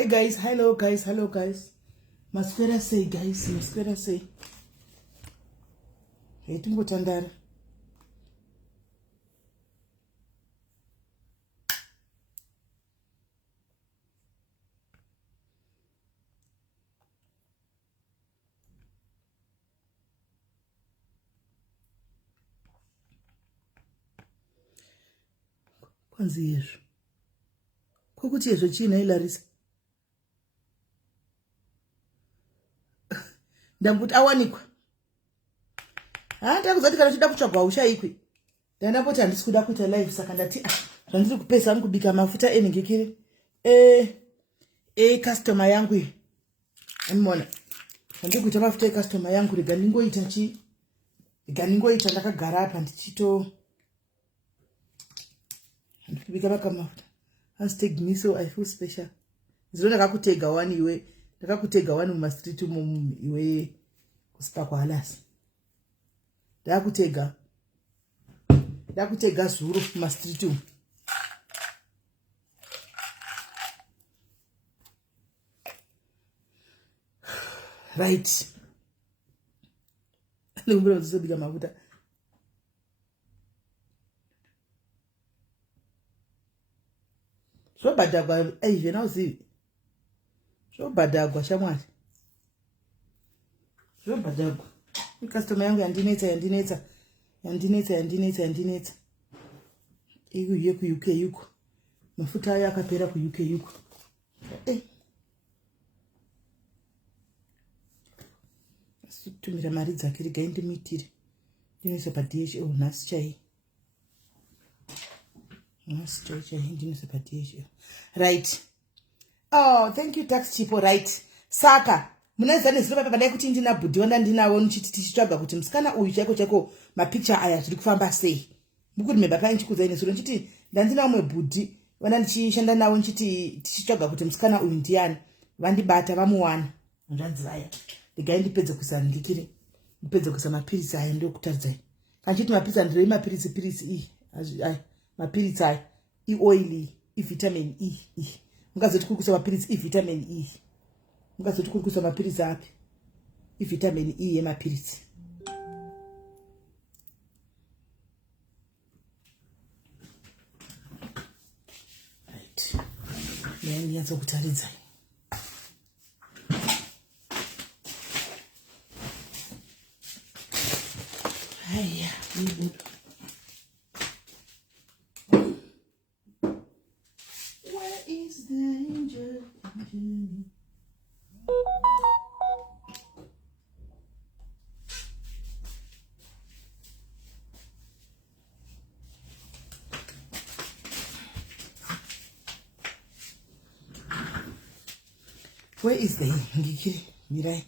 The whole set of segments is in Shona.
Hi guys, hello guys. Masquera say guys, masquera say. Hey, tingotandara. Kwanzi yezvo. Kokuti yezvo china ilarisa. Ndambuti awanikwa. Ndakuzati kana chida kutsvagwa ushaikwi. Ndandapoti handisi kuda kuita live saka ndati zvandiri kupesa kubika mafuta enhengekere. Customer yangu iyi. Unoona. Handiri kuita mafuta ecustomer yangu rega ndingoita chi. Rega ndingoita ndakagara apa ndichito ndikubika mafuta. Has tagged me so I feel special. Zero ndakakutega one iwe. Ndakakutega one muma street umu iwe kusipa kwa halasi. Ndakutega zuro muma street umu. Right. Ndikumbira kuzobika mafuta. Zvobhadhagwa aizve nauzivi. Zvobhadhagwa shamwari. Zvobhadhagwa. Customer yangu yandinetsa. Iku ku UK yuko. Mafuta aya akapera ku UK yuko. Tumira mari dzake rega indimitire. Ndinese pa DHL nhasi chai. Right. Oh, thank you tax chipo, right. Saka munaiza nezuro padai kuti ndina bhudhi wanda ndinawo nichiti tichitsvaga kuti musikana uyu chaiko mapicture aya zviri kufamba sei. Mukuti mebapa nchikudza nezuro nichiti ndandina umwe bhudhi wanda ndichishanda nawo nichiti tichitsvaga kuti musikana uyu ndiani. Vandibata vamuwana. Ndanzi vaya. Ndigai ndipedze kusaningikire. Ndipedze kusa mapirisi aya ndokutaridza. Kanchiti mapirisi ndiri mapirisi mapirisi aya oil vitamin E. Mungazoti kurikusa mapirisi vitamin E. Mungazoti kurikusa mapirisi api vitamin E yemapirisi. Right. Ndiyanyatsa kutaridza. Haya, nibudu. Is the angel journey? Where is the ngikiri mirai?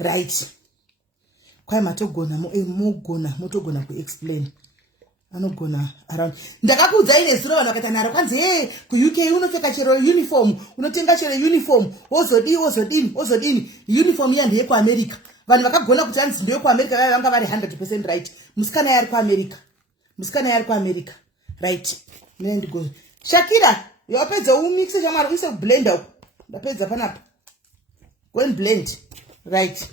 Right. Kwa matogona motogona ku explain. Anogona around. Ndakakudza ine zuro vanhu vakaita naro kwanzi ku UK unopfeka chero uniform, unotenga chero uniform, wozodini. Uniform ya ndeye ku America. Vanhu vakagona kuti anzi ndeye ku America vanga vari 100% right. Musikana yari ku America. Right. Mene ndigo. Shakira, yapedza umixe chamari uise blender uko. Ndapedza panapa. Go and blend. Right.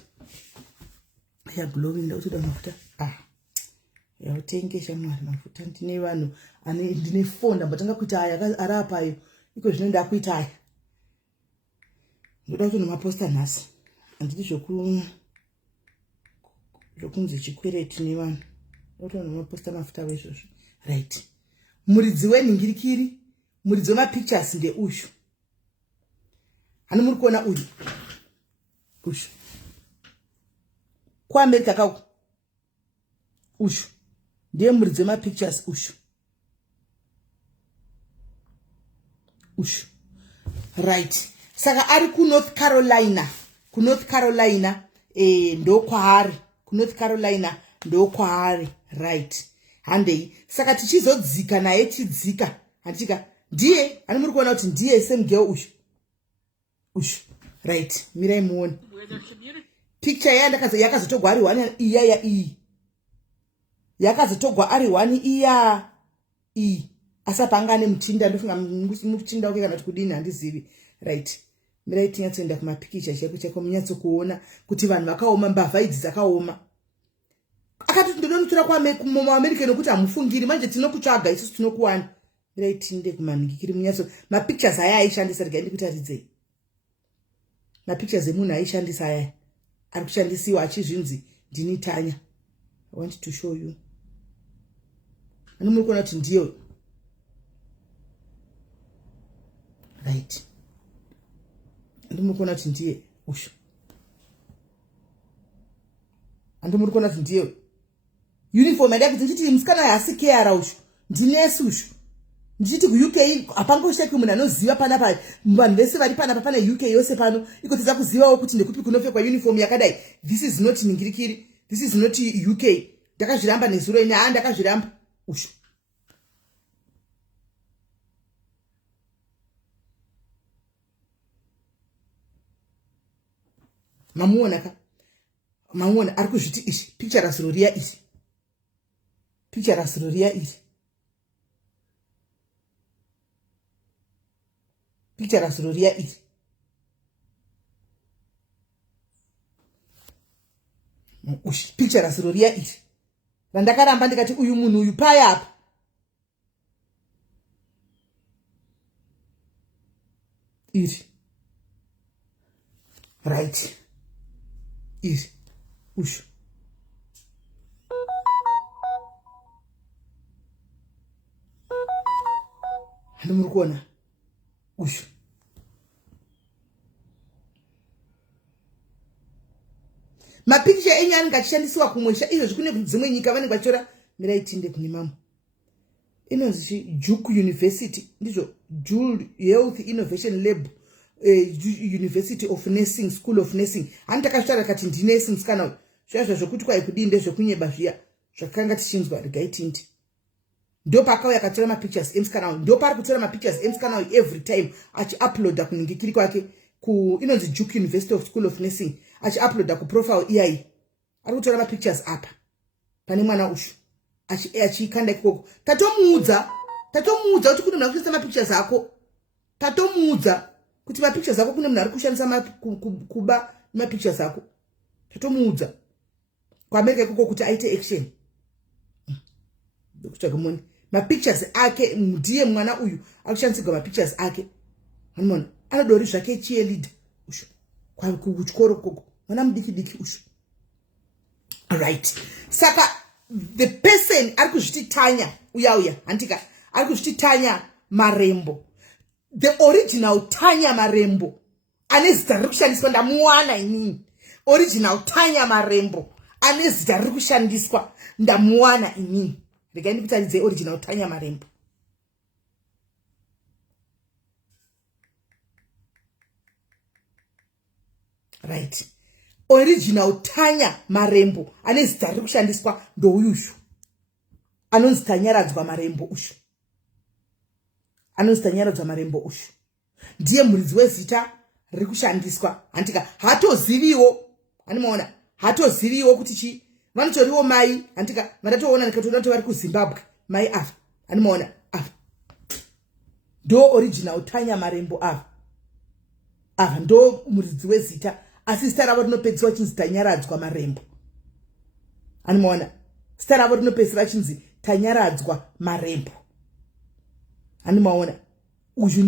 Ya glowing ndautoda mafuta. Yatengesha mwari mafuta ndine vanhu ndine fonda mbatanga kuita aya arapa ayo. Iko zvinoenda kuita aya. Ndoda kuti maposta nhasi. Anditi zvokunzi chikwereti nevanhu. Ndoda kuti maposta mafuta wezvozvo. Right. Muridzi wenhingirikiri, muridzi wemapictures ndeushu. Hani muri kuona uyu. Ushu. Kwa America kauko. Ushu. Ndiye muridzi wemapictures ushu. Right. Saka ari ku North Carolina. Ndo kwaari. Ku North Carolina ndo kwaari. Right. Handei. Saka tichizodzika naye chidzika. Handika. Ndiye. Hani muri kuona kuti ndiye same girl ushu. right, mirai muone picture yakazotogwa ari 1 iya iyi yakazotogwa ari 1 iya iyi asapangane muchinda ndofunga muchinda wake kana kuti kudini handizivi right. Mirai tinyatsoenda kumapikicha cheko munyatso kuona kuti vanhu vakaoma mbavha idzi dzakaoma akati ndinomutora kuAmerica nokuti hamufungiri manje tinokutsvaga isusu tinokuwana. Mirai tinde kumaningikiri munyatso mapictures aya aishandisa regai ndikutaridzei mapictures emunhu aishandisa aya ari kushandisiwa achizvinzi ndini Tanya. I want to show you. Muri kuona kuti ndiyo right. Muri kuona kuti ndiye usho. Muri kuona kuti ndiyo uniform yake ndichiti musikana yasikera usho ndinesi usho ndichiti ku-UK hapangosheki munhu anoziva panapa vanhu vese vari panapa pane UK yose pano ikotiza kuzivawo kuti ndekupi kunopfekwa uniform yakadai. This is not ningirikiri, this is not UK. Ndakazviramba nezuro ine ndakazviramba usho. Mamuona ari kuzviti izvi picture rasiroria izvi picture rasiroria izvi picture rasiroria izvi picture rasiroria izvi randakaramba ndikati uyu munhu uyu paya apa izvi right izvi usho muri kuona usho mapikicha enyu anenge achishandisiwa kumwesha izvozvi kune dzimwe nyika vanenge vachitora. Mirai tinde kune mamo inonzi Duke University ndizvo Dual Health Innovation Lab University of Nursing, School of Nursing. Handakasvara kati ndinesi musikana uyu zviya zvokuti kwai kudii ndezvekunyeba zviya zvakanga tichinzwa regai tindi ndo pakauya akatora mapictures emusikana uyu ndo pari kutora mapictures emusikana uyu every time achiuploada kuningikiri kwake inonzi Duke University of School of Nursing achiuploada kuprofile iyayi ari kutora mapictures apa pane mwana ushu achikanda ikoko. Tatomuudza kuti kune munhu ari kushandisa mapictures ako tatomuudza kuti mapictures ako kune munhu ari kushandisa kuba mapictures ako tatomuudza kuAmerica ikoko kuti aite action ndokutsvaga moni mapictures ake ndiye mwana uyu ari kushandisirwa mapictures ake hanimona anodori zvake cheerleader usho kuchikoro koko mwana mudiki usho right. Saka the person ari kuzviti Tanya uya antika ari kuzviti Tanya Marembo, the original Tanya Marembo ane zita riri kushandiswa ndamuwana inini original Tanya Marembo ane zita riri kushandiswa ndamuwana inini regai ndikutaridze original Tanya Marembo. Right, original Tanya Marembo ane zita riri kushandiswa ndouyushu anonzi Tanyaradzwa Marembo ushu anonzi Tanyaradzwa Marembo ushu ndiye muridzi wezita riri kushandiswa. Handika hatoziviwo animaona hatoziviwo kuti chi vanotoriwo mai handika vandatoona ndikatoona kuti vari kuZimbabwe mai afa animaona afa ndo original Tanya Marembo afa ndo muridzi wezita asi zita ravo rinopedziswa chinzi Tanyaradzwa Marembo animaona zita ravo rinopedziswa chinzi Tanyaradzwa Marembo animaona uyu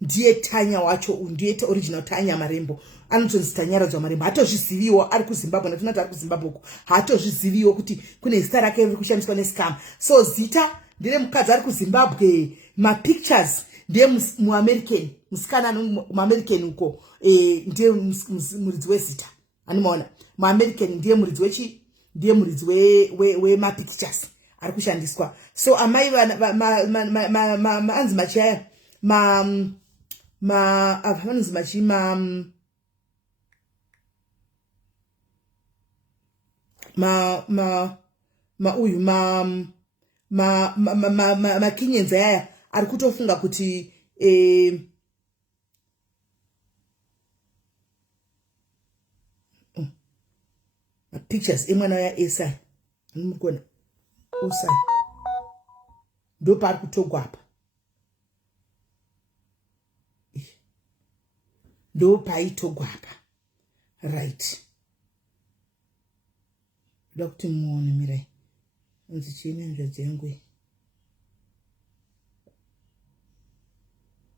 ndiye Tanya wacho ndiye original Tanya Marembo anotonzi Tanyaradzwa Marembo hatozviziviwo ari kuZimbabwe natona kuti ari kuZimbabwe uko hatozviziviwo kuti kune zita rake riri kushandiswa nescam. So zita ndire mukadzi ari kuZimbabwe mapictures ndiye muAmerican musikana muAmerican uko ndiye muridzi wezita animaona muAmerican ndiye muridzi wechi ndiye muridzi wemapictures ari kushandiswa. So amai anzi machaya vanonzi machi uyu makinyenza yaya ari kutofunga kuti pictures emwana ya SI mukona usai ndo pari kutogwa apa ndo paitogwa apa right Dr. muone mirai unzi chini nzvedzi yangu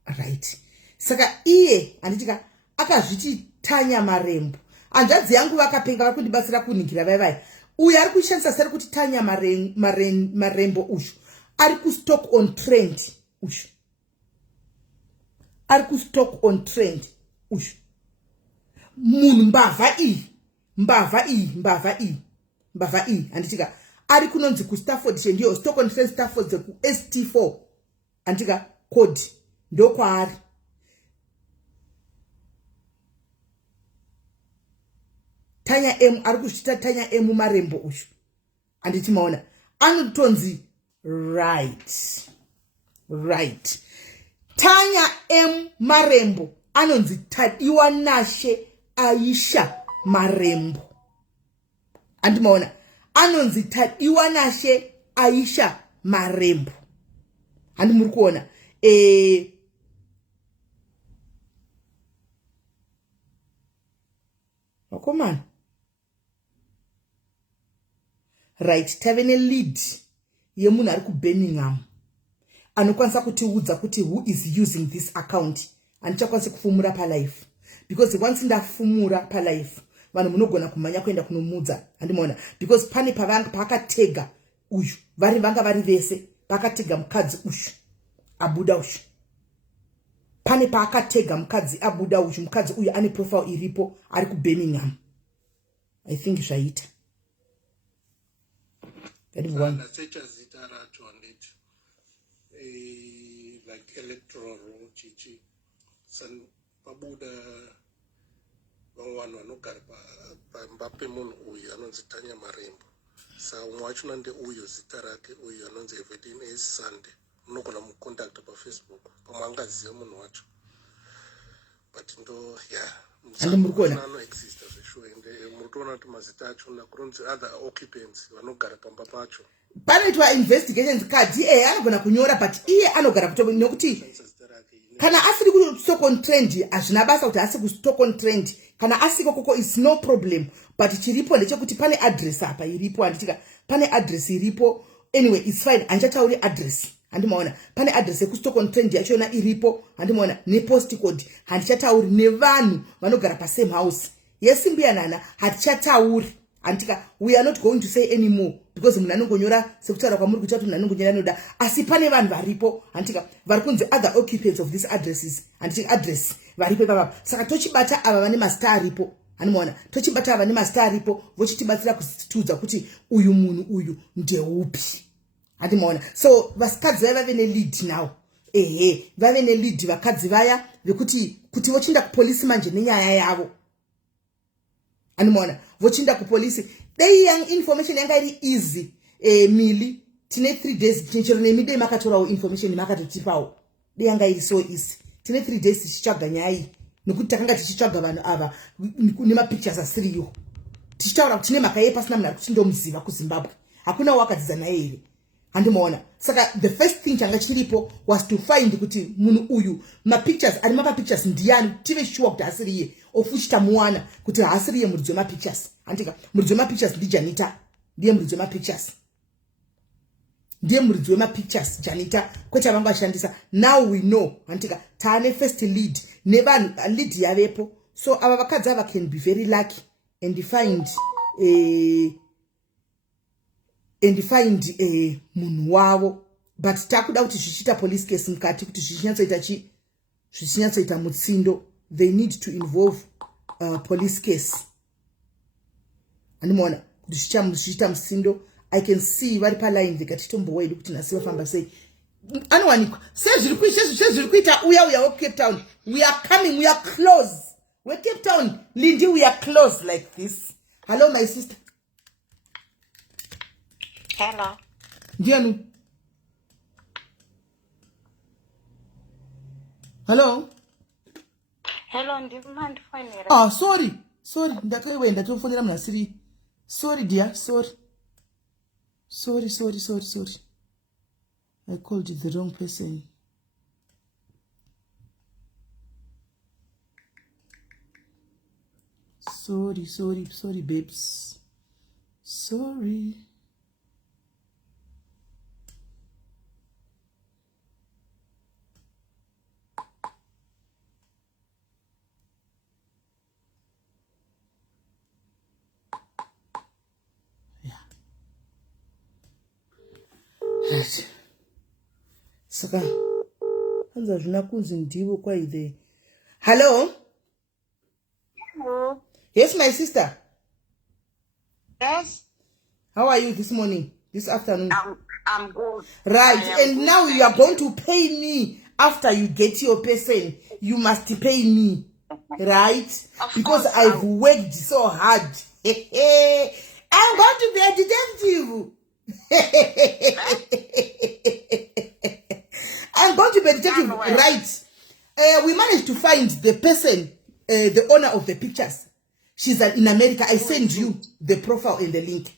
right saka iye anditika akazviti tanya marembo anzvadzi yangu vakapenga vari kundibatsira kuningira vaivai uyu ari kushandisa sari kuti tanya marembo ushu ari kustock on trend ushu ari kustock on trend ushu munhu mbavha iyi anditika ari kunonzi kustaffordshire ndiyo stock on trend stafford ku st4 anditika code ndo kwaari tanya m ari kuchita tanya m marembo ushu anditi maona anotonzi right tanya m marembo anonzi tadiwa nashe Aisha marembo andimaona anonzi tadiwa nashe Aisha marembo handi muri kuona wakomana right tave nelead yemunhu ari kuBirmingham anokwanisa kutiudza kuti who is using this account andichakwanisa kufumura palife because once ndafumura palife vanhu munogona kumhanya kuenda kunomudza andimaona because pane pakatega uyu vanga vari vese pakatega mukadzi ushu abuda ushu pane paakatega mukadzi abuda ushu mukadzi uyu ane profile iripo ari kuBirmingham I think zvaita like electoral chichi san pabuda vanhu vanogara pamba pemunhu uyu anonzi tanya marembo sa umwe wacho nande uyu zita rake uyu anonzi Evelyn S Sunday unogona mucontact paFacebook pamwe angaziva munhu wacho but ndo anoexista zveshuwa ende muri kuona kuti mazita acho nakuronzi other occupants vanogara pamba pacho panoitwa investigations kadi anogona kunyora but iye anogara kutoba nokuti kana asiri kustock on trend hazvina basa kuti asi kustock on trend kana asiko koko is no problem but chiripo ndechekuti pane address apa iripo anditika pane address iripo anyway it's fine anchatauri address handimaona pane address yekustock on trend yachona iripo handimaona nepost code handichatauri nevanhu vanogara pasame house yesimbiyanana hatichatauri antika we are not going to say anymore because munhu anongonyora sekutaura kwamuri kuita kuti munhu anongonyora noda asi pane vanhu varipo antika vari kunzi other occupants of these addresses antika address varipo papa saka tochibata ava vane mastar aripo handimaona tochibata ava vane mastar aripo vochitibatsira kutiudza kuti uyu munhu uyu ndeupi handimaona so vasikadzi vaya vave nelead now vave nelead vakadzi vaya vekuti vochinda kupolisi manje nenyaya yavo handimaona vochinda kupolisi dei yang information yanga iri easy mili tine 3 days chero nemidei makatorawo information makatotipawo dei yanga iri so easy tine 3 days tichitsvaga nyaya iyi nekuti takanga tichitsvaga vanhu ava nemapictures asiriyo tichitaura kuti tine mhaka yeye pasina munhu ari kuchindomuziva kuZimbabwe hakuna wakadzidza naye here handimaona saka the first thing changa chiripo was to find kuti munhu uyu mapictures ari mapapictures ndiani tive sure kuti asiriye ofuchi tamuwana kuti haasiriye muridzi wemapictures andika muridzi wemapictures ndiJanita ndiye muridzi wemapictures ndiye muridzi wemapictures Janita kwete vangu vashandisa now we know andika taane first lead nevanhu lead yavepo so ava vakadzi ava can be very lucky and find munhu wavo but takuda kuti zvichiita police case mukati kuti zvichinyatsoita mutsindo they need to involve police case handimaona kuti zvichiita mutsindo I can see vari paline vikatitombowedu kuti nhasi vafamba sei anowanikwa sezviri kuita uya weCape Town we are coming we are close weCape Town Lindi we are close like this hello my sister hello ndianu hello hello ndimandifanyira sorry ndatoiwenda tofonera munhu asiri Sorry, dear. Sorry. I called you the wrong person. Sorry, babes. Sorry. Right. Saka. Hanza zvinakunzi ndivo kwaide. Hello? Hello. Yes, my sister. Yes. How are you this morning? This afternoon? I'm good. Right. And good, now you are going to pay me after you get your person. You must pay me. Right? Because I've worked so hard. I'm going to be a detective. I'm going to be a detective. Right. We managed to find the person, the owner of the pictures. She's in America. I send you the profile and the link.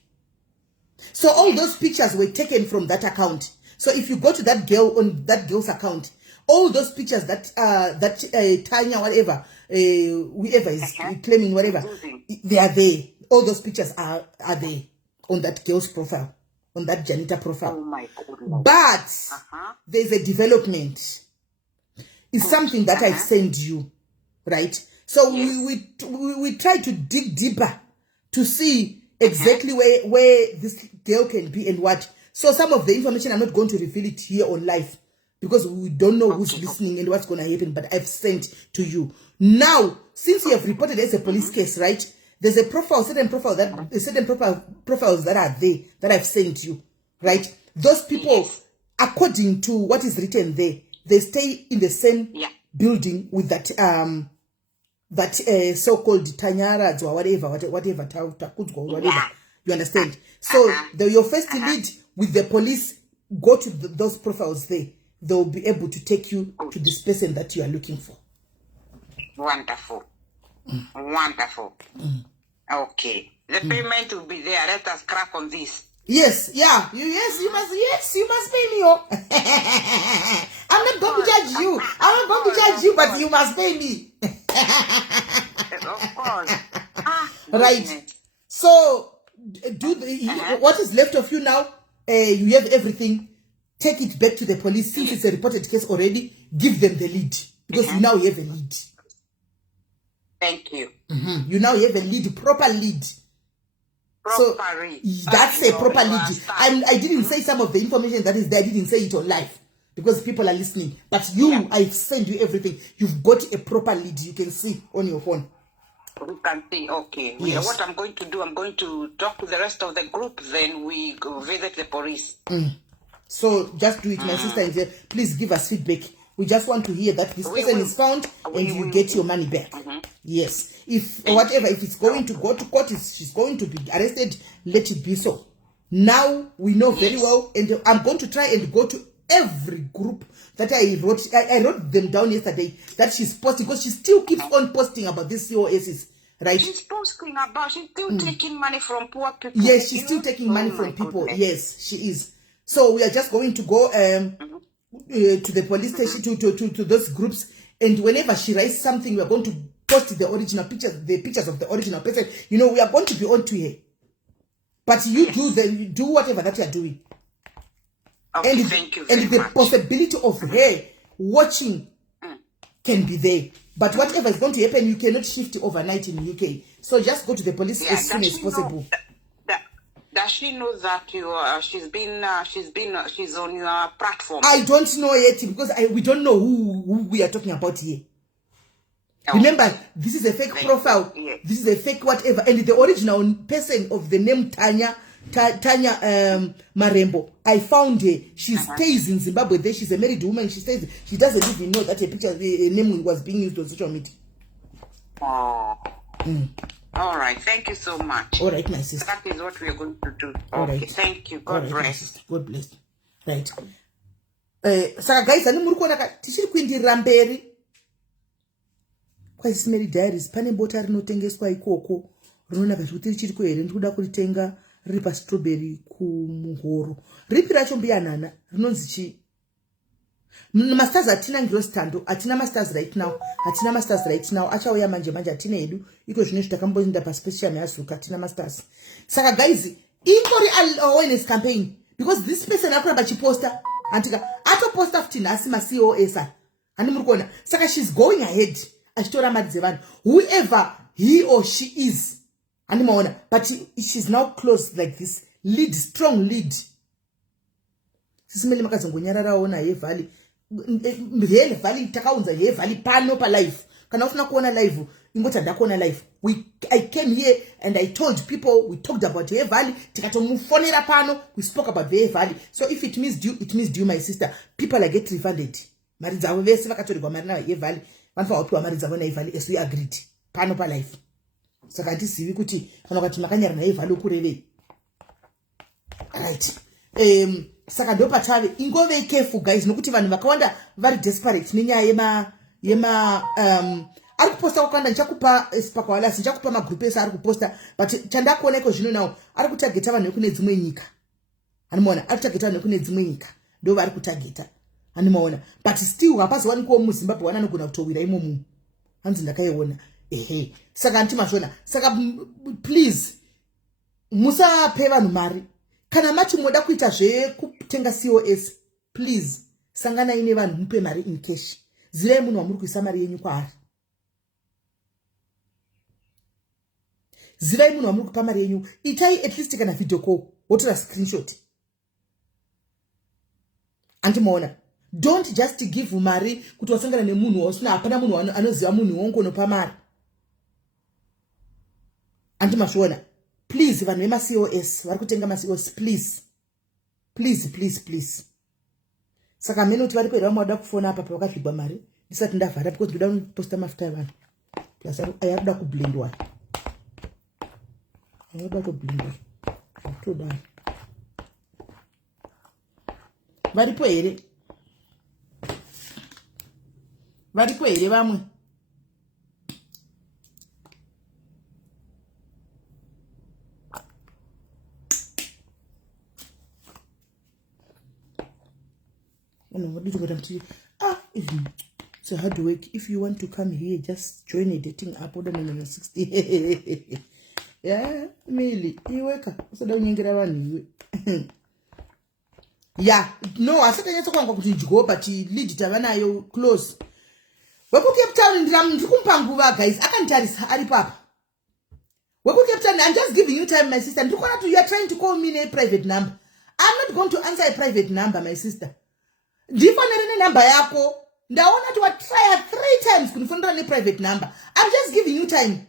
So all those pictures were taken from that account. So if you go to that girl on that girl's account, all those pictures that Tanya, whatever, whoever is claiming whatever, they are there. All those pictures are there on that girl's profile, on that janitor profile. Oh my goodness. But there's a development. It's something that I send you, right? So we try to dig deeper to see exactly where this girl can be and what. So some of the information I'm not going to reveal it here on live because we don't know who's listening and what's going to happen, but I've sent to you. Now, since you have reported as a police case, right? There's a profile, certain profiles that are there that I've sent you, right? Those people, according to what is written there, they stay in the same building with that so-called Tanyara or whatever, you understand? So your first lead with the police, go to those profiles there. They'll be able to take you to this person that you are looking for. Wonderful. Wonderful. Okay. The payment will be there. Let us crack on this. Yes, yeah. You must pay me. Oh. I'm not going to judge you. I'm not going to judge you, but you must pay me. Of course. Right. So do what is left of you now. You have everything. Take it back to the police. Since it's a reported case already, give them the lead. Because you now have a lead. Thank you. You now have a lead, proper lead. So that's a proper lead. I didn't say some of the information that is there. I didn't say it on live because people are listening. But you, I send you everything. You've got a proper lead. You can see on your phone. We can see. Okay. Yes. What I'm going to do, I'm going to talk to the rest of the group. Then we go visit the police. So just do it, my sister. Is here. Please give us feedback. We just want to hear that this person is found and you get your money back. Yes. If it's going to go to court, she's going to be arrested, let it be so. Now we know very well, and I'm going to try and go to every group that I wrote. I wrote them down yesterday that she's posting because she still keeps on posting about these COSs, right? She's posting about, she's still taking money from poor people. Yes, she's still taking money from people. Goodness. Yes, she is. So we are just going to go to the police station, to those groups, and whenever she writes something, we are going to post the original pictures, the pictures of the original person. You know, we are going to be on to her. But you do whatever that you are doing. Okay, and thank you very the much. Possibility of her watching can be there. But whatever is going to happen, you cannot shift overnight in the UK. So just go to the police as soon as possible. Does she know that she's on your platform? I don't know yet because we don't know who we are talking about here. Oh. Remember, this is a fake profile. Yes. This is a fake whatever, and the original person of the name Tanya Marembo. I found her. She stays in Zimbabwe. There, she's a married woman. She says she doesn't even know that a name was being used on social media. Oh. All right. Thank you so much. All right, my sister. That is what we are going to do. All right. Thank you. God bless. God bless. Right. Saka guys, ani muri kuona tichiri kuindirira mberi. KwaSIS MELLY Diaries pane bota rinotengeswa ikoko rinonaka zvekuti richiriko here ndikuda kuritenga riri pastrawberry kumuhoro. Ripi racho mbiyanana rinonzi chi? Masters atina ngirostando, atina masters right now, atina masters right now, achauya manje atina edu, iko zvine zvitakambonda paspecial yazuka atina masters. Saka guys, ingori awareness campaign because this person akuramba chiposta antika atoposta futi nhasi ma-COS ani muri kuona. Saka she's going ahead achitora mari dzevanhu whoever he or she is ani maona, but she's now close like this, lead, strong lead. SIS MELLY makazongonyararawo naye valley hele valley takaunza ye valley pano pa live. Kana ufuna kuona live ingoti ndakuona live. I came here and I told people, we talked about ye valley, tikatomufonera pano, we spoke about the valley. So if it means due, it means due, my sister. People are get refunded. Mari dzavo vese vakatorerwa mari nayo ye valley vanofanira kupiwa mari dzavo naye valley as we agreed pano pa live. Saka ndisivi kuti kana kuti makanyara naye valley kurevei. Right. Saka ndo patave ingove careful guys nokuti vanhu vakawanda vari desperate nenyaya ari kuposta kwakanda ndichakupa spakawala sinchakupa magroup ese ari kuposta but chandakuona iko zvino nawo ari kutageta vanhu kune dzimwe nyika. Animaona ari kutageta vanhu kune dzimwe nyika ndo vari kutageta. Animaona but still hapazowani kuwo muZimbabwe wana anogona kutowira imomo. Hanzi ndakaiona. Saka antimashona. Saka please musape vanhu mari. Kana mati moda kuita zvekutenga COS, please sangana ine vanhu mupe mari in cash. Zirai munhu wamuri kuisa mari yenyu kwaari. Zirai munhu wamuri kupa mari yenyu. Itai at least kana video call, wotora screenshot. Antimaona. Don't just give mari kuti wasangana nemunhu wasina hapana munhu anoziva munhu wongo unopa mari. Antimashona. Please vanhu vema-COS vari kutenga ma-COS, please. Please, please, please. Saka mene kuti vari kuera vamwada kufona apa pavakazvigwa mari ndisati ndavhara because ndoda kuposta mafuta evanhu. Plus ayakuda kublendwa. Ayakuda kublendwa. Todaro. Varipo here? Varipo here vamwe? It's a hard work. If you want to come here, just join a dating app. Order number 60. Yeah, Milly, you wake up. So don't you get around? Yeah, no, I said I just want to go, but he lead Tavana, you close. We could keep telling them to come guys. I can tell this, Harry Papa. We could keep telling, I'm just giving you time, my sister. And you are trying to call me a private number. I'm not going to answer a private number, my sister. Ndifanele number yako ndaona tu try 3 times kunifonera ne private number. I'm just giving you time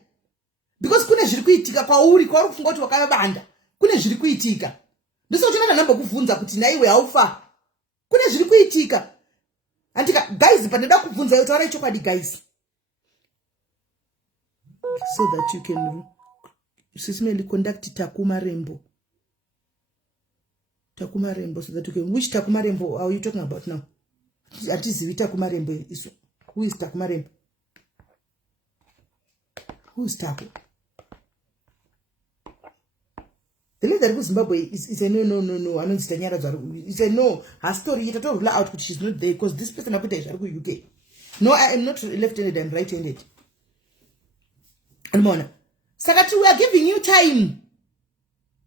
because kune zviri kuitika kwauri kwauri kufunga kuti wakavanda kune zviri kuitika ndiso chona namba kuvunza kuti naiwe haufa kune zviri kuitika andika guys pandoda kuvunza yotaura ichokwadi guys so that you can SIS MELLY conduct Takuma Rainbow so that you can. Which Takuma Rainbow are you talking about now? At least Takuma Rainbow is who is Takuma Rainbow? Who is Taku? The lady that goes Zimbabwe is a no. I know it's a no. Her story it all out, but she's not there because this person up there is UK. No, I am not left-handed. I'm right-handed. And Mona, Sagatu, we are giving you time,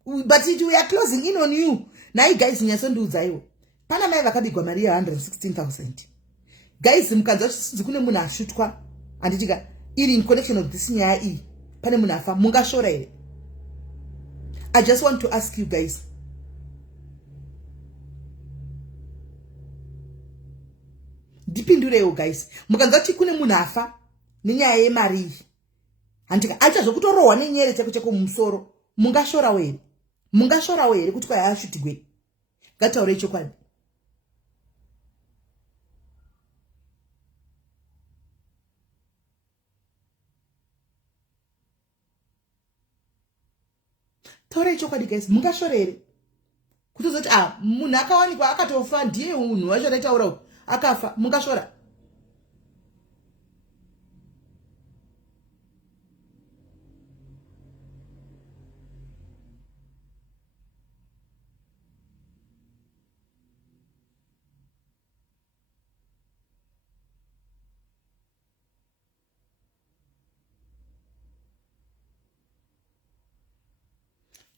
but we are closing in on you. Now you guys nyasondu zayo. Pana mai vakabigwa mari ya 116,000. Guys mkanza zikune munhu ashutwa anditika iri in connection of this nyaya iyi. Pane munhu afa mungashora here. I just want to ask you guys. Dipindureo guys. Mukanza kuti kune munhu afa nenyaya yemari. Anditika acha zvokutorohwa nenyere chako mumusoro. Mungashora here. Mungashora here kuti kwaya ashutigwe. Ngataure chokwadi. Taure chokwadi guys, mungashora here. Kutozoti munhu akawanikwa akatofa ndiye munhu wacho ataura akafa mungashora.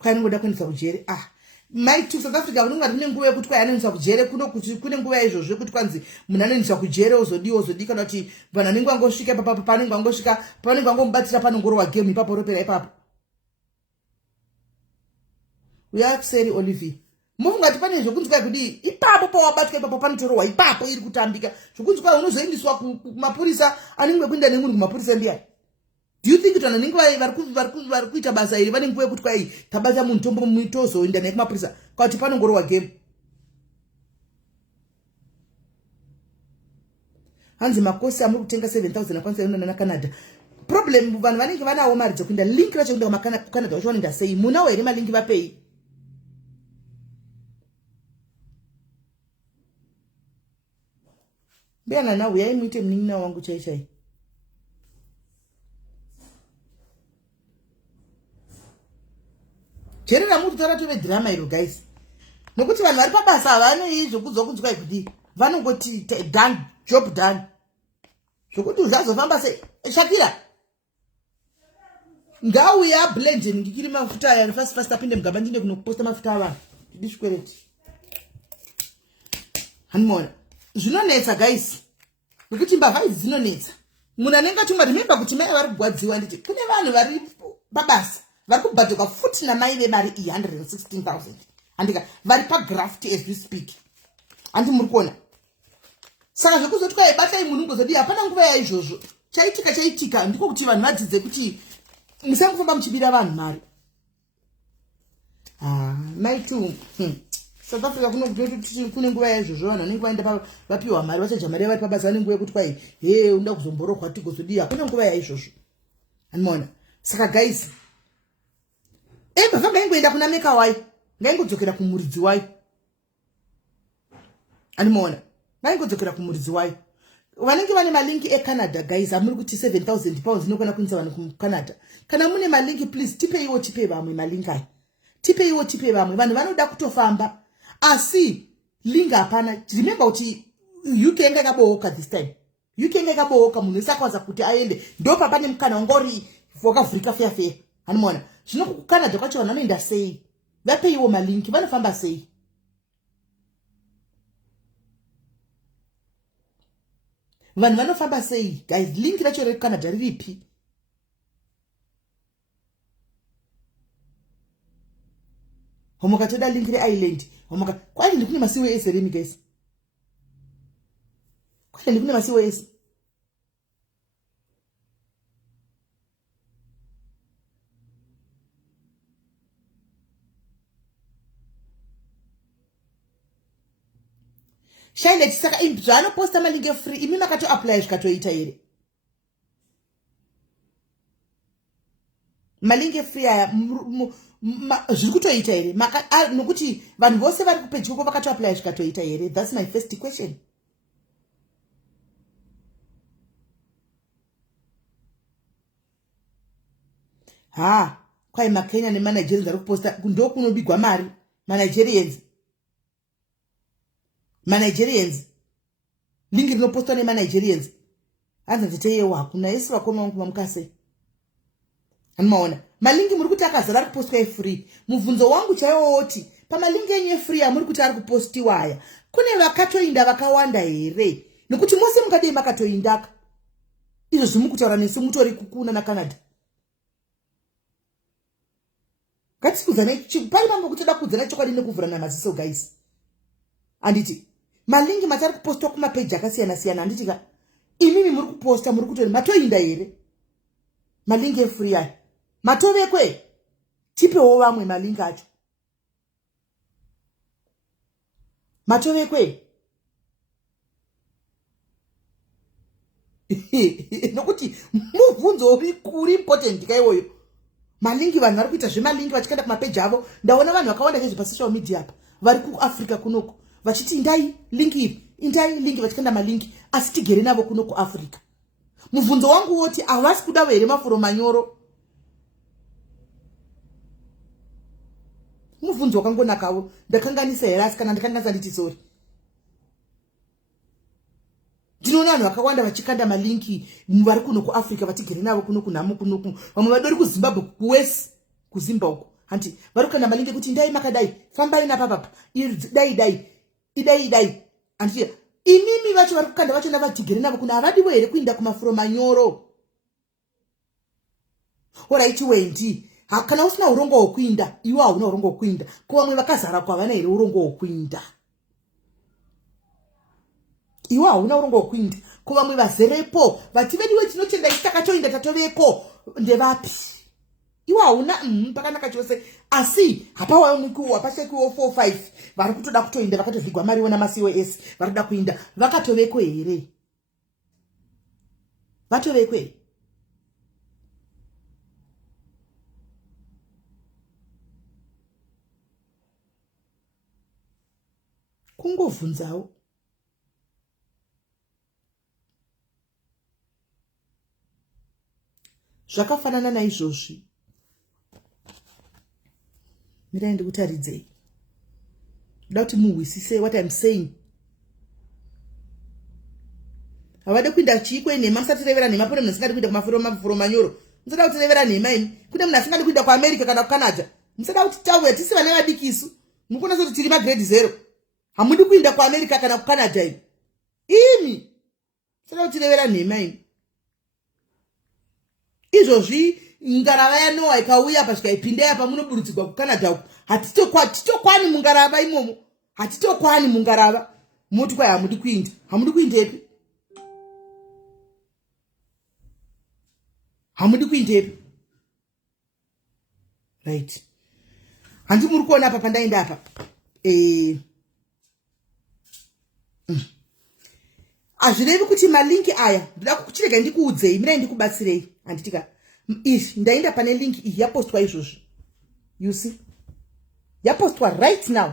kwaanongoda kuendeswa kujere. My to South Africa unongati kune nguva yekuti kwaanoendeswa kujere kune nguva izvozvo kuti kwanzi munhu anoendeswa kujere uzodi kana kuti vanhu anenge angosvika ipapo panenge angosvika panenge angomubatira panongorowa game ipapo ropera ipapo. Uyakuseri Olivia mufungati pane zvokunzwa kudi ipapo pawabatwa ipapo panotorwa ipapo iri kutambika zvokunzwa unozoendeswa kumapurisa anenge kuenda nemunhu kumapurisa ndiani. Do you think that anenge vari kuita basa iri vane nguva yekuti kwai tabata munhu tombo mutozoenda naye kumapurisa kwati panongorowa game. Hanzi makosi amuri kutenga 7,000 akwanisa yona na Canada. Problem vanhu vanenge vanawo mari dzokuenda link racho kuenda kuCanada vacho vanoenda sei munawo here malingi vapei. Mbeyana nawo uyai muite munin'ina wangu chai. Jere ramuti tora tove drama iro guys. Nokuti vanhu vari pabasa vane zvokudzwa kunzwa kuti vanongoti done job done. Zvokuti uzazofamba sei Shakira. Ngauya blend ndikiri mafuta ya fast apinde mugaba ndine kunoposta mafuta avanhu. Ndishikwereti. Hanimona. Zvinonetsa guys. Nokuti mbavha idzi dzinonetsa. Munhu anenge atumwa remember kuti mai vari kugwadziwa nditi kune vanhu vari pabasa vari kubhadhirwa futi namai vemari 116,000 andika vari pagraft as we speak andi muri kuona. Saka zvekuzoti kwaibatai munhu ngozodi hapana nguva yaizvozvo chaitika ndiko kuti vanhu vadzidze kuti musangofamba muchibira vanhu mari. Mai tu South Africa kune nguva yaizvozvo vanhu vanenge vaenda vapiwa mari vachadya mari vari pabasa vane nguva yekuti kwai unoda kuzomborokwa tigozodi hakuna nguva yaizvozvo animona. Saka guys bava ngaingoenda kuna meka wai ngaingodzokera kumuridzi wai animona ngaingodzokera kumuridzi wai. Vanenge vane malinki eCanada guys hamuri kuti 7,000 pounds inokwana kuinza vanhu kuCanada. Kana mune malinki please tipeiwo tipe vamwe malinki aya tipeiwo tipe vamwe vanhu vanoda kutofamba asi linga hapana. Remember kuti UK anga yakabooka this time. UK anga yakabooka munhu isakwaza kuti aende ndopa pane mukana wangori wakavhurika feya animona. Zvino kuCanada kwacho vanhu vanoenda sei vapeiwo malinki vanofamba sei. Vanhu vanofamba sei guys linki racho reCanada riripi. Homokatoda linki reIreland kwani ndikune masiwo ese remi guys kwani ndikune masiwo ese. Shaile saka zvanoposta malinki free imi makato apply zvikatoita here malinki free aya zviri kutoita here nokuti vanhu vose vari kupedyo ko vakato apply zvikatoita here. That's my first question. Kwai maKenya nemanigerians ari kuposta ndo kunobigwa mari manigerians lingi rinopostwa nemanigerians hanzi nditeyewo hakuna esi vakoma vangu mamukase animaona malingi muri kuti akazara ari kupostwa efree. Mubvunzo wangu chaiwoti pamalingi enyu efree amuri kuti ari kupostiwa aya kune vakatoinda vakawanda here nekuti mose mungadei makatoindaka izvo zvimukutaura nesi mutori kukuna naCanada. Ngatikudzane pari mambo kutoda kudzana chokwadi nekuvhurana maziso guys. Anditi malingi matari kupostwa kumapeji akasiyana anditika imimi muri kuposta muri kutori matoinda here malingi efree aya matovekwe tipewo vamwe malingi acho matovekwe nokuti mubvunzo uri important kaiwoyo. Malingi vanhu vari kuita zvemalingi vachikaenda kumapeji avo ndaona vanhu vakawanda kezve pasocial media apa vari kuAfrica kunoko vachiti indai linki vachikaenda malingi asi tigere navo kuno kuAfrica. Mubvunzo wangu woti havasi kuda here mafuro manyoro. Mubvunzo wakangonakawo ndakanganisa here asi kana ndakanganisa nditi sorry. Ndinoona vanhu vakawanda vachikanda malinki vari kuno kuAfrica vatigere navo kuno kunhamo kunoku vamwe vadori kuZimbabwe kuwesi kuzimba uko Hanti varukana malingi kuti ndai makadai fambai napapa dai hanti imimi vacho varukanda vacho navatigere navo kuna avadiwo here kuinda kumafuro manyoro. Alright wendi kana usina urongo hwekuinda iwe hauna urongo hwekuinda kuvamwe vakazara kwavana here urongo hwekuinda iwe hauna urongo hwekuinda kuvamwe vazerepo vati vediwe tinotenda isi takatoinda tatoveko ndevapi iwe hauna pakanaka chose asi hapawaonikiwo hapashekiwo 4-5 vari kutoda kutoinda vakatovhigwa mariwo namacos varikuda kuinda vakatoveko here vatoveko here kungovhunzawo zvakafanana naizvozvi. Mirai ndikutaridzei ndoda kuti muhwisise what I'm saying. Havade kuinda chikwe nhema musatirevera nhema pone munhu asingadi kuinda kumafuro manyoro musada kutirevera nhema imi kune munhu asingadi kuinda kuamerica kana kucanada musada kuti taure tisi vana vadikisu mukona soti tiri magrade 0 hamudi kuinda kuamerica kana kucanada imi musada kutirevera nhema imi izvozvi ngarava yanoa ikauya apa zvikaipinda apa munoburutsigwa kucanada uku hatitokwani mungarava imomo hatitokwani mungarava moti kwai hamudi kuindepi hamudi kuindepi right handi muri kuona apa pandaenda apa hazvirevi kuti malinki aya ndoda kuchirega ndikuudzei mirai ndikubatsirei handitika izvi ndaenda pane linki iyi yapostwa izvozvi you see yapostwa right now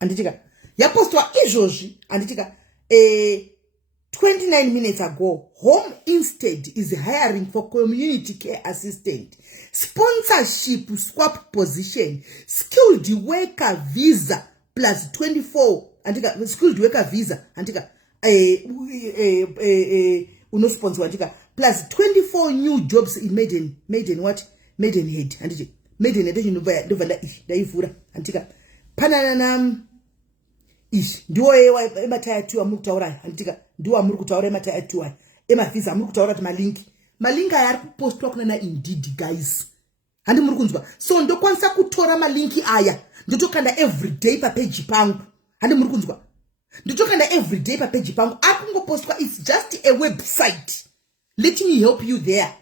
handitika yapostwa izvozvi handitika 29 minutes ago. Home Instead is hiring for community care assistant. Sponsorship swap position. Skilled worker visa plus 24. Antika skilled worker visa. Antika unosponsor antika plus 24 new jobs in Maidenhead. Antika Maidenhead ndovanda ndaivhura antika panana ishi ndiwo emataya 2 amuri kutaura handitika ndiwo amuri kutaura emataya 2 emavisa amuri kutaura kuti malinki aya ari kupostwa kuna Indeed guys handi muri kunzwa so ndokwanisa kutora malinki aya ndotokanda everyday papage pangu handi muri kunzwa ndotokanda everyday papage pangu ari kungopostwa it's just a website let me help you there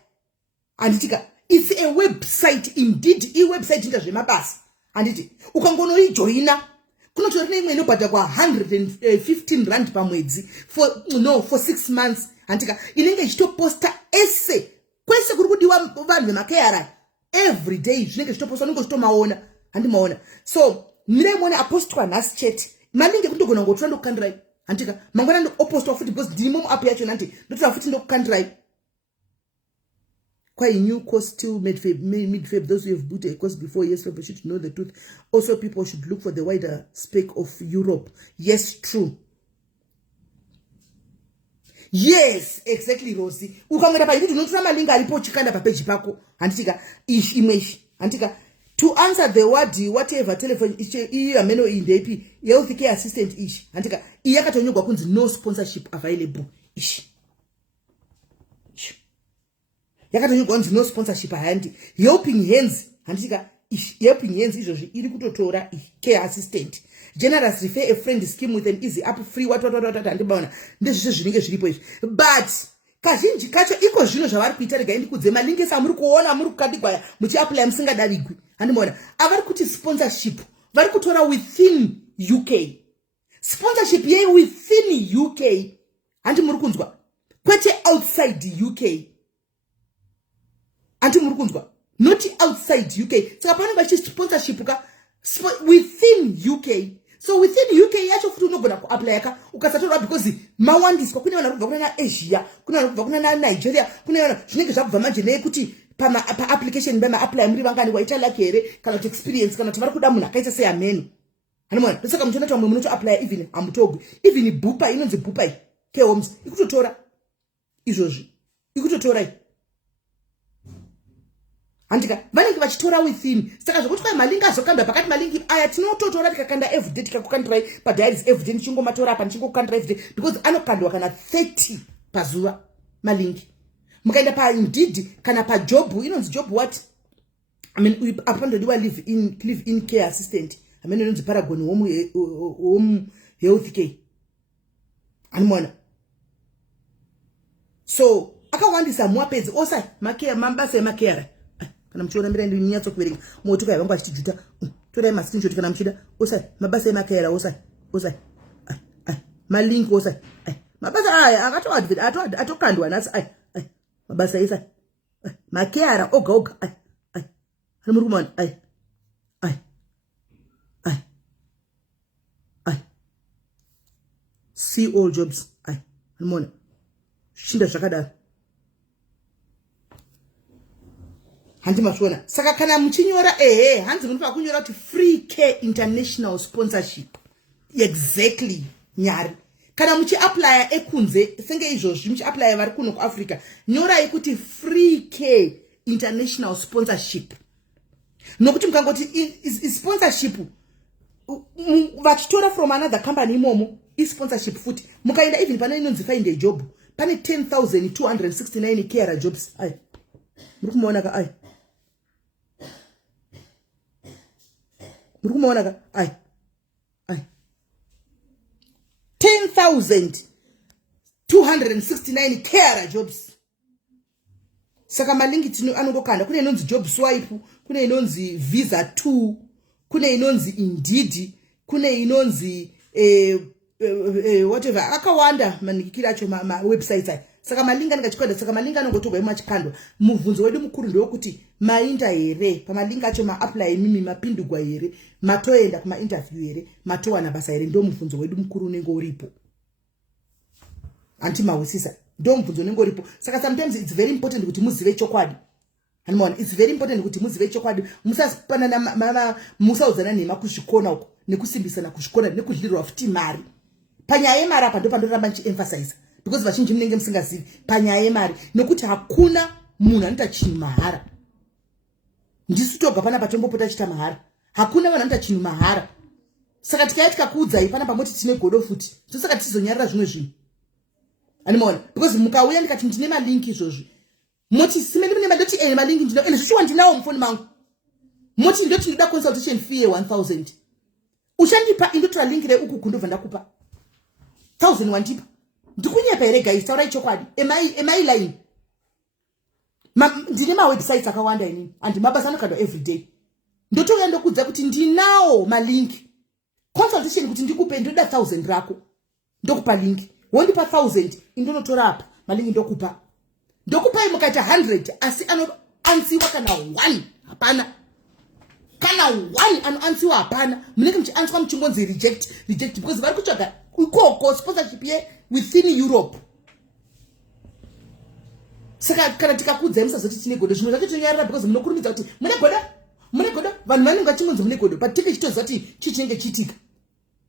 handitika it's a website Indeed website ita zvemabasa handiti ukangonoijoina kunotori neimwe inobhadha kwa 115 rand pamwedzi for 6 months hantika inenge ichitoposta ese kwese kuri kudiwa vanhu vemakayara every day zvinenge zvichitoposta unenge uchitomaona handimaona so miremone apostwa nhasi chete malingi kundogona ngotora ndokukandirai hantika mangwana ndopostwa futi because ndimo muapp yacho nanti ndotora futi ndokukandirai quite new course still mid-Feb. Those who have booked a course before, yes, people should know the truth. Also, people should look for the wider spec of Europe. Yes, true. Yes, exactly, Rosie. Ukamwera pa YouTube unotora malinga alipo chikanda pa page pako. Antika ish image. Antika to answer the whatever telephone ishi ameno indepi health care assistant ish. Antika iyakatonyogwa kunzi no sponsorship available ish. Yakatonyogwa kunzi no sponsorship handi helping hands handika helping hands izvozvi iri kutotora care assistant generous refer a friend scheme with an easy up free what handibaona ndezvizvo zvinenge zviripo izvi but kazhinji kacho iko zvino zvavari kuita regai ndikudze malingi samuri kuona muri kukadigwaya muchiapply musingadavigwi handimaona avari kuti sponsorship vari kutora within UK sponsorship yei within UK handi muri kunzwa kwete outside UK anti muri kunzwa not outside UK saka pano vachi sponsorship ka within UK so within UK yacho futi unogona kuapply ka ukasatora because mawandiswa kune vanhu kubva kuna Asia kuna vanhu kubva kuna Nigeria kuna vanhu zvinenge zvakubva manje nei pa application bema apply muri vangani waita lucky here kana to experience kana vari kuda munhu akaita sei ameni hanimona ndosaka mutona kuti munhu unoto apply even amutogwi even bupa inonzi bupa care homes ikutotora izvozvi ikutotora handika vanenge vachitora within saka zvokuti kwai malingi azokandwa pakati malingi aya tinototora tikakanda everyday tikakukandirai padiaries everyday ndichingomatora apa ndichingokukandira everyday because anokandwa kana 30 pazuva malingi. Mukaenda paIndeed kana pajob inonzi job what apa ndodiwa live in care assistant amene inonzi Paragon home health care animona. So akawandisa mwapedzi osai makea mambasa emakera kana mchiona mira ndi nyatso kuverenga motoka yavangu achijuta torai ma screenshot kana mchida osai mabasa emakera osai malink osai mabasa aya atokandwa nasi mabasa isa makera oga ari muri kumana see all jobs animona shinda zvakadaro handi mashona. Saka kana muchinyora hanzi munofa kunyora kuti free care international sponsorship exactly nyari. Kana muchi apply ekunze senge izvozvi muchi apply vari kuno kuAfrica nyorai kuti free care international sponsorship nokuti mukangoti sponsorship vachitora from another company imomo sponsorship futi mukaenda even pane inonzi find a job pane 10,269 carer jobs muri kumaona ka muri kumaona ka 10,269 carer jobs. Saka malingi tino anongokanda kune inonzi job swipe kune inonzi visa 2 kune inonzi Indeed kune inonzi whatever akawanda manikira acho ma websites aya. Saka malinga ndikachikwenda saka malinga anongotorwa imachikandwa mubvunzo wedu mukuru ndewokuti mainda here pamalinga acho ma apply mimi mapindugwa here matoenda kuma interview here matowana basa here ndo mubvunzo wedu mukuru unenge uripo anti mawisisa ndo mubvunzo unenge uripo. Saka sometimes it's very important kuti muzive chokwadi animona it's very important kuti muzive chokwadi musapanana musaudzana nema kuzvikona uko nekusimbisana kuzvikona nekudlirwa futi mari panyaya yemari apa ndo pandoramba nchiemphasize because vachinji munenge musingazivi panyaya yemari nokuti hakuna munhu anoita chinhu mahara. Ndisu toga pana patombopota chita mahara hakuna vanhu anoita chinhu mahara. Saka tikaya tikakuudzai pana pamoti tine godo futi tosaka tizonyarira zvimwe zvinhu animona because mukauya ndikati ndine malinki izvozvi moti simeni mune madoti malinki ndino ende zvichiwa ndinawo mufoni mangu moti ndoti ndoda consultation fee 1,000 ushandipa indotora link re uku kundobva ndakupa 1,000 wandipa ndikunyepa here guys taurai chokwadi emai line ndine ma websites akawanda inini and mabasa anokandwa every day ndotouya ndokudza kuti ndinawo malinki consultation kuti ndikupe ndoda 1,000 rako ndokupa link wondipa 1,000 indonotora apa malinki ndokupai mukaita 100 asi anoansiwa kana 1 hapana kana 1 anoansiwa hapana munenge muchianswa muchingonzi reject because vari kutsvaga ikoko sponsorship ye within Europe. Saka kana tikakudzai musazoti tine godo zvimwe zvacho tonyarira because munokurumidza kuti mune godo vanhu vanenge vachingonzi mune godo but tike chitoziva kuti chichinenge chiitika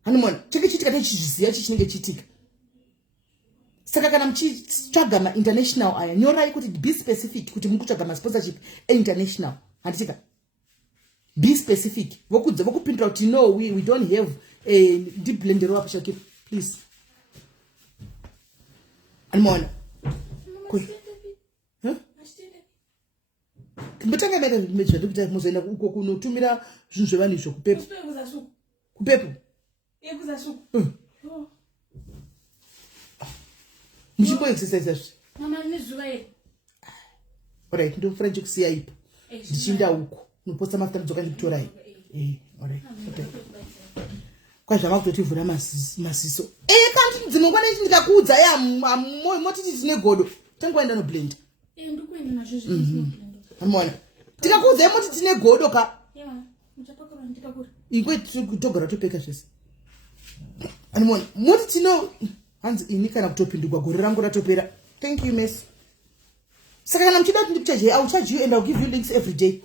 hanimona tike chiitika tichiziva chichinenge chiitika. Saka kana muchitsvaga ma-international aya nyorai kuti be specific kuti muri kutsvaga ma-sponsorship e-international handitika be specific vokupindura kuti no we don't have ndiblenderwa pashake please animona mbotanga mera zvandikuita muzoenda uko kunotumira zvinhu zvevanhu izvo kupepo muchimbo exercise zvi alright ndo french kusiya ipo ndichinda uko noposta mafuta ndidzoka ndikutorai alright okay kwazvava kutotivhura maziso kandi dzimongwana ichi ndikakuudza motiti tine godo tangoenda noblenda amona tikakuudzai moti tine godo ka ikwe togara topeka zvese animona moti tino hanzi ini kana kutopindurwa gore rangu ratopera thank you miss. Saka kana mchida kuti ndikuchaje I'll charge you and I'll give you links every day.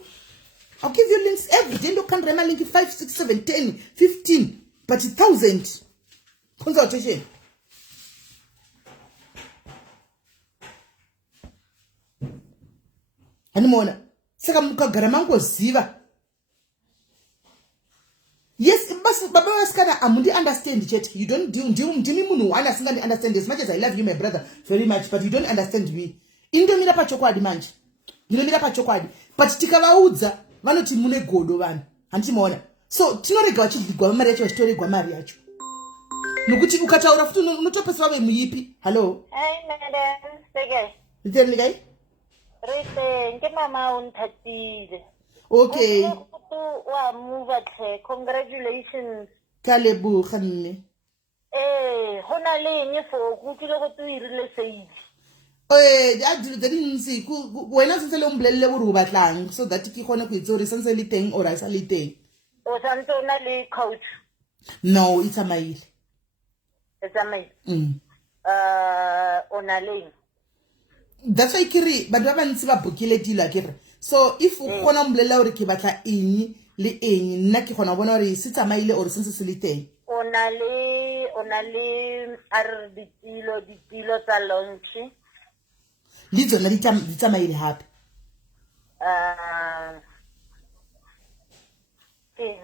I'll give you links every day. Ndokandira ma link 5 6 7 10 15 but 1,000 consultation. Animona saka mukagara mangoziva. Yes, but Baba Waskana, amundi understand chet. You don't do munhu understand as much as I love you, my brother, very much, but you don't understand me. Indomira pachokwadi manje. Indomira pachokwadi. But tikavaudza vanoti mune godo vanhu. Handimaona. So tinorega vachigwa mari yacho vachitoregwa mari yacho. Nokuti ukataura futi unotopesa vave muipi. Hello. Hi madam, sege. Nditeni kai? Rite nke mama unthatile. Okay. Wa move at congratulations. Kalebu khanne. Hona le nye for kutile go tuirile seidi. The didn't see when I say umblele batlang so that ki khona go itse re santse le teng or a sa le teng. O santo na le coach. No, it's a mail. It's a mail. Onaleng. That's why kiri ba ba ntse ba bokile dilo kere. So if o khona umblele hore ke batla eng le eng nna ke khona bona hore se tsamaile or se se le teng. Onale ar ditilo tsa launch. Le tsona di tsamaile hape.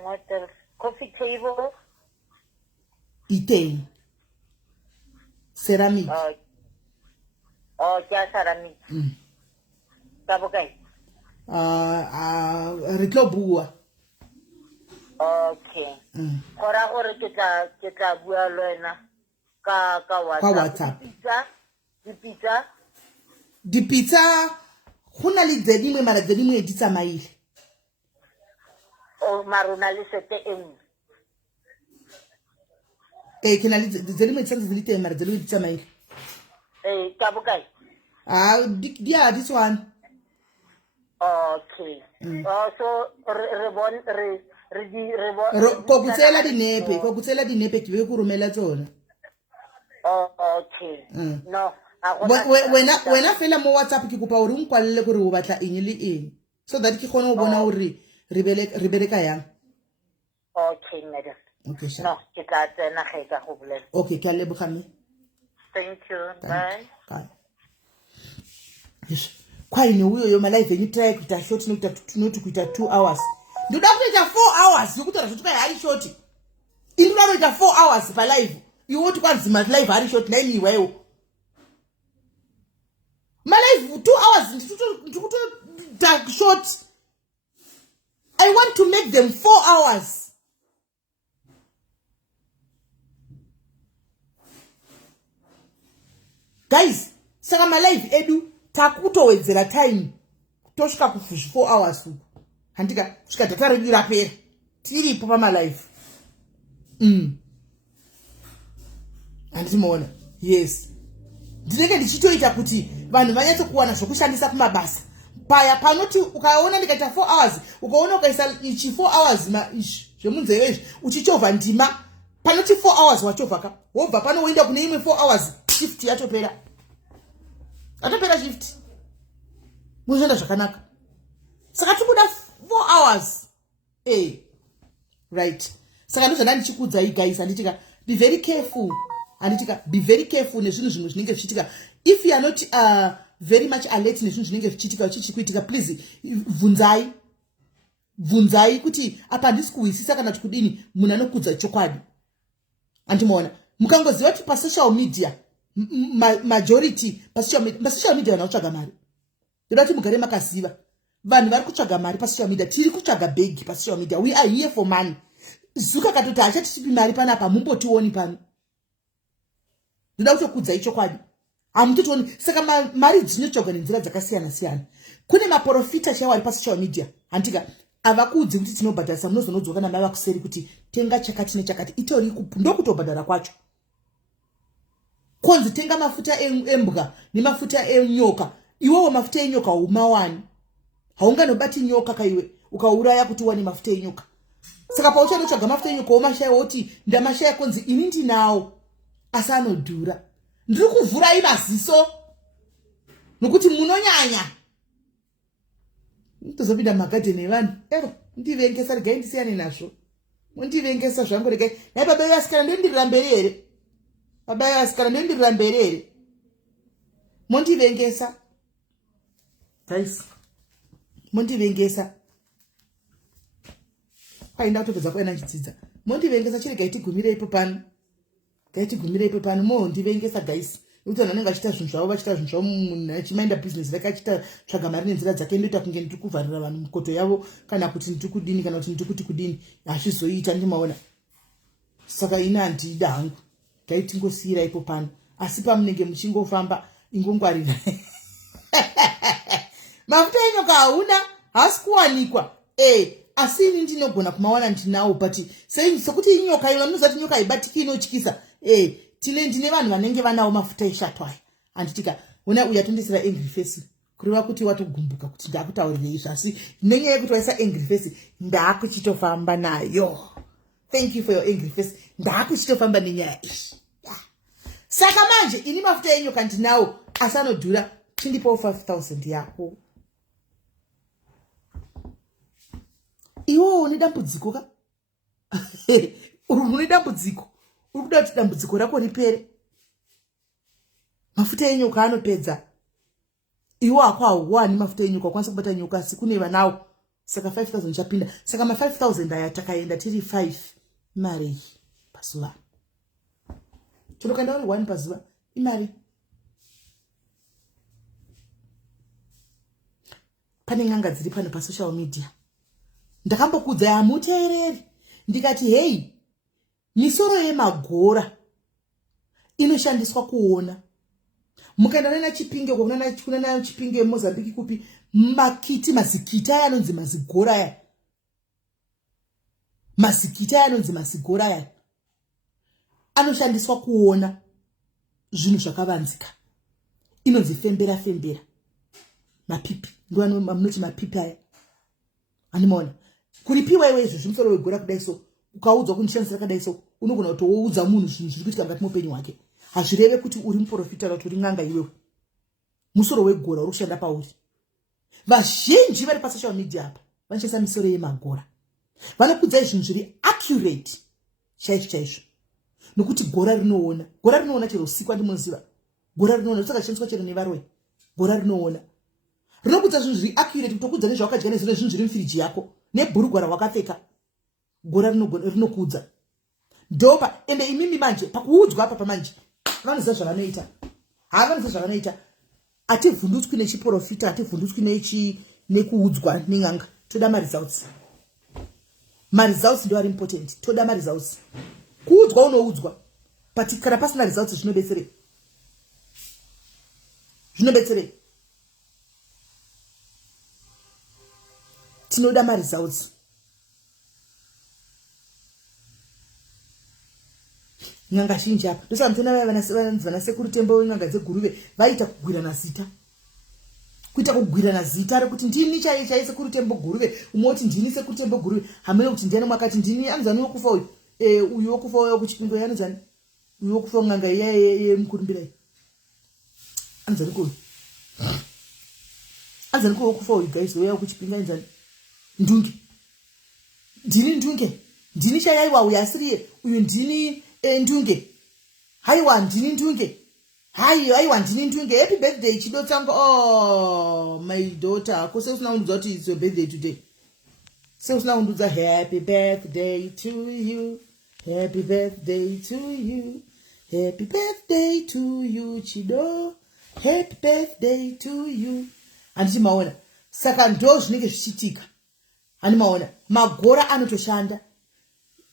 What the coffee table? Iteng. Ceramic. Kya ceramic. Ka bokae? Re tlo bua. Okay. Ora ore ke tla bua le wena ka WhatsApp. Dipitsa hona le dedimwe mara dedimwe di tsamaile. O marona le sete eng. Ke na le dedimwe tsantse di teng mara dedimwe di tsamaile. Ka bokae? Yeah, this one. Okay. So Ko kutsela dinepe ke be go romela tsona. Okay. No. Wena fela mo WhatsApp ke kopa hore o nkwalele gore o batla eng le eng so that ke khona o bona hore re bereka yang. Okay madam. Okay sure. No, ke tla tsena ge ka go bolela. Okay ke a leboga me. Thank you. Bye. Bye. Yes. Kwa ine uyo yo malive ni try kuita short no kuita 2 hours. Ndoda kuita 4 hours yokuti rashotuka hari short. Indira kuita 4 hours pa live. You want to kwanzima live hari short na imi wewe. My life 2 hours dark short. I want to make them 4 hours. Guys, saka my life edu takutowedzera time tosvika ku 4 hours uku. Handika svika data redu rapera. Tiripo pa my life. Andimoona. Yes. Ndinenge ndichitoita kuti vanhu vanyatso kuwana zvokushandisa kumabasa. Paya panoti ukaona ndikaita 4 hours, ukaona ukaisa ichi 4 hours zvemunzeyo izvi uchichovha ndima panoti 4 hours wachovha ka. Wobva pano woenda kune imwe 4 hours shift yatopera. Atopera shift. Muzvenda zvakanaka. Saka tikuda 4 hours. Right. Saka ndozvanda ndichikudzai guys anditika be very careful. Anditika be very careful nezvinhu zvimwe zvinenge zvichitika. If you are not very much alert nezvinhu zvinenge zvichitika uchichikuitika, please bvunzai kuti apa ndisi kuwisisa kana kudini munhu anokudza chokwadi. Andimoona mukangoziva kuti pa social media majority pa social media vanotsvaga mari. Ndoda kuti mugare makaziva vanhu vari kutsvaga mari pa social media. Tiri kutsvaga bag pa social media. We are here for money. Zuka katoti achatipi mari panapa mumbotioni pano. Ndoda kutokudzai chokwadi. Hamutotoni saka mari dzinotsvagwa nenzira dzakasiyana siyana. Kune maprofita chaiwo ari pa social media. Handika avakudzi kuti tinobhadharisa munozonodzoka namai vakuseri kuti tenga chakati nechakati itori ndokutobhadhara kwacho. Konzi tenga mafuta embwa nemafuta enyoka. Iwewo mafuta enyoka umawani. Haunganobati nyoka kaiwe ukauraya kuti wane mafuta enyoka. Saka pauchanotsvaga mafuta enyoka womashaya woti ndamashaya konzi ini ndinawo asi anodhura. Ndiri kuvhurai maziso nokuti munonyanya. Ndozopinda mumagadheni evanhu. Ndivengesa regai ndisiyane nazvo. Mundivengesa zvangu regai. Nai baba vasikana ndendirira mberi here. Baba vasikana ndendirira mberi here. Mundivengesa. Guys, mondivengesa painda kutopedza kuena nchidzidza mondivengesa chiri gaitigumire ipo pano mondivengesa guys nekuti vanhu vanenge vachita zvinhu zvavo vachita zvinhu zvavo munhu achimainda business rake achita tsvaga mari nenzira dzake ndoita kunge ndiri kuvharira vanhu mukoto yavo kana kuti ndiri kudini kana kuti ndiri kuti kudini hazvizoita ndimaona. Saka ina handida hangu gaitingosiyira ipo pano asi pamunenge muchingofamba ingongwarira mafuta enyoka hauna hasi kuwanikwa asi ini ndinogona kumawana ndinawo but sekuti inyoka iyo vanozati nyoka haibatiki inotyisa ndine vanhu vanenge vanawo mafuta eshato aya handitika una uyatondesera angry face kureva kuti watogumbuka kuti ndakutaurirei zvasi nenyaya yekuti waisa angry face ndakuchitofamba nayo. Thank you for your angry face. Ndakuchitofamba nenyaya iyi. Saka manje ini mafuta enyoka ndinawo asi anodhura chindipawo 5,000 yako. Iwo une dambudziko ka? Une dambudziko. Uri kuda kuti dambudziko rako ripere. Mafuta enyoka anopedza. Iwo hauwani mafuta enyoka ukwanisa kubata nyoka asi kune vanawo. Saka 5,000 chapinda. Saka ma 5,000 aya takaenda tiri 5 mari pazuva. Chinokaenda uri 1 pazuva imari. Pane nganga dziri pano pa social media. Ndakambokudza yamuteereri ndikati hey, misoro yemagora inoshandiswa kuona. Mukaenda nana Chipinge kuna nayo Chipinge Mozambique kupi makiti mazikita yanonzi mazigora ya. Mazikita yanonzi mazigora ya. Anoshandiswa kuona zvinhu zvakavanzika. Inonzi fembera. Mapipi. Ndo munoti mapipi aya. Animona. Kuripiwa iwe izvo zvimusoro wegora kudai so ukaudzwa kunishandisira kadai so unogona kutoudza munhu zvinhu zviri kuitika mukati muupenyu hwake. Hazvireve kuti uri muprofita kana kuti uri ng'anga iwewe. Musoro wegora uri kushanda pauri. Vazhinji vari pasocial media apa vanoshandisa misoro yemagora. Vanokudza zvinhu zviri accurate chaizvo. Nokuti gora rinoona chero usiku andimoziva. Gora rinoona saka chishandiswa chero nevaroi. Gora rinoona. Rinokudza zvinhu zviri accurate kutokudza nezvawakadya nezvino zvinhu zviri mufiriji yako nebhurugwa rawakapfeka. Gora rinokudza. Ndopa ende imimi manje pakuudzwa apa pamanje vanoziva zvavanoita. Havanoziva zvavanoita. Hativhundutswi nechiprofita, hativhundutswi nekuudzwa neng'anga. Toda maresults. Maresults ndio ari important. Toda maresults. Kuudzwa unoudzwa. But kana pasina results zvinobetsere. Tinoda maresults. Ng'anga zhinji apa ndosa mtona vana sekuru tembo ng'anga dzeguruve vaita kugwirana zita. Kuita kugwirana zita rekuti ndini chai sekuru tembo guruve umoti ndini sekuru tembo guruve hamene kuti ndiani mwakati ndini anzani wokufa uyu wokufa uyu kuchipingo yanozani uyu wokufa ng'anga iye mukurumbira anzani ko wokufa uyu guys uya kuchipinga anzani ndunge ndini chaiwa uyu asiriye uyu ndini ndunge haiwa ndini ndunge haiwa ndini ndunge. Happy birthday chidotsangu. Oh my daughter ko seusina kundudza kuti it's your birthday today. Seusina kundudza happy birthday to you, happy birthday to you, happy birthday to you Chido, happy birthday to you. Handiti maona saka ndo zvinenge zvichiitika. Handi maona magora anotoshanda.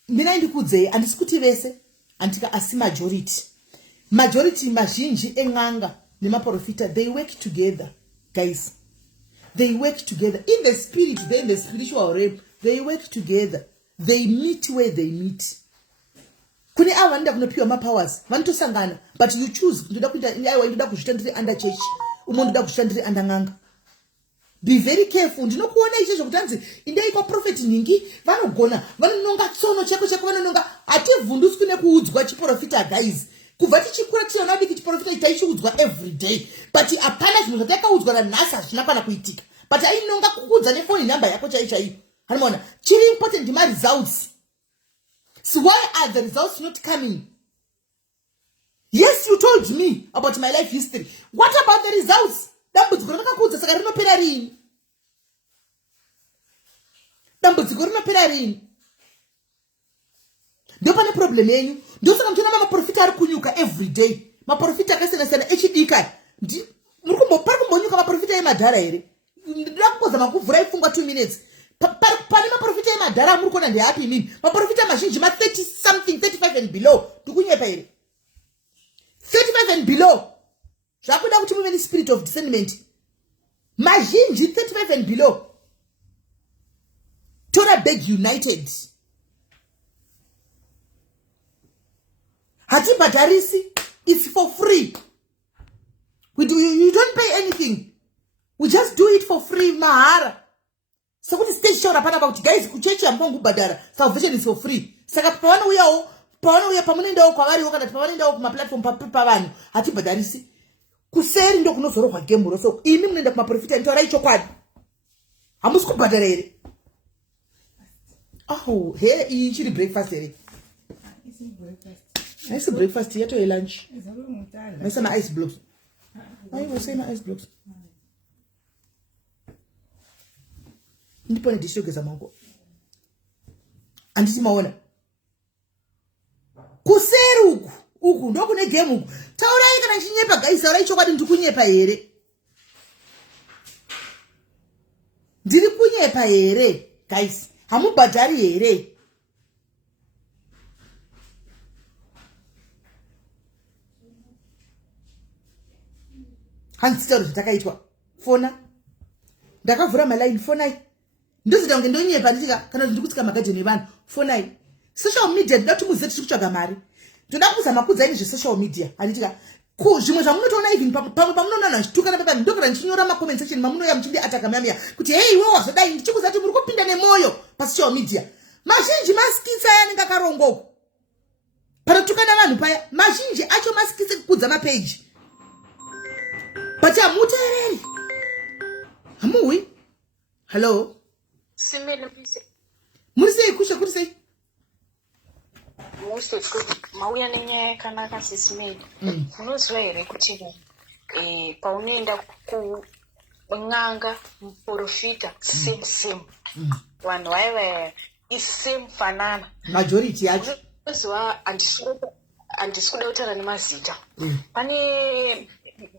Mina ndikudzei handisi kuti vese antika asi majority mazhinji eng'anga nemaprofita they work together guys. They work together in the spirit, in the spiritual realm. They work together. They meet where they meet. Kune ava vanoda kunopiwa mapowers vanotosangana but you choose ndoda kuita aiwa ndoda kuzvitandiri under church umwe ndoda kuzvitandiri under ng'anga. Be very careful. Ndinokuona izvozvo kuti anzi indei kwa prophet ningi vanogona vanononga tsono chako vanononga. Hativhundutswi nekuudzwa chiprofita guys. Kubva tichikura tichiona diki chiprofita taichiudzwa every day but hapana zvinhu zvatakaudzwa nanhasi hazvina kana kuitika but ainonga kuudza nefoni namba yako chaiyo. Hanoona chiri important ma results. So why are the results not coming? Yes, you told me about my life history. What about the results? Dambudziko rakakuudza saka rinopera rini? dambudziko rinopera rini? Ndio pane problem yenyu. Ndio saka mtona maprofita ari kunyuka every day. Maprofita akasiyana-siyana echidika. Muri kumbonyuka maprofita emadhara here? Ndida kungozama kuvhura ifungwa 2 minutes. Pane maprofita emadhara muri kuona ndeapi inini? Maprofita mazhinji ma 30 something, 35 and below. Ndikunyepa here. 35 and below. Zvakuda kuti muve spirit of discernment. Mazhinji 35 and below. Tora Beg United. Hatibhadarisi, it's for free. You don't pay anything. We just do it for free, mahara. So what is stage show rapana about guys kuchechi ampongu badara. Salvation is for free. Saka pawana uya pamunenda uko kwagari wakana pamunenda uko platform pavanu. Hatibhadarisi. Kuseri ndo kunozoro kwa gemburo. So imi munenda kuma profita ntora icho kwadi. Hamusi kubadara here. Oh, here ichiri breakfast here. Nice breakfast here to lunch. Nice my ice blocks. I will say my ice blocks. Ndipo ndishogeza mango. Anditi maona. Kuseru uku ndo kune game uku. Taurai kana chinyepa guys, taurai chokwadi ndikunyepa here. Ndiri kunyepa here guys. Hamubhadhari here. Handstauri zvakaitwa. Fona. Ndakavhura maline fonai. Ndozita kunge ndonyepa nditika kana ndikutsika magadheni evanhu. Fonai. Social media ndida kuti muzive tiri kutsvaga mari. Ndoda kuzama kuudzaini zve-social media. Handitika zvimwe zvamunotoona even pamwe pamunoona zvitukana pepa ndokana ndichinyora macomment section mamunoya muchindi ataka mamiya kuti hey iwe wazodai ndichikuza kuti muri kupinda nemoyo pasocial media. Mazhinji maskitsa yanenge akaronga uko. Panotukana vanhu paya mazhinji acho maskitsa kukudza mapage. But hamuteereri. Hamuwi? Hello? Muri sei kusha kuri sei? Mose mauya nenyaya yakanaka SIS MELLY. Unoziva here kuti paunoenda kun'anga muprofita same vanhu vaiva isame fanana majority yacho. Unoziva handisi kuda kutaura nemazita. Pane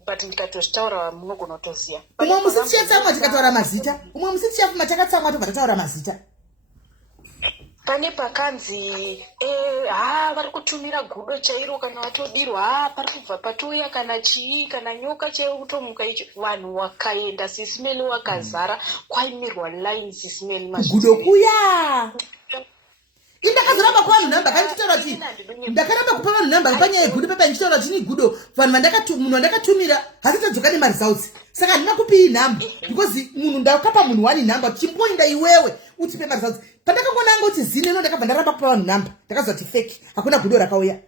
but ndikatozvitaura munogona kutoziva. Umwe musi tichatsamwa tikataura mazita. Umwe musi tichafuma takatsamwa tobva tataura mazita. Pane pakanzi vari kutumira gudo chairo kana vatodirwa pari kubva patouya kana chii kana nyoka chairo kutomuka icho. Vanhu wakaenda SIS MELLY wakazara kwaimirwa line SIS MELLY gudo kuya. Indakazoramba kupa vanhu namba kandichitaura kuti ndakaramba kupa vanhu namba panyaya yegudo pepa ndichitaura kuti ni gudo vanhu munhu wandakatumira hasitadzoka nemaresults. Saka handina kupi namba because munhu ndakapa munhu 1 namba chimboinda iwewe utipe maresults. Pandakangona ngoti zine ndakabva ndaramba kupa vanhu namba ndakazwa kuti fake hakuna gudo rakauya.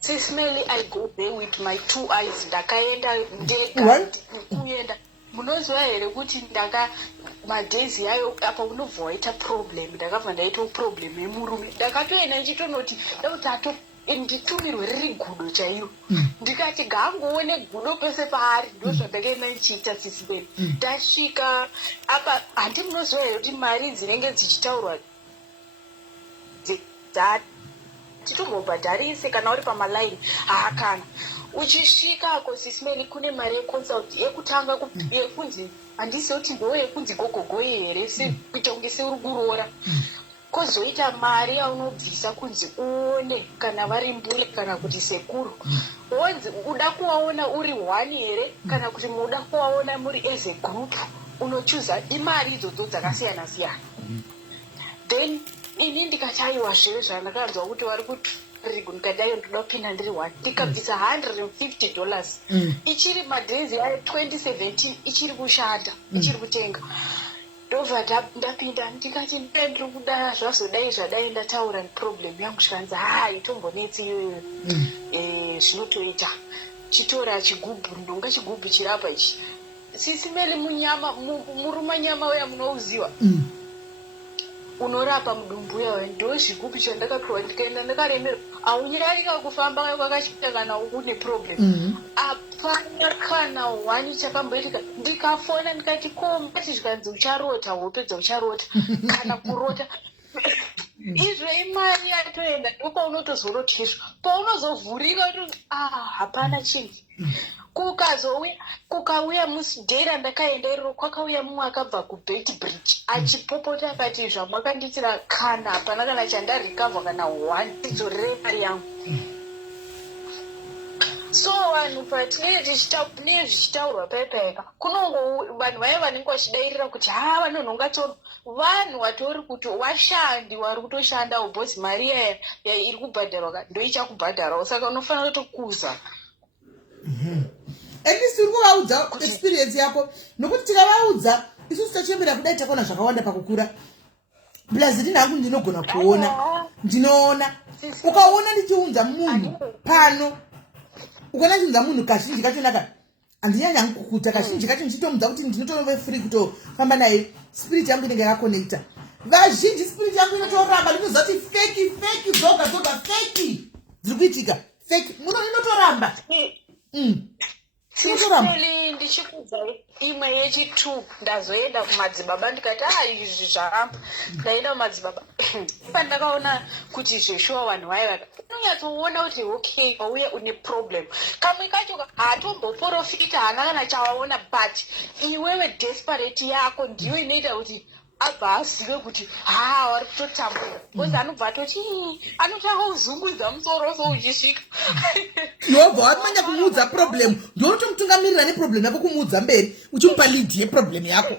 SIS MELLY I go there with my 2 eyes. Ndakaenda ndega kuenda. Munoziva here kuti madhezi ayo apa unobva waita problem. Ndakabva ndaita problem yemurume. Ndakatoenda ndichitonoti ndakuti nditumirwe riri gudo chairo. Ndikati gangoone gudo pese paari. Ndozvandakaenda ndichiita SIS MELLY. Ndasvika apa handi munoziva here kuti mari dzinenge dzichitaurwa titombobhadharise kana uri pamalaini haakana. Uchisvika SIS MELLY kune mari yeconsult yekutanga yekunzi handisi kuti ndo yekunzi gogogoyi here kuita kunge seuri kuroora. Kozoita mari yaunobvisa kunzi uone kana vari mbure kana kuti sekuru. Wonzi uda kuwaona uri 1 here kana kuti muda kuwaona muri as a group. Unochuza imari idzodzo dzakasiyana siyana. Then ini ndikataiwa zviro zvandakanzwa kuti vari kuti ndikadayo ndoda kupinda ndiri 1 ndikabvisa $150 ichiri madhezi ayo 2017 ichiri kushanda ichiri kutenga. Ndobva ndapinda ndikati ndiri kuda zvazodai zvadai ndataura problem yangu zvikanzi itombonetsi iyoyo zvinotoita chitora chigubhu ndonga chigubhu chirapa ichi. SIS MELLY munyama muruma nyama uya munouziva unorapa mudumbuya we ndo zvikupi chandakapiwa ndikaenda ndakaremerwa aunyarika kufamba kwakashita kana une problem apana kana wani chakamboitika ndikafona ndikati kombati zvikanzi ucharota wopedza ucharota kana kurota izvo imari yatoenda ndopaunotozorodeswa paunozovhurika kuti hapana chinhu kukauya musi dhera ndakaenda iroro kwakauya mumwe akabva kubet bridge achipopota akati zvamwakanditira kana hapana kana chandarikavha kana 1 tidzorere mari yangu. So vanhu patinenge zvichitaurwa paipaika kunongo vanhu vaya vanenge vachidairira kuti vanonhonga tsono vanhu vatori kuti washandi wari kutoshanda ubhosi mari iri kubhadharwa ndoichakubhadharawo saka unofanira kutokuza at least uri kuvaudza experience yako nokuti tikavaudza isusu tachembera kudai takaona zvakawanda pakukura plus ndini hangu ndinogona kuona ndinoona ukaona ndichiunza munhu pano ukaona ndichiunza munhu kazhinji kachonaka handinyanyangu kukuta kazhinji kacho ndichitomudza kuti ndinotove free kutofamba naye spirit yangu inenge yakakonekta vazhinji spirit yangu inotoramba ndinoziva kuti feki dzoga feki dziri kuitika feki muno inotoramba Sismeli ndichikudza imwe yechi2 ndazoenda kumadzibaba ndikati izvi zvaramba ndaenda kumadzibaba pandakaona kuti zveshuwa vanhu vaya unonyatsoona kuti okay pauye une problem kamwe kacho hatomboprofita hana kana chawaona but iwewe desperate yako ndiyo inoita kuti abva azive kuti wari kutotambura bcause anobva atoti anotanga kuzungudza musoro so uchisvika yobva wamanya kumuudza problem ndotomutungamirira neproblem yako kumuudza mberi uchimupa lead yeproblem yako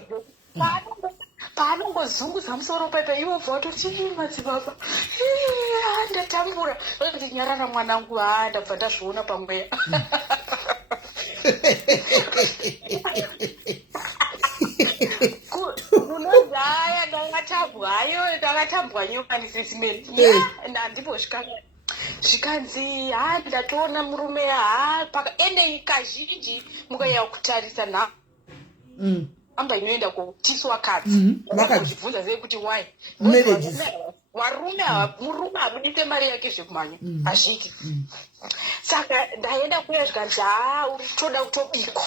paanongozungudza musoro paipa iwo bva watoti madzibaba ndatambura kuti nyarara mwanangu ndabva ndazviona pamweya unozaya ndakatambwa nyokani sisimeni ndandimbosvika zvikanzi ndatoona murume ende kazhinji mukaiya kutarisa nha amba inoenda kutiswa kadzi vakazvibvunza sei kuti why murume abudise mari yake zvekumhanya hazviki saka ndaenda kuya zvikanzi toda kutobikwa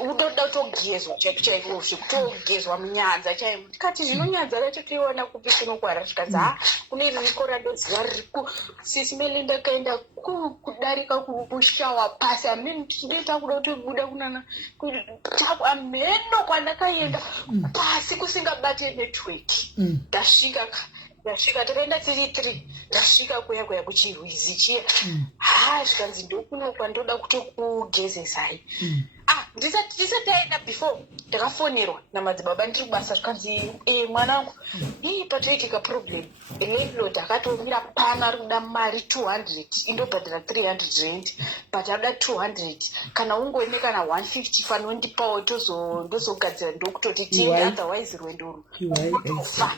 unoda kutogezwa chaiko chaiko zvekutogezwa munyanza chaimo tikati zvino nyanza racho toiona kupi kunokwara zvikanzi kune ririko randoziva ririku sisimeli ndakaenda kudarika kushawa pasi ameni tindoita kuda kutobuda kunana ameno kwandakaenda pasi kusingabate network ndasvika takaenda tiri 3 ndasvika kuya kuchirwizi chiya zvikanzi ndokuno kwandoda kutokugezesai ndisati taenda before ndakafonerwa namadzibaba ndiri kubasa zvikanzi mwanangu patoitika problem landlord akatomira pano ari kuda mari 200 indobhadhira 300 rand but ada 200 kana ungoine kana 150 fanondipawo ndozogadzira ndokutoti tiende otherwise rwendo rutofa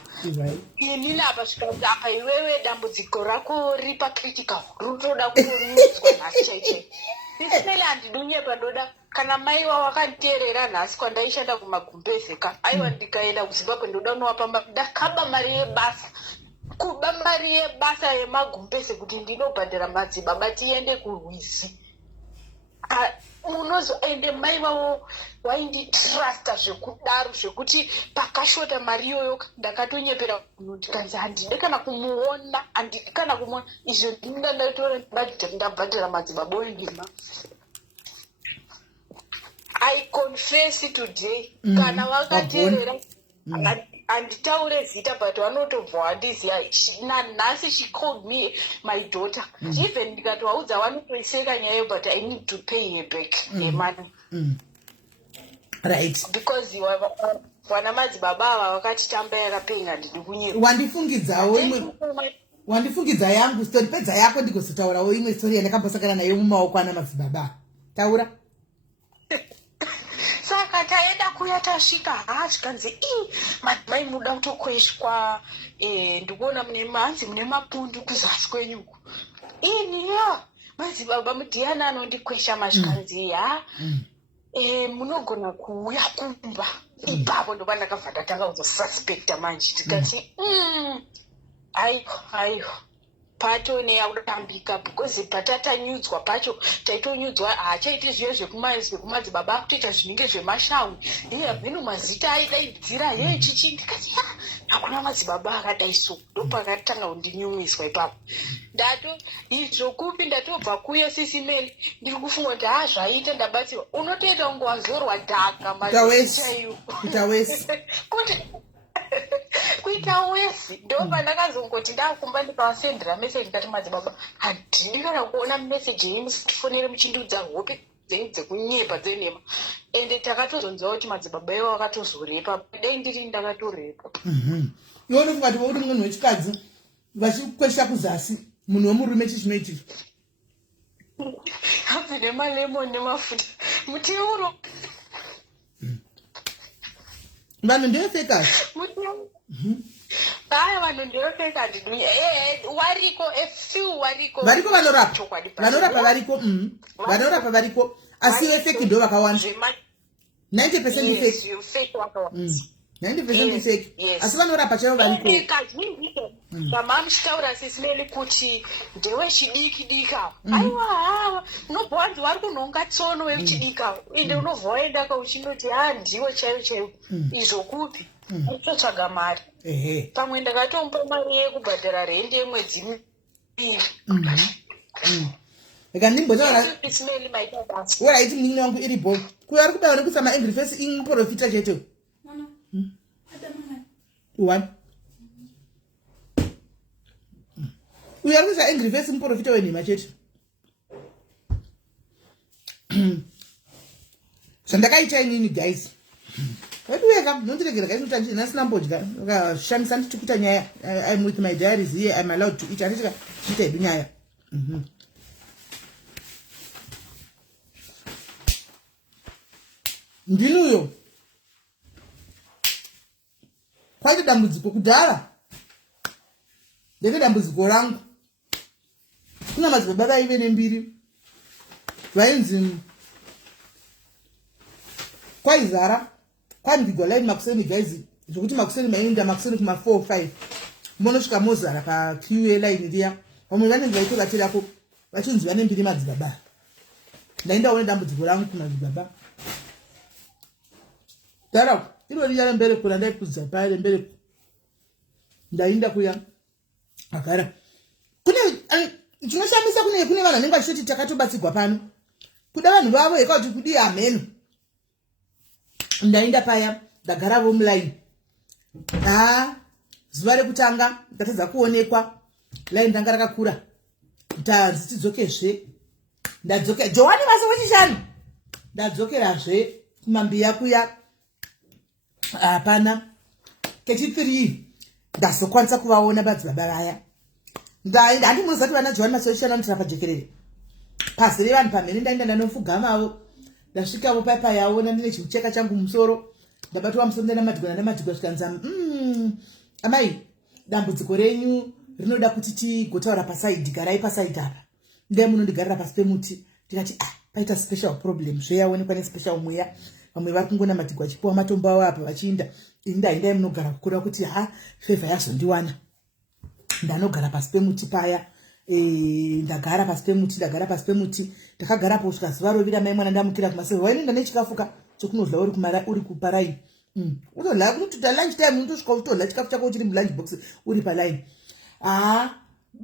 inini apa zvikanzi apa iwewe dambudziko rako ripa critical rutoda kutonudzwa nhasi chaichai ndisimeli handidunyepa ndoda kana maiwa wakanditeerera nhasi kwandaishanda kumagumbezeka aiwa ndikaenda kuzimbabwe ndoda unowapamba ndakaba mari yebasa kuba mari yebasa yemagumbeze kuti ndinobhadhira madzibaba tiende kurwizi unozoende maivawo wainditrasta zvekudaro zvekuti pakashota mari iyoyo ndakatonyepera ndikanzi handidi kana kumuona izvo ndindandatora bajeti ndabhadhira madzibaba ondima I confess today kana vakateerera handitaure zita but vanotobva vandiziva nanhasi she called me my daughter even ndikatovaudza vanotoiseka nyaya but I need to pay her back her money right because vana madzibaba ava vakati tamba yakapenya handidi kunyerwa wandifungidzawo imwe wandifungidza yangu story pedza yako ndikozotaurawo imwe story yandakambosakana nayo mumaoko ana madzibaba taura saka taenda kuya tasvika zvikanzi mai muda kutokweshwa ndikuona mune mapundu kuzasi kwenyuku iniya madzibaba mudhiyana anondikwesha mazvikanzi munogona kuuya kumba ipapo ndoba ndakabva ndatanga kuzosuspekta manje tikati aiwa patone yakutambika because patatanyudzwa pacho taitonyudzwa haachaiti zviyo zvekumadzibaba akutoita zvinenge zvemashawi iye mhenu mazita aidaidzira ye chichi ndikati hakuna madzibaba akadai so ndopakatanga kundinyumiswa ipapo ndato izvokupi ndatobva kuya SIS MELLY ndiri kufunga kuti zvaita ndabatsirwa unotoita kunge wazorwa dhaka mazitaiyo kuita wesi ndopa ndakazongoti ndakumba ndipavasendera meseji ndikati madzibaba handini kana kuona meseji yenyu musitifonere muchindudza hope dzenyu dzekunyepa dzenema ende takatozonzwa kuti madzibaba iwo akatozorepa dai ndiri ndakatorepa iwe unofunga kuti uri munhu wechikadzi vachikwesha kuzasi munhu wemurume chizvinoitika habvi nemalemoni nemafuta muteuro vanhu ndevefekazi aya vanhu ndevefeka ndidunye wariko efew wariko vanorapa variko asi vefeki ndo vakawanda 90% fake 90% fake asi vanorapa chaivo variko vamamuchitaura SIS MELLY kuti ndewechidiki aiwa unobva wanzi vari kunhonga tsono wechidika ende unobva waendaka uchindoti ndiwe chaivo izvokupi aitotsvaga mari pamwe ndakatompa mari yekubhadhara rende yemwedzi miviri waraiti munini wangu iri bho kuyo ari kudawa nekuisa maangry face inprofita chete one uyo ari kuisa angry face muprofita wenhema chete zvandakaita inini guys vatuweka nondiregera guys kuti ndinasina mbodya akashamisa nditi kuita nyaya I'm with my diaries here I'm allowed to eat anditika chiita hedu nyaya ndinuyo kwaita dambudziko kudhara ndeke dambudziko rangu kuna madzibaba vaive nembiri vainzi kwaizara kwandigwa laini makuseni guys zvokuti makuseni mainda makuseni kuma 4 5 monosvika mozara paqa laini riya vamwe vanenge vaitovatirako vachinzi vane mbiri madzibaba ndaindaone dambudziko rangu kumadzibaba dara iro riya rembereko randaikudza paya rembereko ndainda kuya agara kune chinoshamisa kune vanhu vanenge vachitoti takatobatsigwa pano kuda vanhu vavo yekauti kudi hameno ndainda paya ndagaravo mulaini zuva rekutanga ndatadza kuonekwa laini ndanga rakakura ndanzi tidzokezve ndadzokera johani vase wechishanu ndadzokerazve kumambiya kuya hapana kechipiri ndazokwanisa kuvaona madzibaba vaya handimunoziva kuti vana johani vase wechishanu vanotira pajekerere pasi revanhu pamhene ndainda ndanofugamawo ndasvikavo paipa yaona ndine chimucheka changu musoro ndabatwa musoro ndana madhigwana zvikanza amai dambudziko renyu rinoda kuti tigotaura pasaidhi garai pasaidhi apa ndai munondigarira pasi pemuti tikati paita special problem zveyaonekwa nespecial mweya vamwe vari kungona madhigwa achipiwa matombo avo apa vachiinda indai munogara kukura kuti fevha yazondiwana ndanogara pasi pemuti paya ndagara pasi pemuti ndakagarapo kusvika zuva rovira mai mwana ndamukira kumaseve wainoenda nechikafuka chokunodla uri kuparaini unodla kutoita lunch time unotosvika uchitodla chikafu chako chiri mulunch box uri palaini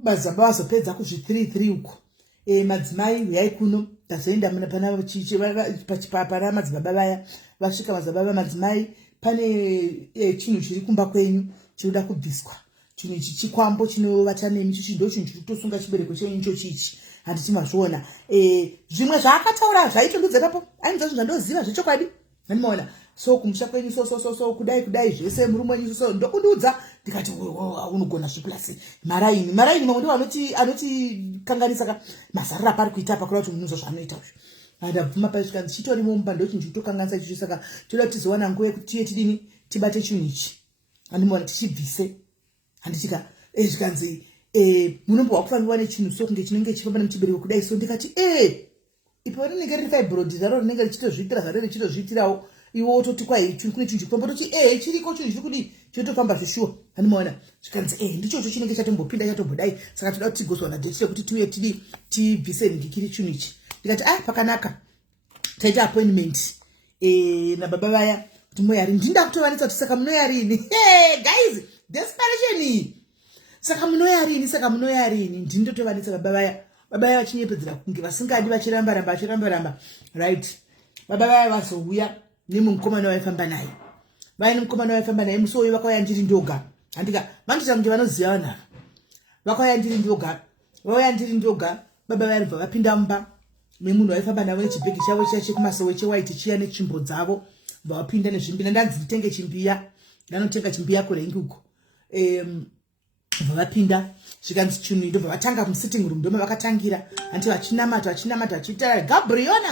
madzibaba vazopedza kuzvi3 uko madzimai uyai kuno ndazoenda pana madzibaba vaya vasvika madzibaba madzimai pane chinhu chiri kumba kwenyu chinoda kubviswa chinhu ichi chikwambo chinovata nemi chichi ndo chinhu chiri kutosunga chibereko chenyu icho chichi handiti mazviona zvimwe zvaakataura zvaitondudza ipapo ainza zvinhu zvandoziva zvechokwadi handimaona so kumusha kwenyu so kudai zvese murume wenyu so ndokundudza ndikati unogona zviplasi maraini mamwe ndiwo anotikanganisa mazarira pari kuita pakura kuti munhu zvaanoita uzvo ndabvuma paisvika ndichitorimo mumba ndo chinhu chitokanganisa ichicho saka toda tizowana nguva yekuti tiye tidini tibate chinhu ichi handimaona tichibvise handitika zvikanzi munombowa kufanirwa nechinhu so kunge chinenge chifamba nemuchibereko kudai so ndikati ipo rinenge riri fibroid zvaro rinenge richitozviitira zvaro richitozviitirawo iwo utoti kwai kune chinhu chifamba toti chiriko chinhu chiri kudi chinotofamba zveshuwa handimaona zvikanzi ndichocho chinenge chatombopinda chatombodai saka toda kuti tigozwana date yekuti tiuye tibvise ndikiri chinhu ichi ndikati pakanaka taita appointment nababa vaya kuti moyari ndinda kutovanisa kuti saka munoyarini guys desperation iyi saka munoyarini ndindotovanisa baba vaya vachinyepedzera kunge vasingadi vachiramba right baba vaya vazouya nemukomana waifamba naye nemukomana waifamba naye musi uyu vakauya ndiri ndoga handika vandita kunge vanoziva vanhu ava vakauya ndiri ndoga baba vaya bva vapinda mumba memunhu waifamba navo nechibhegi chavo chiya chekumasowe chewaiti chiya netsvimbo dzavo bva vapinda nezvimbiya ndanzi nditenge chimbiya ndanotenga chimbiya kurengi uko bva vapinda zvikanzi chinhu ndobva vatanga musitting room ndoma vakatangira anti vachinamata vachitaura Gabriona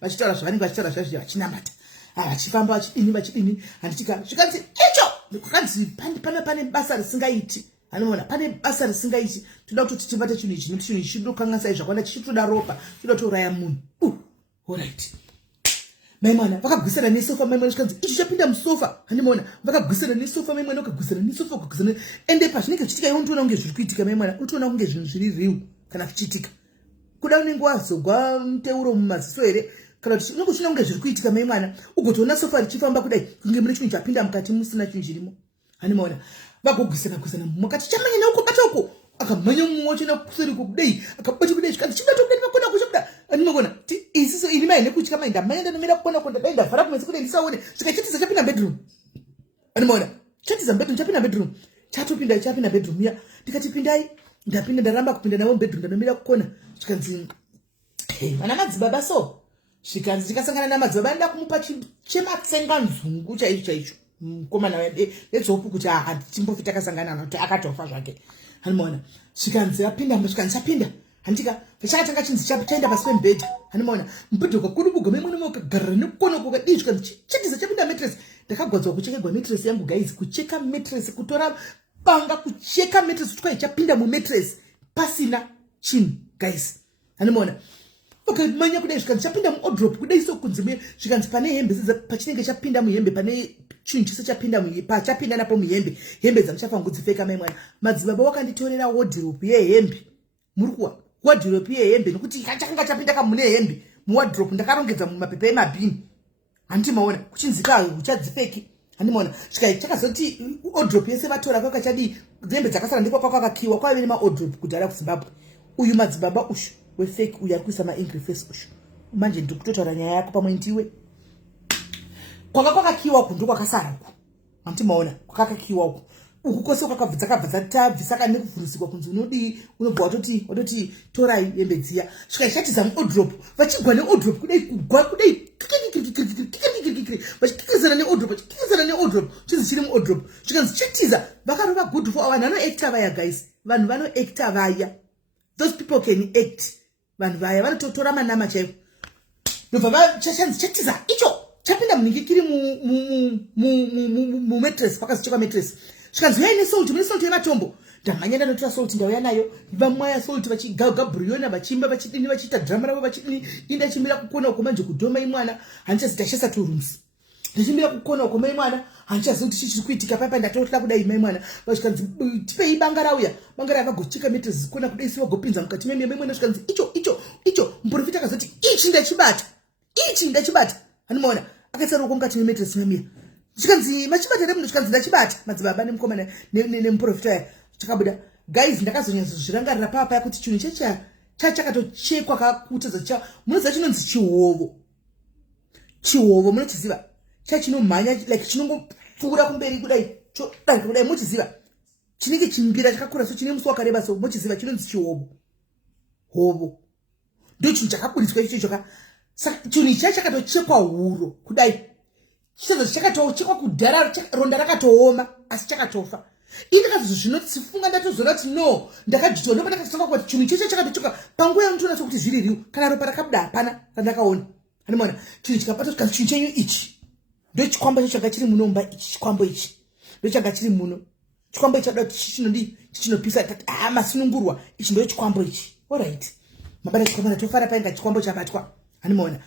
vachitaura zvavanenge vachitaura zvazvo vachinamata vachifamba vachidini handitika zvikanzi icho kwakanzi pane basa risingaiti anoona pane basa risingaiti toda kuti tibate chinhu ichi nekuti chinhu ichi chinokanganisa zvakawanda chichitoda ropa chinoda kutouraya munhu alright maimwana vakagwisana nesofa maimwana zvikanzi ichi chapinda musofa handimaona vakagwisana nesofa maimwana ukagwisana nesofa ukagwisana ende pazvinenge zvichitika iwe unotoona kunge zviri kuitika maimwana unotoona kunge zvinhu zviri riu kana zvichiitika kuda unenge wazogwa muteuro mumaziso here kana kuti unenge uchina kunge zviri kuitika maimwana ugotoona sofa richifamba kudai kunge mune chinhu chapinda mukati musina chinhu chirimo handimaona vagogwisana mukati chamanya neuko bata uko akamhanya mumwe wachena kuseri kudai akabata kudai zvikanzi chibata kudai vakona kuchokuda andinogona isiso ini mai nekutya mai ndamanya ndanomira kuona kwenda dai ndavhara kumwezi kudai ndisaone zvikachatiza chapinda bedroom andinoona chapinda bedroom chapinda bedroom ya ndikati pindai ndapinda ndaramba kupinda navo bedroom ndanomira kukona zvikanzi vana madzibaba so zvikanzi tikasangana namadzibaba nda kumupa chematsenga nzungu chaicho mukomana nedzopu kuti timbofita takasangana kuti akatofa zvake handimaona zvikanzi vapinda zvikanzi chapinda handika vachakatanga chinzi chaenda pasi pembedha handimaona mubhedha ukakudubuga memwene ukagarira nekukona ukadii zvikanzi chatiza chapinda matress ndakagwadzwa kuchekegwa matress yangu guys kucheka matress kutora banga kucheka matress kuti kwai chapinda mumatress pasina chinhu guys handimaona vakamanya kudai zvikanzi chapinda muodrop kudai sokunzi zvikanzi pane hembe pachinenge chapinda muhembe pane chinhu chise chapinda napo muhembe hembe dzamuchafangudzipfeka maimwana madzibaba wakanditorera wardrobe yehembe murikuwa wardrobe yehembe nokuti chakanga chapinda kamune hembe muwardrobe ndakarongedza mumapepa emabhini handimaona kuchinzika uchadzipfeki handimaona svikai chakazoti wardrobe yese vatora kwakachadi hembe dzakasara ndiko kwakakiwa kwaviri maodrobe kudhara kuzimbabwe uyu madzibaba ushu wefake uyu ari kuisa maangry face ushu manje ndikutotaura nyaya yako pamwe ndiwe kwakakiwa uku ndokwakasara uku handimaona kwakakiwa uku kwose kwakabva tabvisa nekuvhurisikwa kunzi unodii unobva watoti torai hembe dziya zvikachatiza muodrop vachigwa neodrop kudai kugwa kudai vachikikizana neodrop chinzi chiri muodrop zvikanzi chatiza vakarova good for vanhu vanoacta vaya guys vanhu vanoacta vaya those people can act vanhu vaya vanototora manama chaivo ndobva vachanzi chatiza icho chapinda muningikiri mumatress pakazichekwa matress zvikanzi uyai nesalt yematombo ndamhanya ndanotora salt ndauya nayo vamwaya salt vachigabriona vachimba vachidini vachiita drama ravo vachidini indachimira kukona uko manje kudhoma imwana handichazitashesa 2 rooms ndichimira kukona uko maimwana handichazivi kuti chichiri kuitika paipa ndatotla kudai maimwana vasvikanzi tipei banga rauya banga raya vagocheka matress kona kudai si vagopinza mukati memwana zvikanzi icho muprofita akazoti ichi ndachibata handimaona akatsaroko mukati mematress memiya zvikanzi machibata remunhu zvikanzi ndachibata madzibaba nemukomana nemuprofita aya chakabuda guys ndakazonyazozvirangarira papa kuti chinhu chakatochekwa kakutadza munoziva chinonzi chihovo munochiziva chachinomhanya like chinongopfuura kumberi kudai chodanka kudai mochiziva chinenge chimbira chakakura so chine musi wakareba so mochiziva chinonzi chihovo ndo chinhu chakaburiswa ichocho saka chinhu ichi chakatochekwa huro kudai chakatochekwa kudhara ronda rakatooma asi chakatofa indakazozvinoti sifunga ndatozoona kuti no ndakajitoa ndopa ndakatofunga kuti chinhu ichocho chakatochekwa panguva yamutoona sokuti zviri riu kana ropa rakabuda hapana randakaona handimaona chinhu chikabata kuti chinhu chenyu ichi ndo chikwambo icho changa chiri munomba ichi chikwambo ichi ndo changa chiri muno chikwambo ichi chada kuti chichinopisa masunungurwa ichi ndo chikwambo ichi alright mabada chikwambo ndatofara painga chikwambo chabatwa handimaona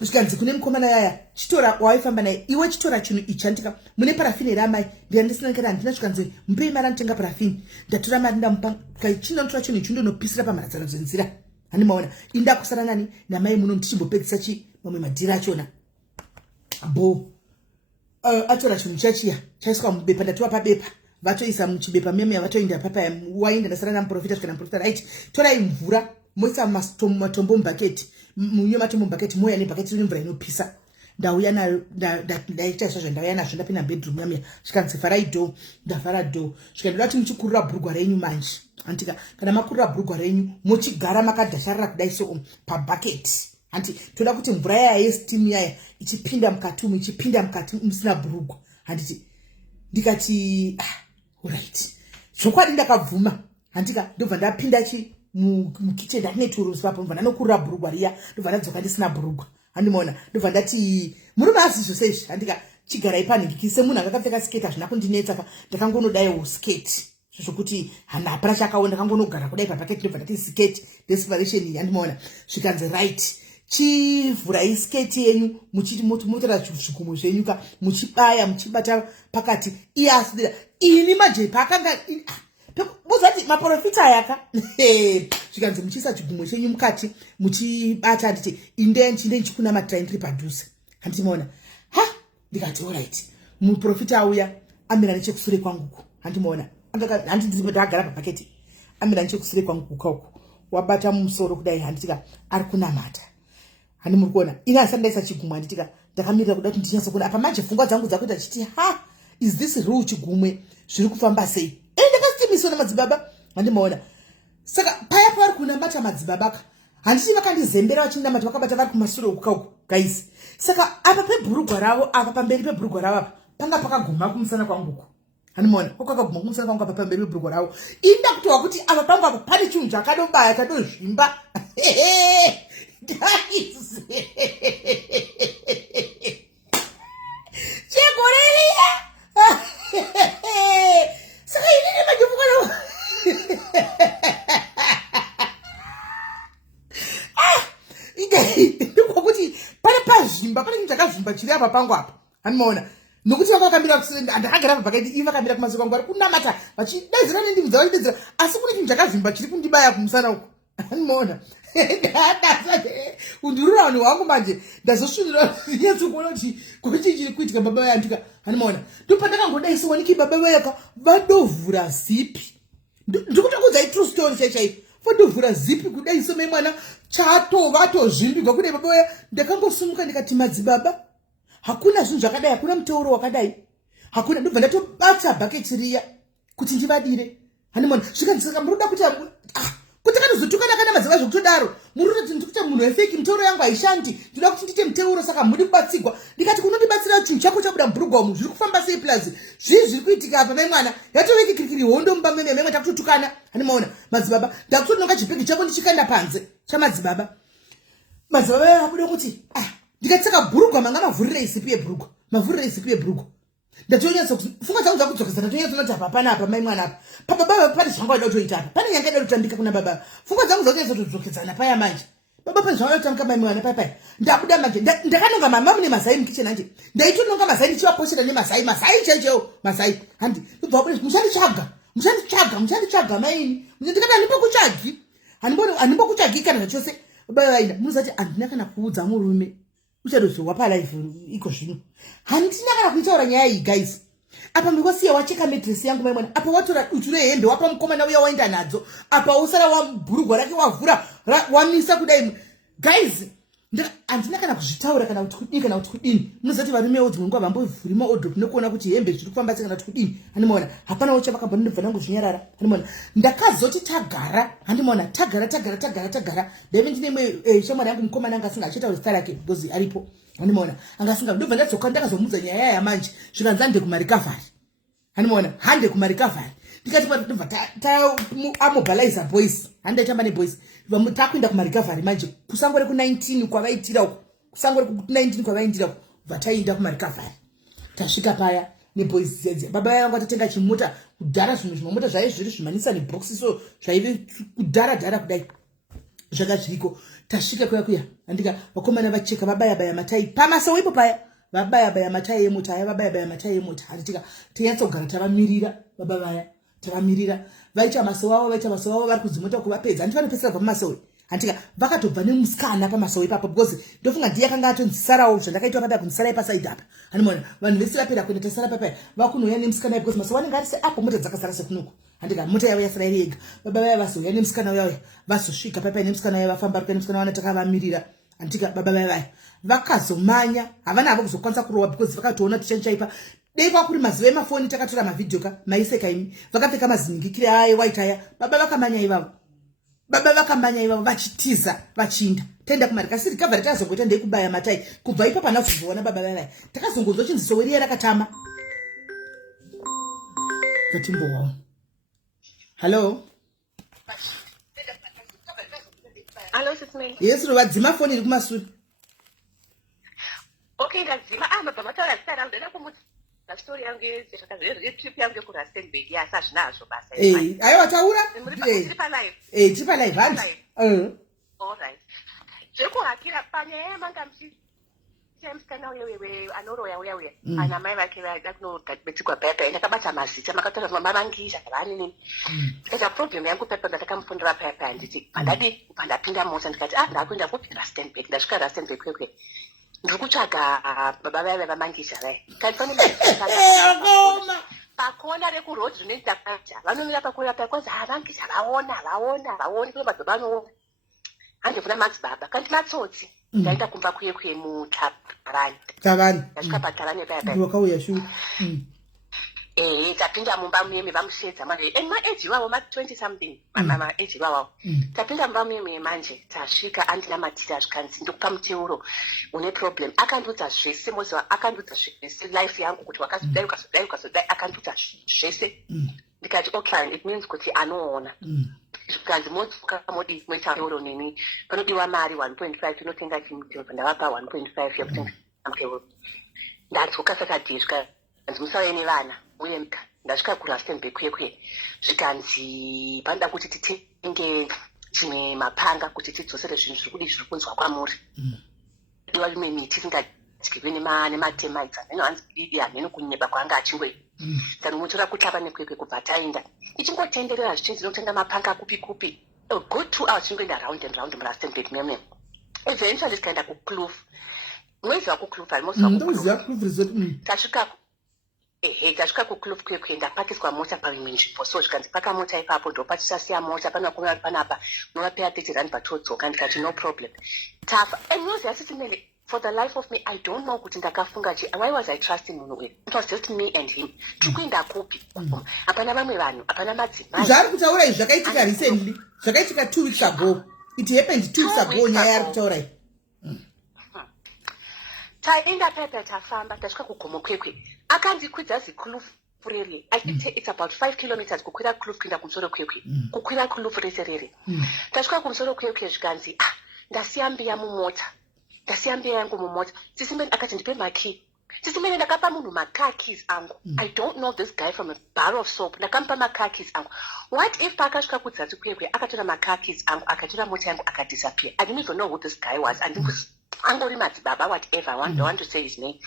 zvikanzi kune mukomana yaya chitora waifamba naye iwe chitora chinhu ichandika mune parafini ramai ndiyandisinankera handina zvikanzi mupei mari anotenga parafini ndatora mari ndamupa chindonotora chinhu ichi ndonopisira pamharadzano dzenzira handimaona inda kusara nani namai muno ndichimbopedzisa mamwe madhiri achona bo atora chinhu chachiya chaiswa mubepa ndatiwa pabepa vatoisa muchibepa meme vatoinda papa wainda ndasara namuprofita svika namuprofita right torai mvura moisa matombo mubhaketi munye matombo mubhaketi moya nebhaketi nemvura inopisa ndauya nayo ndaita izvozvo ndauya nazvo ndapinda bedroom yamya zvikanzi vharai dho ndavhara dho zvikandoda kuti muchikurura bhurugwa renyu manje antika kana makurura bhurugwa renyu muchigara makadhasharira kudai so pabhaketi anti toda kuti mvura yaya yesteam yaya ichipinda mukati umu ichipinda mukati musina bhurugwa handiti ndikati alright zvokwadi ndakabvuma handika ndobva ndapinda mukitchen ndatine turusi papo ndobva ndanokurura bhurugwa riya ndobva ndadzoka ndisina bhurugwa handimaona ndobva ndati murume asi zvose izvi handika chigarai panhingiki semunhu akapfeka sketi hazvina kundinetsa pa ndakangonodaiwo sketi zvokuti hapana chakaona ndakangonogara kudai pabhaketi ndobva ndati sketi desperation handimaona zvikanzi right chivhurai sketi yenyu muchitora zvigumo zvenyu ka muchibaya muchibata pakati iye asidira ini majepa akanga buzati maprofita yaka zvikanzi muchiisa chigumo chenyu mukati muchibata nditi inde ndichikuna matraindri padhuze handimaona ndikati alright muprofita auya amira nechekusure kwanguku handimaona handagara pabhaketi amira nechekusure kwanguku kauku wabata musoro kudai handitika ari kunamata hani muri kuona ina asandaisa chigumwe handitika ndakamirira kuda kuti ndinyatsokuna apa manje pfungwa dzangu dzakuita chiti is this real chigumwe zviri kufamba sei ndakasitimiswa namadzibaba handimaona saka paya pavari kunamata madzibaba handiti vakandizembera vachinamata vakabata vari kumashure ukauku guys saka apa pebhurugwa ravo apa pamberi pebhurugwa ravo apa panga pakaguma kumusana kwanguku handimaona kwakaguma kumusana kwangu apa pamberi pebhurugwa ravo inda kutowa kuti apa pangu apa pane chinhu chakadobaya chadozvimba guys chegoreria saka inini majofukana ndikwakuti pane pazvimba pane chinhu chakazvimba chiri apa pangu apa handimaona nokuti vanga vakamira ndakagara pabhaketi ivi vakamira kumaso kwangu vari kunamata vachidaidzira nendimi dzavo vachidaidzira asi kune chinhu chakazvimba chiri kundibaya kumusana uku handimaona undururani hwangu manje ndazosvinira nyatsokuona kuti chiri kuitika baba vayandika handimaona ndopandakangodaisiwaniki baba vayaka vadovhura zipi ndikutokudzai true story chaichaipo vadovhura zipi kudaiso memwana chatovazvimbigwa kudai baba vaya ndakangosumuka ndikati madzibaba hakuna zvinhu zvakadai hakuna muteuro wakadai hakuna ndobva ndatobata bhaketi riya kuti ndivadire handimaona zvikanzisaka muroda kuti kuti kanozotukana kana madzimai zvokutodaro muroda ndikuti munhu wefeki muteuro yangu haishandi ndoda kuti ndite muteuro saka muri kubatsigwa ndikati kunondibatsira chinhu chako chabuda mubhurugwa umu zviri kufamba sei plus zvii zviri kuitika apa memwana yatoveki kirikiri hondo mumba memwe takutotukana handimaona madzibaba ndakutononga chipegi chako ndichikaenda panze chamadzibaba madzibaba vabuda kuti ndikati saka bhurugwa manga mavhurire isipi yebhurugwa mavhurire isipi yebhurugwa ndatonyatsa pfungwa dzangu dzakudzokesa ndatonyatsa apa hapana apa mai mwana apa pababa pane zvanga wada kutoita apa pane nyanga ida kutambika kuna baba pfungwa dzangu dzakunyatsa kutodzokesana paya manje baba pane zvanga wada kutambika mai mwana paya ndabuda manje ndakanonga mama mune mazai mukitchen anje ndaitononga mazai ndichivaposhera nemazai chaichewo mazai handi ndobva wabuda muchanditsvaga maini ndikati handimbokutsvagi handimbokutsvagi kana zvachose baba vaina munozati handina kana kuudza murume uchadozowa palife iko zvino handina kana kuitaura nyaya iyi guys apa ndikosiya wacheka medresi yangu mai mwana apa watora dutu rehembe wapa mukomana uya waenda nadzo apa usara wabhurugwa rake wavhura wamisa kudai guys handina kana kuzvitaura kana kuti kudini kana kuti kudini munozati varumewo dzimwe nguva vambovhuri maodhop nekuona kuti hembe zviri kufamba sei kana kuti kudini handimaona hapana wochavakambonindibva nangu zvinyarara handimaona ndakazoti tagara handimaona tagara ndaive ndinemwe shamwari yangu mukomana anga asinga achitaura zita rake because aripo handimaona anga asinga ndobva ndadzoka ndakazomudza nyaya yaya manje zvikanzi hande kumarikavari handimaona hande kumarikavari ndikati ndobva amobilizer boys handaitamba neboys takuenda kumarikavari manje kusangore ku19 kwavaitira uko kusangore ku19 kwavaindira uko vataenda kumarikavari tasvika paya neboys dzedze baba yangu atatenga chimota kudhara zvimwe zvimamota zvaive zviri zvimanisa neboxi so zvaive kudhara kudai zvaka zviriko tasvika kuya andika vakomana vacheka vabaya matai pamaso ipo paya vabaya matai emota aya vabaya matai emota anditika tinyatsogara tavamirira baba vaya tavamirira vaita maso wavo vari kudzimota kuvapedza andifanopesera kubva mumasowe antika vakatobva nemusikana pamasowe ipapo because ndofunga ndiye akanga atonzisarawo zvandakaitwa papa kunzisara pasaidi apa animona vanhu vese vapera kuenda tasara papa vakunoya nemusikana because masowe anenge ari seapo mota dzakasara sekunuko andika mota yavo yasara iri yega baba vaya vazoya nemusikana uyauya vazosvika papa nemusikana uya vafamba ruka nemusikana wana takavamirira andika baba vaya vakazomanya havana havo kuzokwanisa kurowa because vakatoona tichanchaipa dei kwakuri mazuva emafoni takatora mavhidhio ka maiseka imi vakapfeka maziningikire aya waita aya baba vakamanya ivavo vachitiza vachiinda taenda kumarika siri kavhari takazongoita ndei kubaya matai kubva ipo pana kuzoona baba vaya takazongonzwa chinziso weri yarakatama katimbowawo hello SIS MELLY. yes rovadzima foni iri kumasuri Okay, ndadzima baba mataura zita ndenda kumudza story yangu yetrip yangu yekurustenburg yasi hazvinazvo basa aiwa taura tiri palive tiri palive handi allright zvekuhakira panyaya yemanga musikana uye anoroya uya ana mai vake vada kunobetikwa pepe ndakabata mazita makatora mamavangisha vari nini esa problem yangu pepe ndatakamufundira pepe handiti pandadi pandapinda mota ndikati ndakuenda kurustenburg ndasvika rustenburg kwekwe ndiri kutsvaga baba vaya vamangisha vaya pakona rekurod rinei takaita vanomira pakuya pakwanzi vangisha vaona kune madzibaba anoona handifuna madzibaba kandi matsotsi ndaenda kumba kuye mutarani ndasvika patarani wakauya shu tapinda mumba muyeme vamushedza manje maeji wavo ma20 something maeji wavo tapinda mumba muyeme manje tasvika andinamatira zvikanzi ndokupa muteuro une problem akandiudza zvese moziva akandiudza zvese life yangu kuti wakazodai ukazodai akandiudza zvese ndikati okay it means kuti anoona zvikanzi modzoka modi mwetauro nini panodiwa mari 1.5 inotenga chimuteuro ndavapa 1.5 yekutenga muteuro ndadzoka saka dizvika musauye nevana uye ndasvika kurustenburg kwekwe zvikanzi panoda kuti titenge chimwe mapanga kuti tidzosere zvinhu zviri kudi zviri kunzwa kwamuri diwa rimwe miti tingadyiwe nematemites amene hanzi didi hamene kunyeba kwanga achingoita saka mutora kutlava nekwekwe kubva taenda ichingotenderera zvichinzi notenga mapanga kupi a good 2 hours chingoenda round and round murustenburg meme eventually tikaenda kukloof mwezi wakukloof tasvika tasvika kukloof kwekwe ndapakiswa mota paimwe nzvimbo so zvikanzi paka mota ipapo ndopachisasiya mota panakomera panapa unovapeya 30 rand patodzoka ndikati no problem tafa and noziva SIS MELLY for the life of me I don't know kuti ndakafunga why was I trusting munhu uyu it was just me and him tikuenda kupi hapana vamwe vanhu hapana madzimai zvaari kutaura izvi zvakaitika recently zvakaitika 2 weeks ago it happened 2 weeks ago nyaya ari kutaura iyi taenda pepe tafamba tasvika kugomo kwekwe akandikwidza zikloof rere it's about 5 kilometers kukwira kloof kuenda kumusoro kwekwe kukwira kloof rese rere tasvika kumusoro kwekwe zvikanzi ndasiya mbiya yangu mumota SIS MELLY akati ndipe makey SIS MELLY ndakapa munhu macar keys angu I don't know this guy from a bar of soap ndakamupa macar keys angu what if pakasvika kudzasi kwekwe akatora macar keys angu akatora mota yangu akadisappear I didn't even know who this guy was angori madzibaba whatever I want to say his name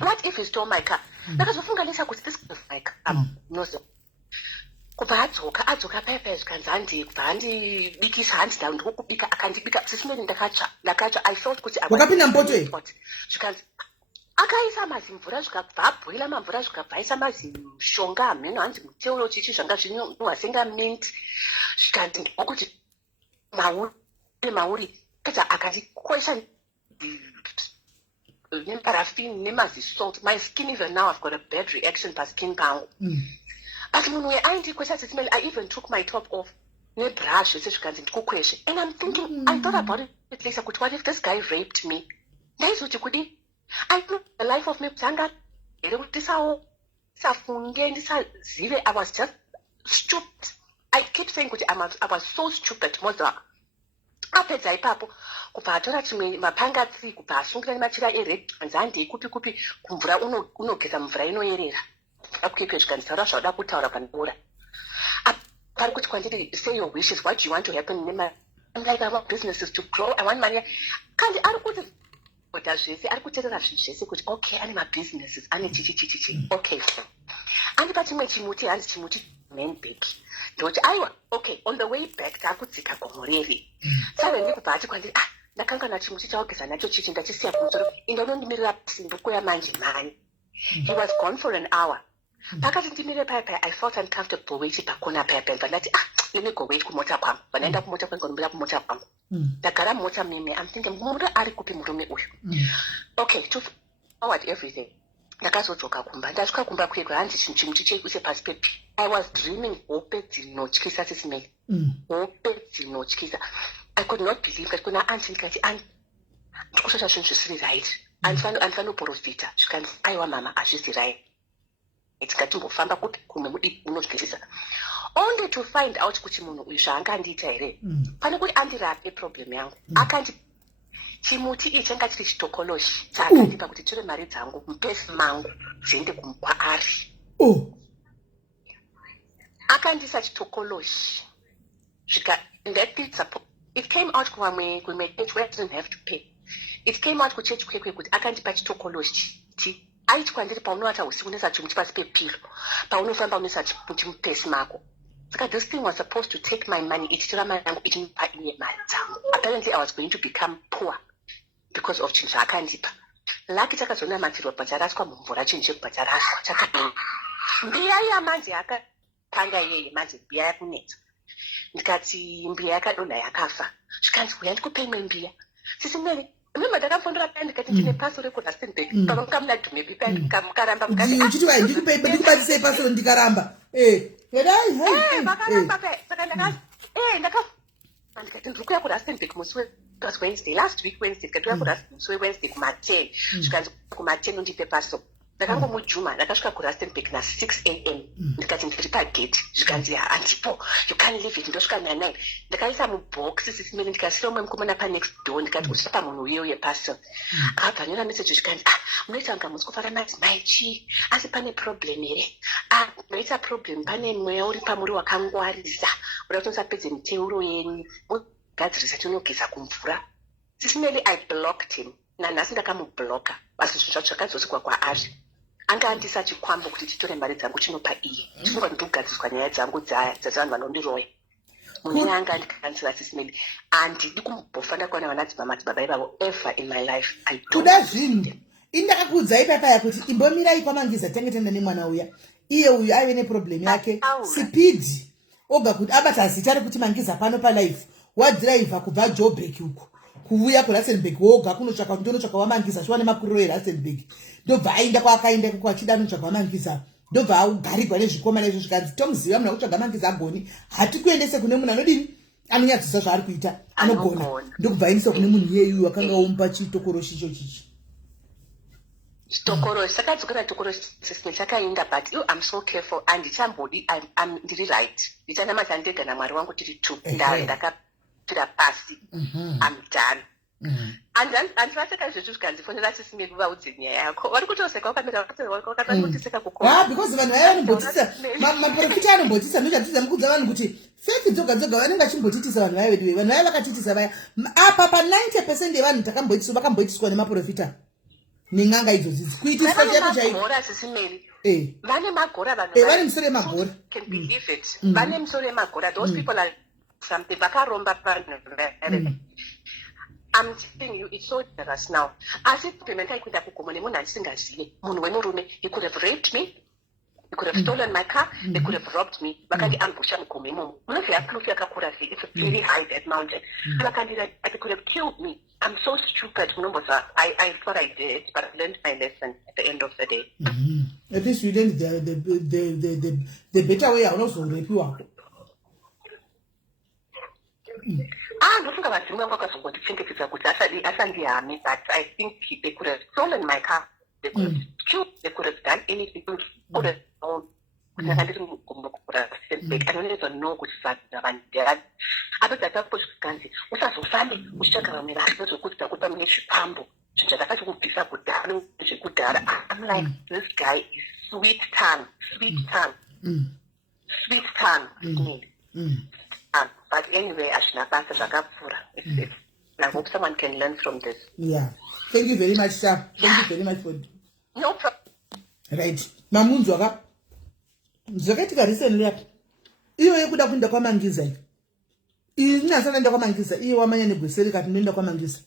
what if he stole my car ndakazofunganisa kuti this is my car nozo kubva adzoka pepe zvikanzi handibikisa handida ndikukubika akandibika SIS MELLY ndakatsva I felt kuti wakapinda mpoto zvikanzi akaisa mazimvura zvikabva abhoila mamvura zvikabva aisa mazimshonga hameno hanzi muteuro chichi zvanga zvinonwa senga mint zvikanzi ndikuti mauri kata akandikwesha neparafin nemazisalt my skin even now I've got a bad reaction paskin pangu but munhu uye aindikwesha SIS MELLY I even took my top off nebrush zvese zvikanzi ndikukweshe and I'm thinking I thought about it later kuti what if this guy raped me ndaizoti kudi I know the life of me kutanga here kuti ndisafunge ndisazive I was just stupid I keep saying kuti I was so stupid moza apedza ipapo kubva atora chimwe mapanga 3 kubva asungira nemachira ered anzi handei kupi kumvura unogeza mvura inoyerera akwekwe zvikanzi taura zvauda kutaura pandaura pari kuti kwandiri say your wishes what do you want to happen I'm like, I want businesses to grow. I want money. Kandi ari kuti zvese ari kuteerera zvinhu zvese kuti okay ane mabusinesses ane chichi okay andipa chimwe chimuti hanzi chimuti manback ndoti aiwa okay on the way back takudzika gomoreri suddenly kubva ati kwandiri ndakangana chimuti chaogeza nacho chichi ndachisiya kumusoro indanondimirira simbuko yamanje mani. He was gone for an hour. Pakati ndimire paya I felt uncomfortable waiting pakona paya ndati let me go wait kumota kwangu vanaenda kumota kwangu ndimbira kumota kwangu ndagara mota mimi I'm thinking murume ari kupi murume uyu okay to forward everything ndakazodzoka kumba ndasvika kumba kwego hanzi chimuti cheikuse pasi pepi. I was dreaming hope dzinotyisa sisimeli hope dzinotyisa. I could not believe that kuna anti ndikati ndikushosha zvinhu zvisiri right andifanoprofita zvikanzi aiwa mama hazvisi right tikatimbofamba kuti kumwe mudi unozwisisa only to find out kuti munhu uyu zvaangandiita here pane kuti andirape problem yangu akandi chimuti ichi changa chiri chitokoloshi chaakandipa kuti tore mari dzangu mupesi mangu dziende kwaari akandisa chitokoloshi it came out kuchurch where I didn't have to pay. It came out kuchurch kwekwe kuti akandipa chitokoloshi aiti kwandiri paunowata usiku unoisa chimuti pasi pepilo paunofamba unoisa chimuti mupesi mako. Saka this thing was supposed to take my money ichitora mari yangu ichinipa iye mari dzangu. Apparently I was going to become poor because of chinhu zvaakandipa. Laki takazonamatirwa bhajaraswa mumvura chinhu chekubhajaraswa chakadini mbiya yamanje yakatanga iyeye manje mbiya yakunetsa ndikati mbiya yakadonha yakafa zvikanzi uya ndikupe imwe mbiya sisimeli mimi ndakafundira paya ndikati ndine passport kuRustenburg pamanga muna dhumepi paya mukaramba uchiti wai ndikubatisei passport ndikaramba vakaramba paya saka ndikati ndiri kuya kuRustenburg musi Wednesday last week Wednesday ndikati uya musi weWednesday kuma10 zvikanzi kuma10 undipe passport ndakangomujuma ndakasvika kuRustenburg na6 am ndikati ndiri pagate zvikanzi handipo you can't leave it ndosvika na9 ndakaisa muboxi sisimeni ndikasira umwe mukomana panext door ndikati kuchipa munhu uye passport akabva nyora message zvikanzi munoita kunga musi kufara madzimai chii asi pane problem here munoita problem pane mweya uri pamuri wakangwarisa uda kuti musapedze miteuro yenyu mugadzirisa tionogeza kumvura sisimeli I blocked him nanhasi ndakamubloka basi zvinhu zvacho zvakadzoswa kwaari anga andisa chikwambo kuti chitore mari dzangu chinopa iye chinonga ndikugadziswa nyaya dzangu dzavanhu vanondiroya munhu anga andikansira sisimeli handidi kumubhofa ndakwana vanadzibaba ivavo ever in my life kuda zvinhu indakakuudzai papaya kuti imbomirai pamangiza tange tenda nemwana uya iye uyu aive neproblem yake sipidi oga kuti abata zita rekuti mangiza pano palife wadhiraivha kubva Joburg uku kuuya kuRustenburg woga kunotsvaka kuti ndonotsvaka wamangiza shiwa nemakuriro eRustenburg ndobva aenda kwaakaenda kwachida anotsvaka wamangiza ndobva augarigwa nezvikomana izvo zvikanzi tomuziva muna kutsvaga mangiza agoni hati kuendese kune munhu anodini anonyadzisa zvaari kuita anogona ndokubva aendesa kune munhu iyeyu wakanga omupa chitokoroshi icho chichi chitokoroshi sakadzokera chitokoroshi chakaenda but I'm so careful handichambodi ndiri right ndichanamata ndega namwari wangu tiri two ndakapira pasi I'm done handivaseka izvozvo zvikandifonera sisimeli vaudze nyaya yako vari kutoseka ukamira wakatari kutiseka because vanhu vaya vanombotisa maprofita anombotisa ndochatiza mukudza vanhu kuti feki dzoga dzoga vanenge vachimbotitisa vanhu vaya vedu vanhu vaya vakatitisa vaya apa pa90% yevanhu vakamboitiswa nemaprofita neng'anga idzodzi kuitiswa chaipo chaigora sisimeli vane magora vane misoro yemagora can believe it vane misoro yemagora those people are something vakaromba panhu I'm telling you, it's so dangerous now. As if payment I could have come on a single city. He could have raped me. He could have stolen my car. They could have robbed me. Makandi ambusha mkomemo. It's very high that mountain. They could have killed me. I'm so stupid. I thought I did, but I learned my lesson at the end of the day. At least you learned the better way. I also rape you. Ndofunga vadzimu vangu vakazongondichengetedza kuti asandihame but I think they could have stolen my car. They could have killed. They could have done anything. They could have known. I don't even know which side I'm dead. I bet that's what you usazofambe uchitakaramira zvokuti takupa mune zvipambo zvakati kupisa kudhara. I'm like, this guy is sweet tongue. But anyway, ashina basa zvakapfura. I hope someone can learn from this. Yeah. Thank you very much, sir. Thank you very much for... No problem. Right. Mamunzu waka. Zvakatika recently apa. Iyo yekuda kuenda kwaMangiza iyo. Inasana enda kwaMangiza. Iyo wamanya negweseri kati nenda kwaMangiza.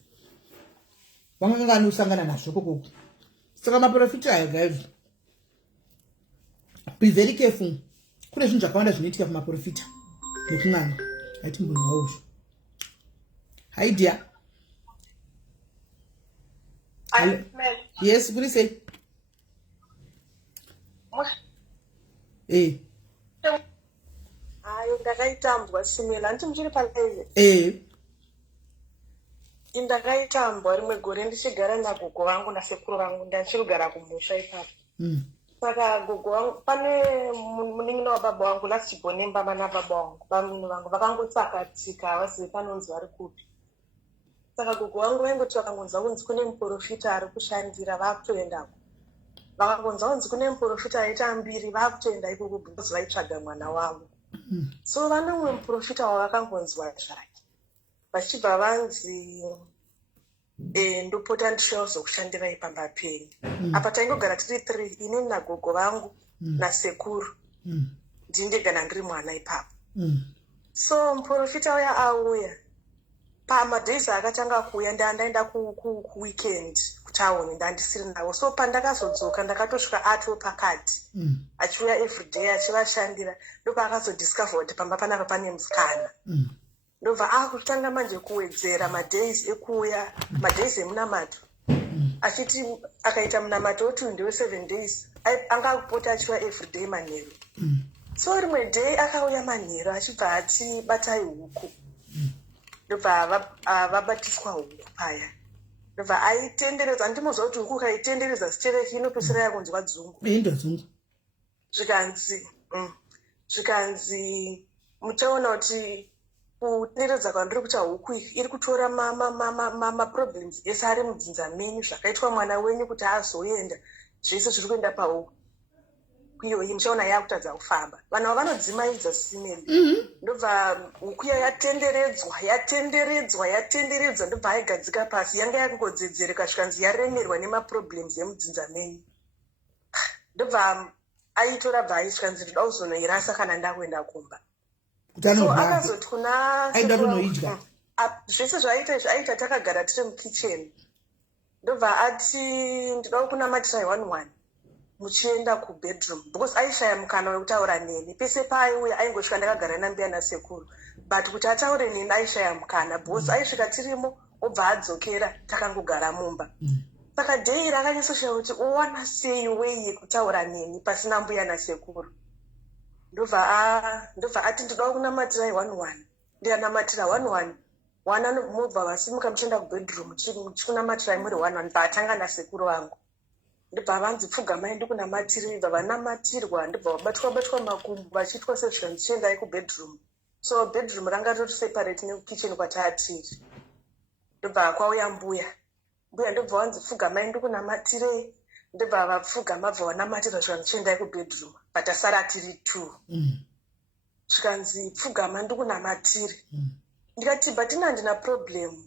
Wanganga usangana nazvo kokoko. Saka maprofita ayo guys. Be very careful. Kune zvinhu zvakawanda zvinoitika kumaprofita. Nekumwana. Ati mbunhu wauzvo. Hi dear. Hello. Yes, what do you say? Ndakaitambwa simela nditi muchiri palive ndakaitambwa rimwe gore ndichigara nagogo vangu nasekuru vangu ndachirigara kumusha ipapo. Saka gogo vangu pane munin'ina wababa vangu lasibonemba mana baba vangu vangu vakangosakatika havazivi panonzi vari kupi. Saka gogo vangu vaingoti vakangonzwa kunzi kune muprofita ari kushandira vakutoendako. Vakangonzwa kunzi kune muprofita aita mbiri vakutoenda ikoko because vaitsvaga mwana wavo. So vane umwe muprofita wavakangonzwa zvake vachibva vanzi ndopota ndichizokushandirai pambapeni. Apa taingogara tiri 3 ine nagogo vangu nasekuru ndindegana ndiri mwana ipapo. So muprofita uya auya pamadhays akatanga kuuya ndaenda kuweekend kutauni ndandisiri nawo. So pandakazodzoka ndakatosvika ato pakati achiuya everyday achivashandira. Ndopaakazodiscover kuti pamba panapa pane musikana. Ndobva akutanga manje kuwedzera madhays ekuuya madhays emunamato achiti akaita munamato wetu ndewe 7 days angapota achiuya everyday manheru. So rimwe day akauya manheru achibva ati batai huku. Ndobva vabatiswa huku paya. Ndobva aitenderedza ndimuzva kuti huku kaitenderedza sichereki inopesera yakunzwa dzungu. Zvikanzi muchaona kuti kutenderedza kwandiri kuita huku iri kutora maproblems ese ari mudzinza menyu zvakaitwa mwana wenyu kuti azoenda zvese zviri kuenda pahuku. Iyo muchaona yakutadza kufamba. Vanhu ava vanodzimaidza simeli. Ndobva huku iya yatenderedzwa ndobva aigadzika pasi yanga yakungodzedzereka zvikanzi yaremerwa nemaproblems emudzinza menyu. Ndobva aitora bva aisvikanzi ndoda kuzonoirasa kana ndakuenda kumba. So akazoti kuna zvese zvaaita takagara tiri mukicheni. Ndobva ati ndoda kunamatira 1 muchienda kubedroom because aishaya mukana wekutaura neni. Pese paaiuya aingosvika ndakagara nambiya nasekuru but kuti ataure neni aishaya mukana because aisvika tirimo obva adzokera takangogara mumba. Saka dhei rakanyatsoshaya kuti owana sei wei yekutaura neni pasina mbuya nasekuru. Ndobva ati ndoda kunamatira 1 ndiyanamatira 1 mobva vasimuka muchienda kubedroom chikunamatira muri 1 ndobva atanga nasekuru vangu. Ndobva vanzi pfugamai ndikunamatiri. Ndobva vanamatirwa ndobva vabatwa makumbo vachiitwa sezvikanzi chiendai kubedroom. So bedroom ranga riri separate nekitchen kwataatiri. Ndobva kwauya mbuya ndobva vanzi pfugamai ndikunamatire. Ndobva vapfugama bva vanamatirwa zvikanzi chiendai kubedroom but asara tiri 2. Zvikanzi pfugama ndikunamatire. Ndikati but handina problem.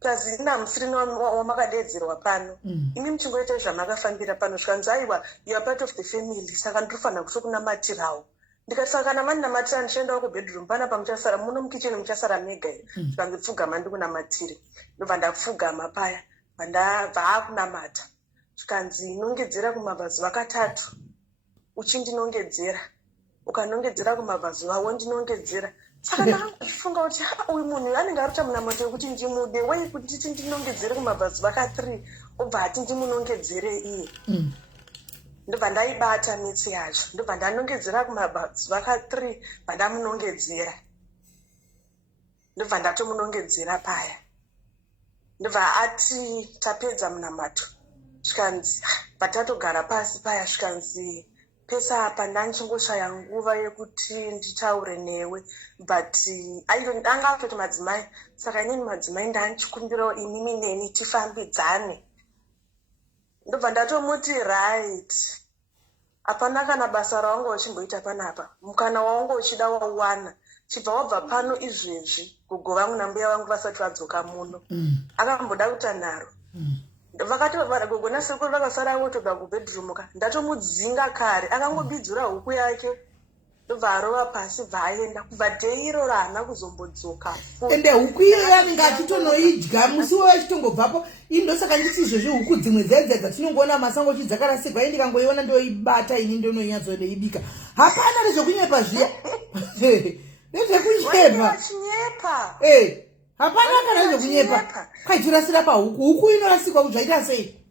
Plus ina musiri wamakadedzerwa pano. Imi muchingoita zvamakafambira pano. Zvikanzi aiwa you are part of the family saka ndinofanira kusokunamatirawo. Ndikati saka kana mandinamatira ndichiendawo kubedroom pana pamuchasara muno mukicheni muchasara mega here. Zvikanzi pfugama ndikunamatire. Ndobva ndapfugama paya vandabva akunamata. Zvikanzi nongedzera kumabvazuva 3 uchindinongedzera. Ukanongedzera kumabvazuva wondinongedzera. Saka ndakangofunga kuti uyu munhu anenge ari kuita munamato wekuti ndimude wei kuti nditi ndinongedzere kumabvazuva 3 obva ati ndimunongedzere iye. Ndobva ndaibata mitsi yacho. Ndobva ndanongedzera kumabvazuva 3 bandamunongedzera. Ndobva ndatomunongedzera paya. Ndobva ati tapedza munamato. Zvikanzi patatogara pasi paya zvikanzi pese apa ndanchongoshaya nguva yekuti nditaure newe but anga atoti madzimai. Saka inini madzimai ndanchikumbirawo inimi neni tifambidzane. Ndobva ndatomuti right hapana kana basa raunga uchimboita panapa. Mukana waunga uchida wauwana chibva wabva pano izvezvi gogo vangu nambuya vangu vasati vadzoka muno akamboda kutanharo vakati gogo nasekuru vakasara votobva kubhedroom ka ndatomudzinga kare akangobidzura huku yake ndobva arova pasi bvaenda kubva dhei iroro haana kuzombodzoka ende huku iyo yanenge achitonoidya musi wewe achitongobvapo indosaka nditi izvezvi huku dzimwe dzedze dzatinongoona masango chidzakarasirwa ii ndikangoiona ndoibata ini ndononyatsoibika hapana nezvekunyepa zviya nezvekunyepa hapana kana nezvekunyepa kwaitorasira pahuku huku inorasikwa zvaita sei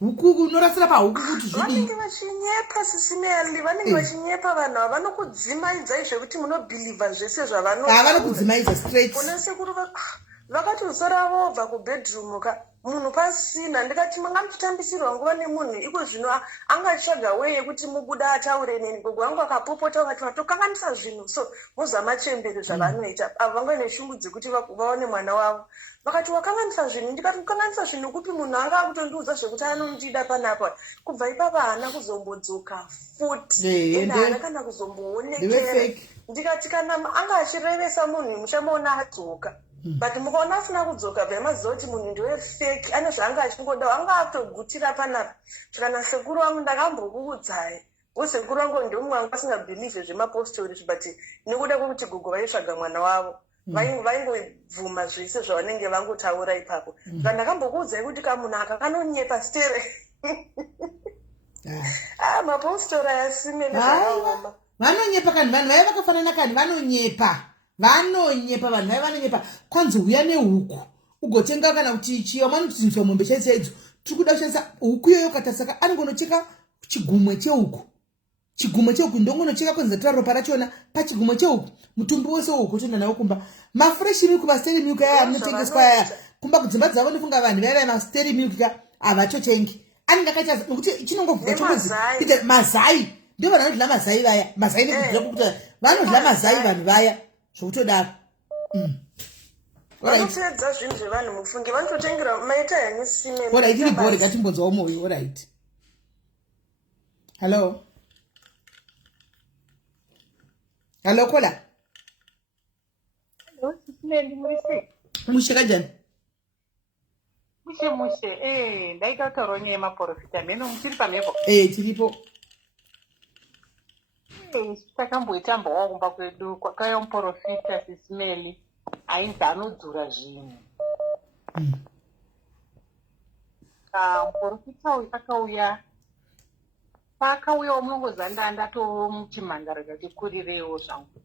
huku unorasira pahuku kuti zvidi vanenge vachinyepa sisimeli vanenge vachinyepa vanhu ava vanokudzimaidzai zvekuti munobhilivha zvese zvavanokudzimaidza straight una sekuru vakati usara vobva kubhedroom ka munhu pasina ndikati manga muchitambisirwa nguva nemunhu iko zvino angatsvaga weye yekuti mubuda ataure neni gogo vangu akapopota vakati vatokanganisa zvinhu so muzamachemberi zvavanoita avo vanga neshungu dzekuti vaone mwana wavo vakati wakanganisa zvinhu ndikati kukanganisa zvinhu kupi munhu anga akutondiudza zvekuti anondida panapa kubva ipapa haana kuzombodzoka futi ende haana kana kuzomboonekera ndikati kana anga achirevesa munhu muchamaona adzoka but mukaona asina kudzoka bvemaziva kuti munhu ndiwe fake ane zvaanga achingoda anga atogutira panapa kana sekuru wangu ndakambokuudzai usekuru wangu ndomumwe anga asingabhilivhe zvemapostori but nekuda kwekuti gogo vaitsvaga mwana wavo vaingovhuma zvese zvavanenge vangotaura ipapo saka ndakambokuudzai kuti kamunhu aka kanonyepa stere mapostori ayasimene zvakaoma vanonyepa kani vanhu vaiva vakafanana kani vanonyepa vanhu vaiva vanonyepa kwanzi uya nehuku ugotenga kana kuti chiyoma notiziniswa mombe chaitsa idzo tiri kuda kushandisa huku iyoyo katasaka anongonocheka chigumwe chehuku ndongonocheka kwenzatira ropa rachona pachigumwe chehuku mutumbi wese wehuku tenda nawo kumba mafresh milk masteri milk aya anotengeswa aya kumba kudzimba dzavo ndifunga vanhu vaiva masteri milk ka havachotengi anenge akaita nokuti chinongovhuka chokuzi ite mazai ndio vanhu vanodla mazai vaya mazai nekudla kukuta vanodla mazai vanhu vaya zvokutodaro vanopedza zvinhu zvevanhu mufunge vanototengera maita yanisime orit iri bhori ngatimbonzwawo moyo orit hallo kola mushe kanjani mushe ndaikatauronyaya maprofita mheno muchiri pamhepo tiripo takamboitambawo kumba kwedu kwakauya muprofita sisimeli ainzi anodzura zvinhu muprofita uyu akauya paakauyawo munongozanda ndatoo muchimhandara chachikurirewo zvangu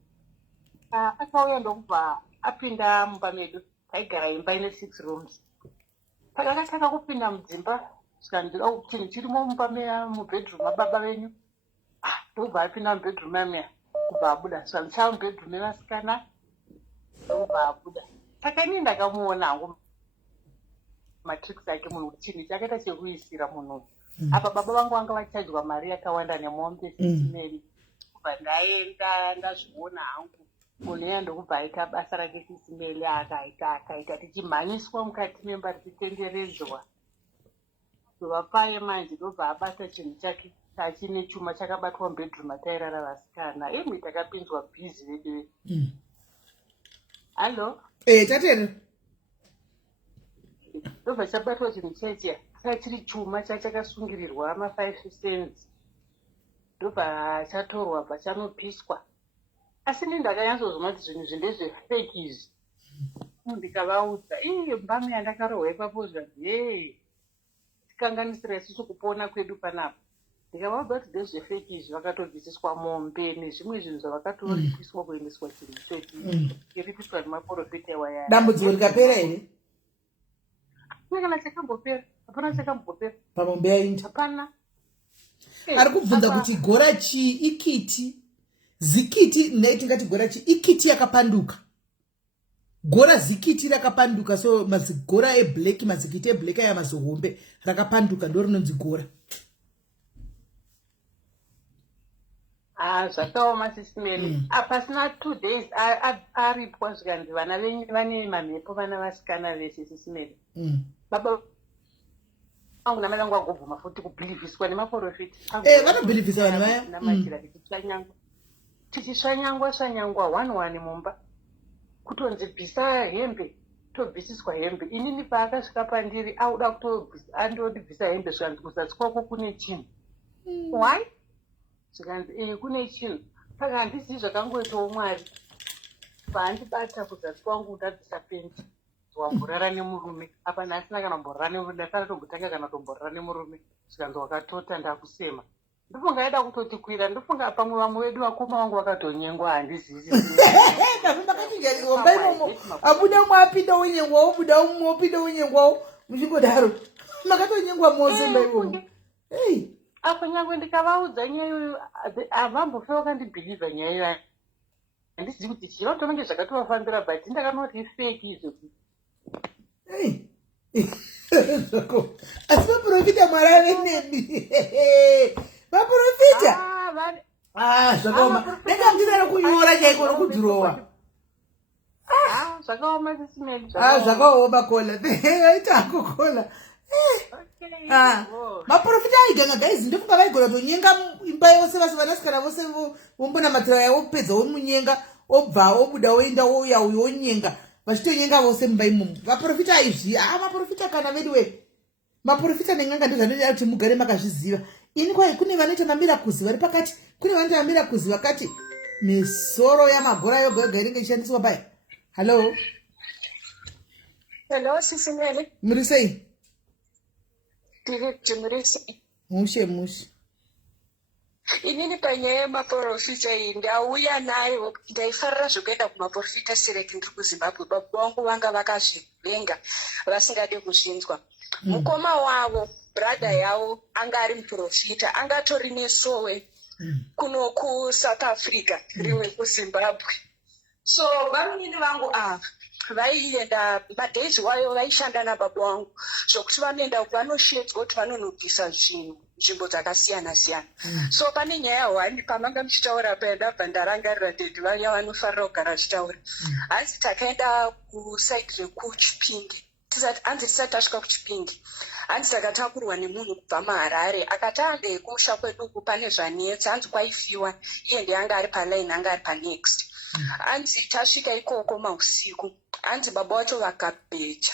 akauya ndokubva apinda mumba medu taigara imba ine 6 rooms pakakataka kupinda mudzimba zvikandira chinhu chirimo mubhedroom mababa venyu ndobva apinda mubhedroom yamya kubva abuda zvandichava mubhedroom yevasikana ndobva abuda saka inini ndakamuona hangu matrix ake munhu kuti chinhu chakaita chekuisira munhu apa baba vangu vanga vachadya mari yakawanda nemombe sisimeri kubva ndaenda ndazviona hangu munhu iya ndokubva aita basa rake sisimeri akaita tichimhanyiswa mukati memba tichitenderedzwa kubva paye manje ndobva abata chinhu chake achine chuma chakabatwa mubhedroom atairara vasikana imi takapinzwa bhizi vedu hallo tatera ndobva chabatwa chinhu chaichiya chiri chuma chachakasungirirwa ma5 cents ndobva chatorwa bva chanopiswa asi ni ndakanyatsozoma kuti zvinhu zvindezvefake izvi ndikavaudza mbami yandakarohwa ipapo zvanzi tikanganisira isusu kupona kwedu panapa ndikavaudza kuti ndezvefake izvi vakatobvisiswa mombe nezvimwe zvinhu zvavakatoripiswa kuendeswa chinhu ichochi iripiswa nemaprofita waya dambudziko rikapera here kana chakambopera hapana chakambopera pamombe yaindi hapana ari kubvunza kuti gora chii ikiti zikiti ndaitingati gora chii ikiti yakapanduka gora zikiti rakapanduka so mazigora eblack mazikiti eblack aya mazohombe rakapanduka ndo rinonzi gora zvakaoma sisimeli pasina 2 days aripwa zvikanzi vana venyu vane mamhepo vana vasikana vese sisimeli baba vangu namai vangu vagobvuma futi kubhilivhiswa nemaprofita vanobhilivhisa vanhu vaya namachira kuti tichisvanyangwa 1 mumba kutonzi bvisa hembe tobvisiswa hembe. Inini paakasvika pandiri auda andodibvisa hembe zvikanzi kuzasi kwako kune chinhu. Why? Zvikanzi kune chinhu. Saka handizivi zvakangoitawo Mwari. Paandibata kuzasi kwangu ndabvisa pendi. Wamborara nemurume. Apa ndasina kana kumborara nemurume. Ndasara tombotanga kana tomborara nemurume. Zvikanzi wakatota ndakusema. Ndofunga aida kutotikwira. Ndofunga pamwe vamwe vedu vakoma vangu vakatonyengwa handizizi. Abuda umwe apinda unyengwawo, buda umwe opinda unyengwawo. Muchingodaro. Makatonyengwa mose mbaivomo. Hey. Apo nyangwe ndikavaudza nyaya iyoyo havambofe vakandibhilivha nyaya iyoyo. Handizivi kuti zvinotonge zvakatovafambira but ndakanoti ifeki izvozvi. Asi vaprofita Mwari ave nemi. Vaprofita. Zvakaoma. Ndakandira kunyora chaiko nokudhirowa. Zvakaoma sisimeli. Zvakaoma kola. Aita kukola. Maprofita aiganga guys ndofunga vaigona tonyenga imba yose vasi vanasikana vose vombona matira yavo pedza womunyenga obva obuda oenda ouya uyo onyenga vachitonyenga vose mumba imomo. Vaprofita aizvi maprofita kana veduwe maprofita nenganga ndozvanoda kuti mugare makazviziva. Ini kwai kune vanoita mamirakuzi vari pakati, kune vanoita mamirakuzi vakati misoro yamagora yoga yoga inenge ichishandiswa pai. Hello Sisi Melly. Muri sei? Muridzi. Mushe. Inini panyaya yemaprofita iyi ndauya nayo ndaifarira zvekuenda kumaprofita sereki ndiri kuZimbabwe. Baba vangu vanga vakazvivenga vasingade kuzvinzwa. Mukoma wavo brother yavo anga ari muprofita, angatori nesowe kuno kuSouth Africa rimwe kuZimbabwe. So varunyini vangu ava vaienda madhezi wayo vaishanda nababa vangu zvokuti vanoenda vanoshedzwa kuti vanonobvisa zvinhu nzvimbo dzakasiyana siyana. So pane nyaya hwani pamanga muchitaura paendabva ndarangarira dhedhi vaya vanofarira kugara vachitaura. Hanzi takaenda kusaidi rekuchipingi, hanzi tisati tasvika kuchipingi, hanzi takatakurwa nemunhu kubva maHarare akati ande kumusha kweduku pane zvanetsa, hanzi kwaifiwa iye ndianga ari palaini anga ari panext. Hanzi tasvika ikoko mausiku, hanzi baba wacho vakabheja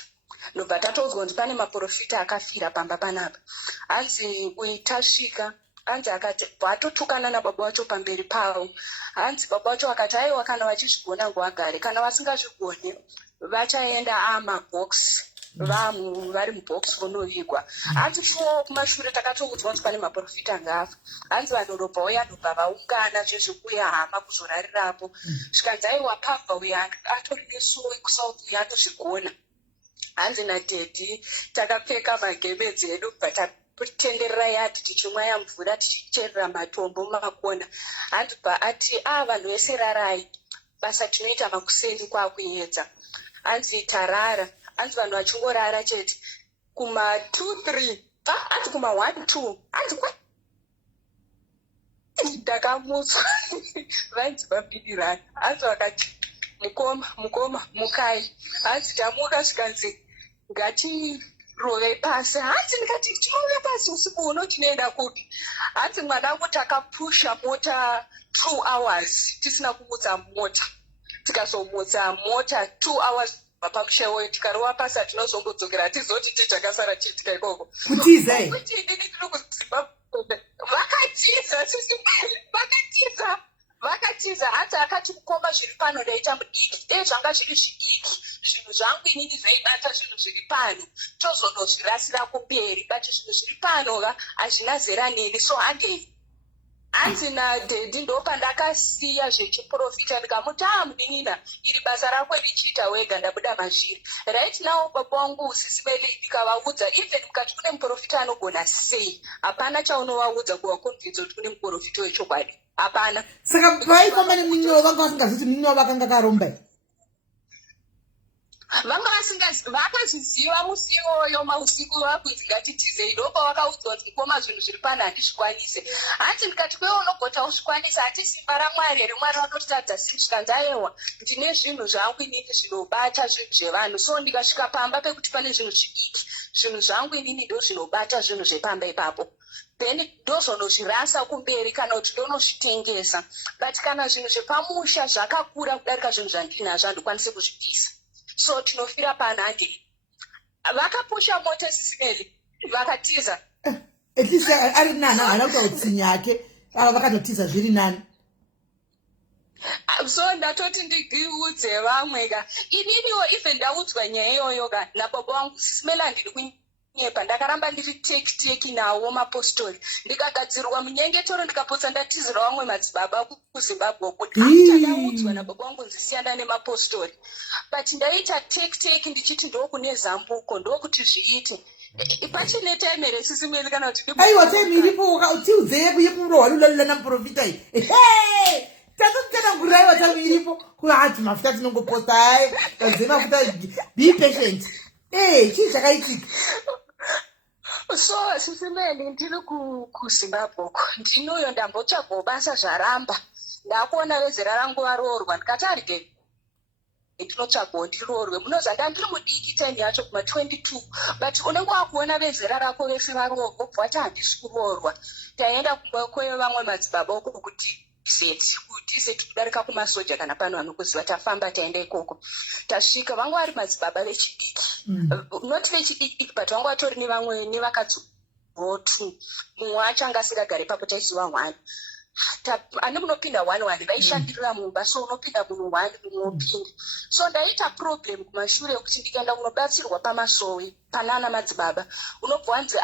ndobva tatoudzwa kuti pane maprofita akafira pamba panapa. Hanzi tasvika, hanzi akati vatotukana nababa wacho pamberi pavo. Hanzi baba wacho akati aiwa kana vachizvigona nguvagare, kana vasingazvigoni vachaenda amabhokisi vari mubhokisi vonovigwa. Hanzi shuwo kumashure takatoudzwa kuti pane maprofita ngafa. Hanzi vanhu ndobva uya ndobva vaungana zvezvekuya hama kuzorarirapo. Zvikanzi aiwa pabva uya atori nesuwo ekusouth uya atozvigona. Hanzi nadhedhi takapfeka magemenzi edu bva tatenderera yati tichimwa yamvura tichicherera matombo mumakona. Hanzi bva ati vanhu vese rarai, basa tinoita makuseni kwakuedza. Hanzi tarara, hanzi vanhu vachingorara chete kuma 2-3 hanzi kuma 1-2 hanzi ndakamutswa vanzi vapidirana. Hanzi vakati mukoma mukai. Hanzi tamuka zvikanzi ngatirove pasi. Hanzi ndikati tinove pasi usiku uno tinoenda kupi? Hanzi mwanangu takapusha mota 2 hours tisina kumutsa mota, tikazomutsa mota 2 hours pamushawo tikarova pasi hatinozombodzokera hatizoti titakasara chiitika ikoko kutiza kuti inini ndiri kuZimbabwe. Vakatiza hanzi akati mukoma zviri pano ndaita mudiki zvanga zviri zvidiki zvinhu zvangu inini zvaibata zvinhu zviri pano tozondozvirasira kumberi but zvinhu zviri pano hazvina zera neni so handei. Hanzi nadhedhi ndopandakasiya zvechiprofita ndikamuti mudinina iri basa rako richiita wega ndabuda mazviri right now. Baba wangu SIS MELLY ndikavaudza even mukati kune muprofita anogona sei, hapana chaunovaudza kuvakonvinza kuti kune muprofita wechokwadi, hapana. Saka vaifamba nemunyowa vanga vasingazviti munyowa vakanga karomba vanga vakazviziva musi iwoyo mausiku vakunzi ngatitizei ndopa vakaudzwa kuti mukoma zvinhu zviri pano handizvikwanise. Hanzi ndikati kwewe unogota uzvikwanisa hati simba raMwari here, Mwari vanotitadza zvikanzi aiwa ndine zvinhu zvangu inini zvinobata zvinhu zvevanhu so ndikasvika pamba pekuti pane zvinhu zvidiki zvinhu zvangu inini ndo zvinobata zvinhu zvepamba ipapo then ndozonozvirasa kumberi kana kuti ndonozvitengesa. But kana zvinhu zvepamusha zvakakura kudarika zvinhu zvandinazvo handikwanisi kuzvipisa, so tinofira pa100. Vakapusha mota SIS-MELLY vakatiza, at least ari nani haana kuta utsinya yake ava vakatotiza zviri nani. so ndatoti ndigiudze vamwe ka ininiwo ife ndaudzwa nyaya iyoyo ka nababa wangu SIS-MELLY handidi kunyepa, ndakaramba ndiri teki nawo mapostori, ndikagadzirwa munyengetoro ndikapotsa ndatizira vamwe madzibaba kuZimbabwe kuti ndaudzwa nababa wangu nzisiyana nemapostori, but ndaita teki ndichiti ndokune zambuko ndokuti zviite pachine time here SIS-MELLY kana kuti aiwa time iripo utiudze yekurohwa lulala namuprofita iyi tatotena nguraiwa time iripo kuati mafuta tinongoposta hai tazive mafuta be patient chii zvakaitika. so SIS-MELLY ndiri kuZimbabwe ndinoyo ndambotsvagawo basa zvaramba, ndakuona vezera rangu varoorwa ndikati arige ndinotsvagawo ndiroorwe, munoziva ndandiri mudiki time yacho kuma22, but unenge wakuona vezera rako vese varoorwa ubva wati handisi kuroorwa. Taenda kumba vamwe madzibaba uko kuti kudiseti kudarika kumasoja kana pano vanokuziva, tafamba taenda ikoko tasvika vanga vari madzibaba vechidiki, not vechidiki but vanga vatori nevamwe nevakadzi 2, mumwe wacho anga asingagare ipapo taiziva 1 ane munopinda 1 vaishandirira mumba, so unopinda munhu 1 munopinda. So ndaita problem kumashure yekuti ndikaenda kunobatsirwa pamasowe panana madzibaba unobva wanzi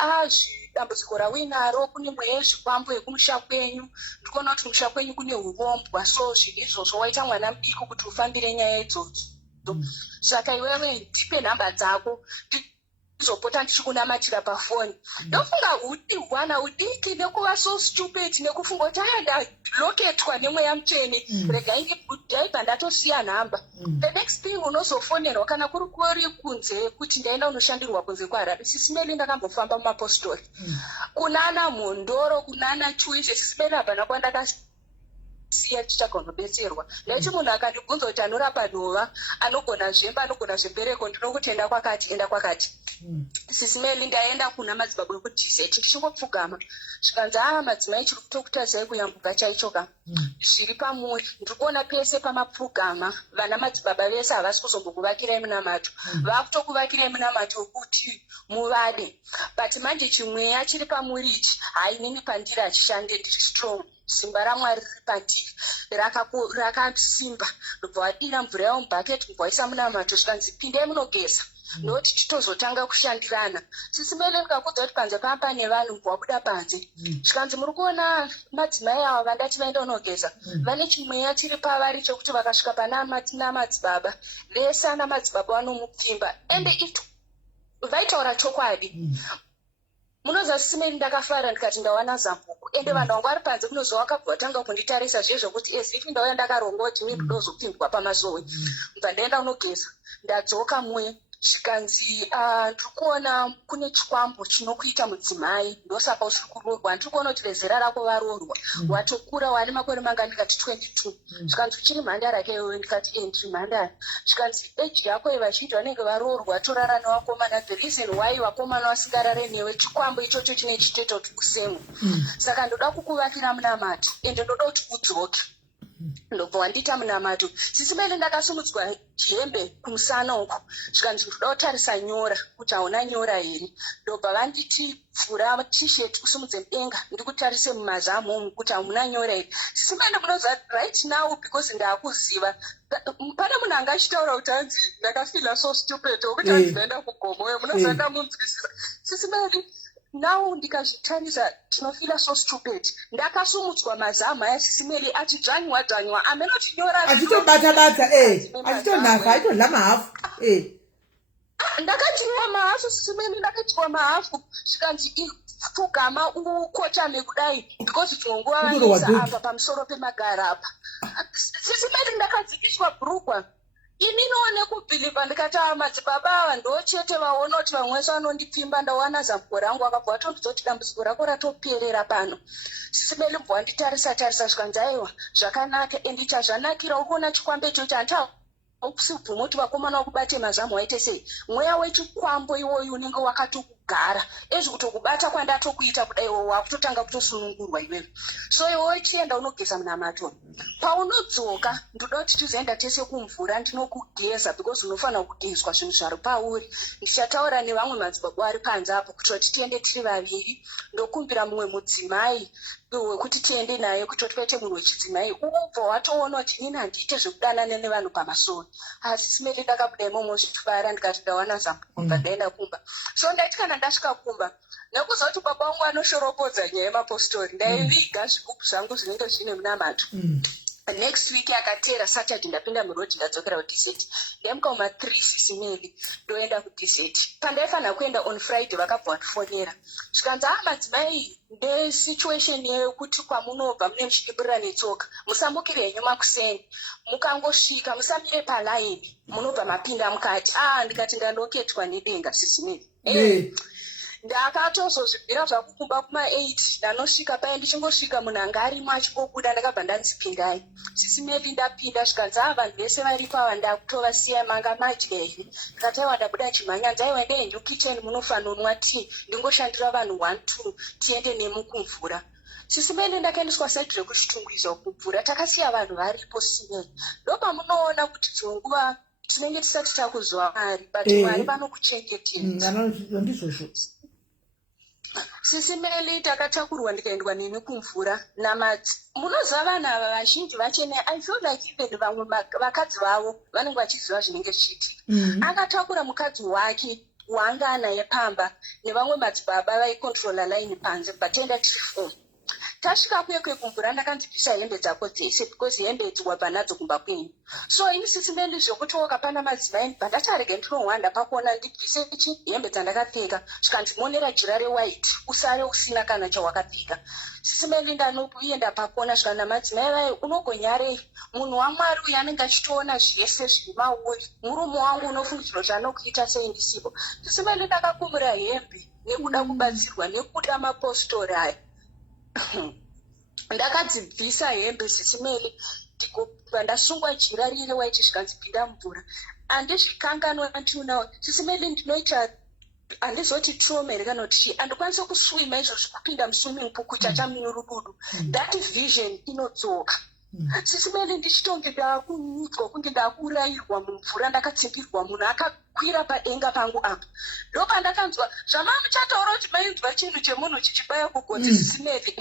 dambudziko rawinaro kune mweya yezvikwambo yekumusha kwenyu, ndikuona kuti musha kwenyu kune urombwa, so zvinhu izvozvo waita mwana mudiki kuti ufambire nyaya idzodzo. Saka iwewe ndipe nhamba dzako ndizopota ndichikunamatira pafoni. Ndofunga wana udiki nekuva so stupid nekufunga kuti ndaloketwa nemweya mutsvene regai ndibva ndatosiya nhamba. The next thing unozofonerwa kana kuri kuri kunze kuti ndaenda unoshandirwa kunze kwaHarare. SIS-MELLY ndakambofamba mumapostori kunana Mhondoro kunana Chuizve SIS-MELLY hapana kwandakasiya tichagonobetserwa. Ndaiti munhu akandibvunza kuti anorapa nhova anogona zvemba anogona zvembereko ndinokuti enda kwakati SIS-MELLY ndaenda kuna madzibaba ekuti zeti ndichingopfugama zvikanzi madzimai chiri kutokutadzai kuyambuka chaicho ka zviri pamuri, ndiri kuona pese pamapfugama vana madzibaba vese havasi kuzombokuvakirai munamato, vakutokuvakirai munamato wekuti muvade, but manje chimweya chiri pamuri ichi hainini pandiri hachishande ndiri strong, simba raMwari riri pandiri rakasimba. Ndobva wadira mvura yawo mubhaketi mubvaisa munamato zvikanzi pindai munogeza noti titozotanga kushandirana. SIS-MELLY ndikakudza kuti panze pamba nevanhu mbwabuda panze zvikanzi muri kuona madzimai ava vandati vaenda unogeza vane chimweya chiri pavari chokuti vakasvika pana madzibaba vese ana madzibaba vanomupfimba, ende vaitaura chokwadi. Munoziva SIS-MELLY ndakafara ndikati ndawana zambuko, ende vanhu vangu vari panze munoziva wakabva watanga kunditarisa zvezvokuti ifi ndauya ndakaronga kuti mimi ndozopindwa pamasowe, mbva ndaenda unogeza ndadzoka muye zvikanzi ndiri kuona kune chikwambo chinokuita mudzimai ndosaka usiri kuroorwa, ndiri kuona kuti vezera rako varoorwa watokura wane makore manga, ndikati 22. Zvikanzi uchiri mhandara keiwe, ndikati ndiri mhandara. Zvikanzi eji yako ivazhinji vanenge varoorwa torara nevakomana, the reason why vakomana vasingarare newe chikwambo ichocho chine chitoita kuti usemo, saka ndoda kukuvakira munamato ende ndoda kuti udzoke. Ndobva wandita munamato. SIS-MELLY ndakasumudzwa hembe kumusana uko zvikanzi ndoda kutarisa nyora kuti hauna nyora here, ndobva vanditi vhura t-shirt usumudze mudenga ndikutarise mumazamu umu kuti hamuna nyora here. SIS-MELLY munoziva right now because ndaakuziva pane munhu anga achitaura kuti hanzi ndakafila so stupid wekuti hanzi ndaenda kugomoyo, munoziva ndamunzwisisa. SIS-MELLY now ndikazvitarisa tinofila so stupid, ndakasumudzwa mazamu aya SIS-MELLY achidzvanywa amenotinyora achitobata achitonhaka aitodla mahafu ndakadyiwa mahafu SIS-MELLY ndakadyiwa mahafu zvikanzi pfugama ukotame kudai because tinonguva vanisa apa pamusoro pemagara apa. SIS-MELLY ndakadzikiswa bhurugwa ininiwo nekubhilivha ndikati madzibaba ava ndochete vaona kuti vamwe vese vanondipfimba ndawana zambuko rangu, akabva vatondizoti dambudziko rako ratoperera pano. SIS-MELLY mbwa nditarisa zvikanzi aiwa zvakanaka ende chazvanakira uri kuona chikwambo ichocho usibvumoti vakomana vakubate mazamu waite sei mweya wechikwambo iwoyu unenge wakatokugara ezvi kutokubata kwandatokuita kudai iwo wakutotanga kutosunungurwa iwewe so iwowe chienda unogeza munamato paunodzoka ndoda kuti tizoenda tese kumvura ndinokugeza because unofanira kugezwa zvinhu zviri pauri ndichataura nevamwe madzibaba vari panze apo kuti tiende tiri vaviri ndokumbira mumwe mudzimai wekuti tiende naye kuti toite munhu wechidzimai ubva watoona kuti inini handiite zvekudanana nevanhu pamasoro asi simeli ndakabuda imomo zvitubara ndikati ndawana zambukumba ndaenda kumba so ndaiti kana ndasvika kumba nekuza kuti baba vangu anoshoropodza nyaya yemapostori ndaiviga zvigubu zvangu zvinenge zvine munamato next week akatera Saturday ndapinda muroad ndadzokera kudesert ndamuka uma 3 sisimeli ndoenda kudesert pandaifanira kuenda on Friday vakabva vatifonera zvikanzi madzimai ndesituation yekuti kwamunobva mune muchidiburira netsoka musambukire henyu makuseni mukangosvika musamire palaini munobva mapinda mukati ndikati ndandoketwa nedenga sisimeli ndakatozozvibvira zvakukumba kuma8 ndanosvika paye ndichingosvika munhu anga arimo achingobuda ndakabva ndanzipindai sisimeli ndapinda zvikanzi vanhu vese vari pava ndakutovasiya manga madya here ndikati aiwa ndabuda chimhanya dzaiwa ndehenyu kitchen munofanonwa tii ndingoshandira vanhu 1-2 tiende nemukumvura sisimeli ndakaendeswa saidi rekuchitungwiza kumvura takasiya vanhu varipo sisimeli ndopamunoona kuti dzonguva tinenge tisati takuzwa Mwari but Mwari vanokuchengetedza ndizvozvo sisimeli takatakurwa ndikaendwa neni kumvura namadzi munoziva vanhu ava vazhinji vachene I feel like even vamwe vakadzi vavo vanenge vachiziva zvinenge zvichiitika akatakura mukadzi wake waanga anaye pamba nevamwe madzibaba vaikontrola laini panze bataenda tiri 4 tasvika kuye kumvura ndakanzibvisa hembe dzako dzese because hembe dziwabva nadzo kumba kwenyu so ini sisimeli zvokuti wakapanda madzimai pandatarege ndinohwanda pakuona ndibvise hembe dzandakapfeka zvikandimonera jira rewhite usare usina kana chawakapfeka sisimeli ndanoenda pakona zvikana madzimai vai unogonyarei munhu waMwari uyu anenge achitoona zvese zviri mauri murume wangu unofungidzirwa zvanokuita sei ndisipo sisimeli ndakakumura hembe nekuda kubatsirwa nekuda mapostori aya ndakadzibvisa hembe sisimeli ndikobva ndasungwa jira rire waiti zvikanzipinda mvura andizvikanganwa ndiunawo sisimeli ndinoita handizoti tromere kana kuti andikwanisa kuswima izvozvi kupinda muswimming pool kuchacha minurududu that vision inodzoka sisimeli ndichitonge ndakuudzwa kunge ndakurayirwa mumvura ndakatsimbirwa munhu akakwira padenga pangu apa ndopandakanzwa zvamamuchataura kuti mainzwa chinhu chemunhu chichibaya kugotsi sisimeli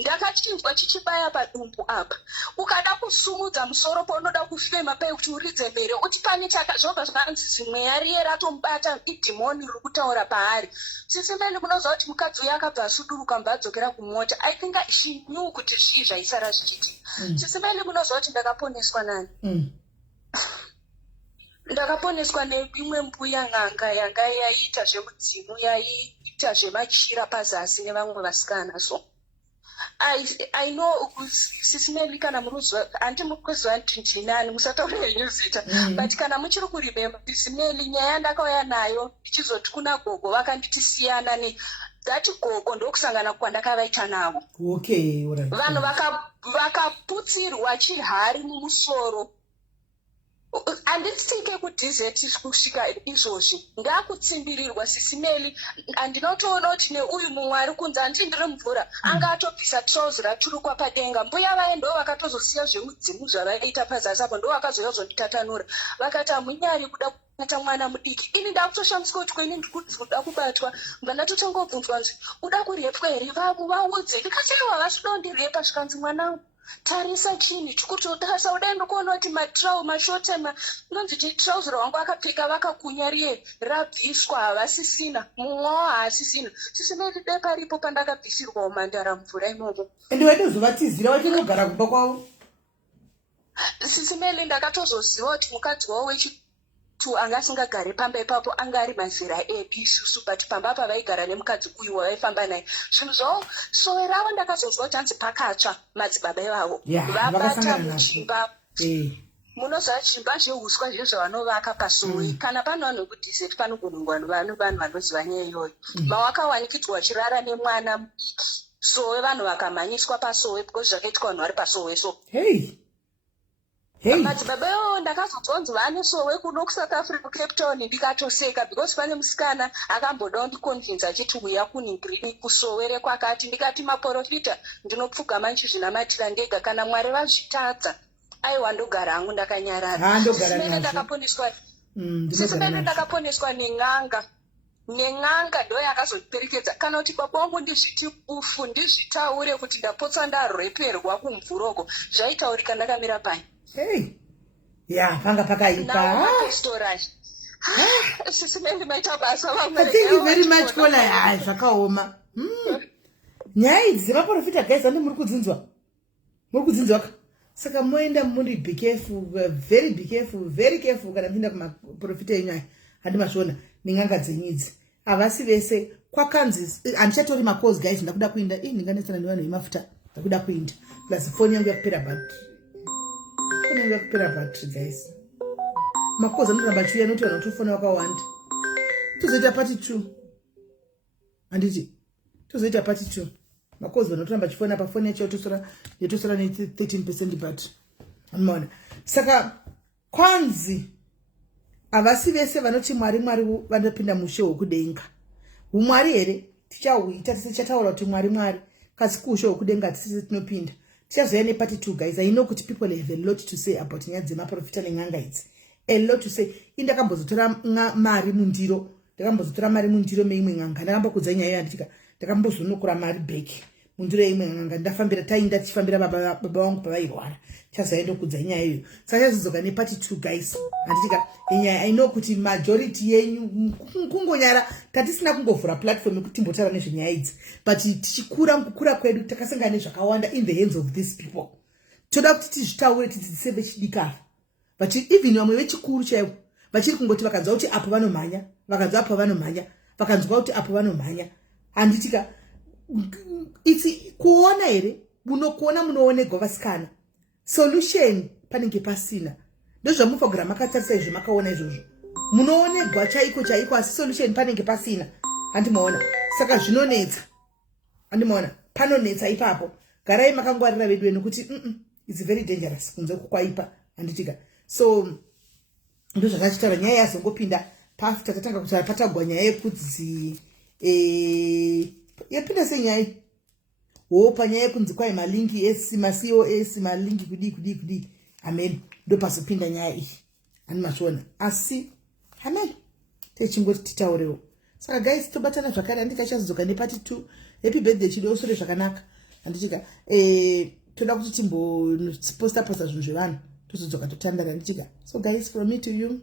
ndakachinzwa chichibaya padumbu apa ukada kusumudza musoro paunoda kufema pai kuti uridze mberi uti pane zvobva zvanzi zimweya riye ratomubata idhimoni riri kutaura paari sisimeli munoziva kuti mukadzi uyo akabva asuduruka mba adzokera kumota I think she knew kuti zvii zvaisara zvichiitika sisimeli munoziva kuti ndakaponeswa nani ndakaponeswa neimwe mbuya n'anga yanga yaiita zvemudzimu yaiita zvemachira pazasi nevamwe vasikana so I know sisimeli kana munoziva handimukuziva kuti ndinani musataura henyu zita but kana muchiri kurimemba sisimeli nyaya yandakauya nayo ndichizoti kuna gogo vakanditi siyana that gogo ndokusangana kwandakavaita navo vanhu vakaputsirwa chihari mumusoro handitike kudhizeti kusvika izvozvi ndakutsimbirirwa sisimeli handinotoona kuti neuyu mumwe ari kunze handii ndiri mvura anga atobvisa trouzi raturukwa padenga mbuya vaye ndo vakatozosiya zvemudzimu zvavaiita pazasi apo ndo vakazouya kuzonditatanura vakati hamunyari kuda kubata mwana mudiki ini ndakutoshambuska kuti kweni ndikuda kubatwa mba ndatotangobvunzwa nzi uda kurepwa here vaudze ndikataiwa vachidondirepa zvikanzi mwanangu tarisa chini chikutotarisa udai ndokuona kuti matrau mashotema inonzi chitrauzi rawangu akapfeka vakakunyariye rabviswa havasisina mumwe wavo haasisina sisimeli dai paripo pandakabvisirwa umandara mvura imomo ende waitozovatizira wachinogara kumba kwavo sisimeli ndakatozoziva kuti mukadzi wavo anga asingagare pamba ipapo anga ari mazera epi isusu but pamba apa vaigara nemukadzi uyu wavaifamba naye zvinhu zvavo sowe ravo ndakazonzwa kuti hanzi pakatsva madzibaba ivavo vabata muchimba munoziva chimba zveuswa zve zvavanovaka pasowe kana pano vanhu vekudhizeti panogonongwa vanhu vanoziva nyaya iyoyo mawakawanikidzwa vachirara nemwana mudiki sowe vanhu vakamhanyiswa pasowe because zvakaitwa vanhu vari pasowe so Hey. madzibaba yo ndakazonzwa vanosowe kuno kuSouth Africa Cape Town ndikatoseka because pane musikana akamboda kundikonvinza achiti uya kuningiri kusowere kwakati ndikati maprofita ndinopfugama nchizvinamatira ndega kana Mwari vazvitadza aiwa ndogara hangu ndakanyarara sisimene ndakaponeswa neng'anga ndo yakazoperekedza kana kuti baba wangu ndizviti ufu ndizvitaure kuti ndapotsa ndarweperwa kumvuroko zvaitaurika ndakamira pai. Hey. Yeah, panga pakaipa. Sisimende maita basa vamwe. Thank you very much for like zvakaoma. Nyaya idzi dzemaprofita guys ande muri kudzinzwa. Saka moenda muri be careful, very careful kana pinda kumaprofita enyaya. Handi mashona ninganga dzenyidzi. Avasi vese kwakanzi andichatori macourse guys ndakuda kuinda ndinganetsana nevanhu vemafuta ndakuda kuinda. Plus phone yangu yakupera battery. Kunenge kupera battery guys. Makoza anoramba chuya noti vanhu tofona wakawanda. Tozoita part 2. Anditi. Tozoita part 2. Makoza vanotoramba chifona pa phone yacho yotosora ne 13% battery. Unaona. Saka kwanzi avasi vese vanoti Mwari vanopinda mushe wokudenga. Umwari here tichauita tichataura kuti Mwari kasi kushe wokudenga tisi tinopinda. Tichazoya nepart 2 guys. I know kuti people have a lot to say about nyaya dzemaprofita neng'anga idzi. A lot to say. Indakambozotora mari mundiro. Ndakambozotora mari mundiro meimwe ng'anga. Ndakambokudza nyaya iyo anditika. Ndakambozonokura mari back. Mundiro yeimwe ng'anga. Ndafambira tainda tichifambira baba wangu pavairwara. Tichazoenda kudza nyaya iyo. Saka tichazoka nepart 2 guys. Anditika nyaya I know kuti majority yenyu kungonyara tatisina kungovhura platform yekuti timbotaura nezvenyaya idzi. But tichikura kwedu takasangana nezvakawanda in the hands of these people. Toda kuti tizvitaure tidzidzise vechidikara. But even vamwe vechikuru chaivo vachiri kungoti vakanzwa kuti apo vanomhanya, vakanzwa apo vanomhanya, vakanzwa kuti apo vanomhanya. Handitika iti kuona here munokuona munoonegwa vasikana. Solution panenge pasina. Ndozvamufagira makatarisa izvo makaona izvozvo. Munoonegwa chaiko asi solution panenge pasina. Handimaona. Saka zvinonetsa. Handimaona. Panonetsa ipapo. Garai makangwarira vedu wenu kuti it's very dangerous kunze kukwaipa. Handitika. So ndozvakachitaura nyaya yazongopinda pafter tatanga kuti patagwa nyaya yekudzi yapinda senyaya panyaya yekunzi kwai malingi COS malingi kudi amen ndo pasopinda nyaya iyi animazviona asi amen techingoti titaurewo. Saka guys tobatana zvakare andikachazodzoka nepart 2. Happy birthday chidosore zvakanaka anditika toda kuti timboposta zvinhu zvevanhu tozodzoka totandara anditika. So guys from me to you.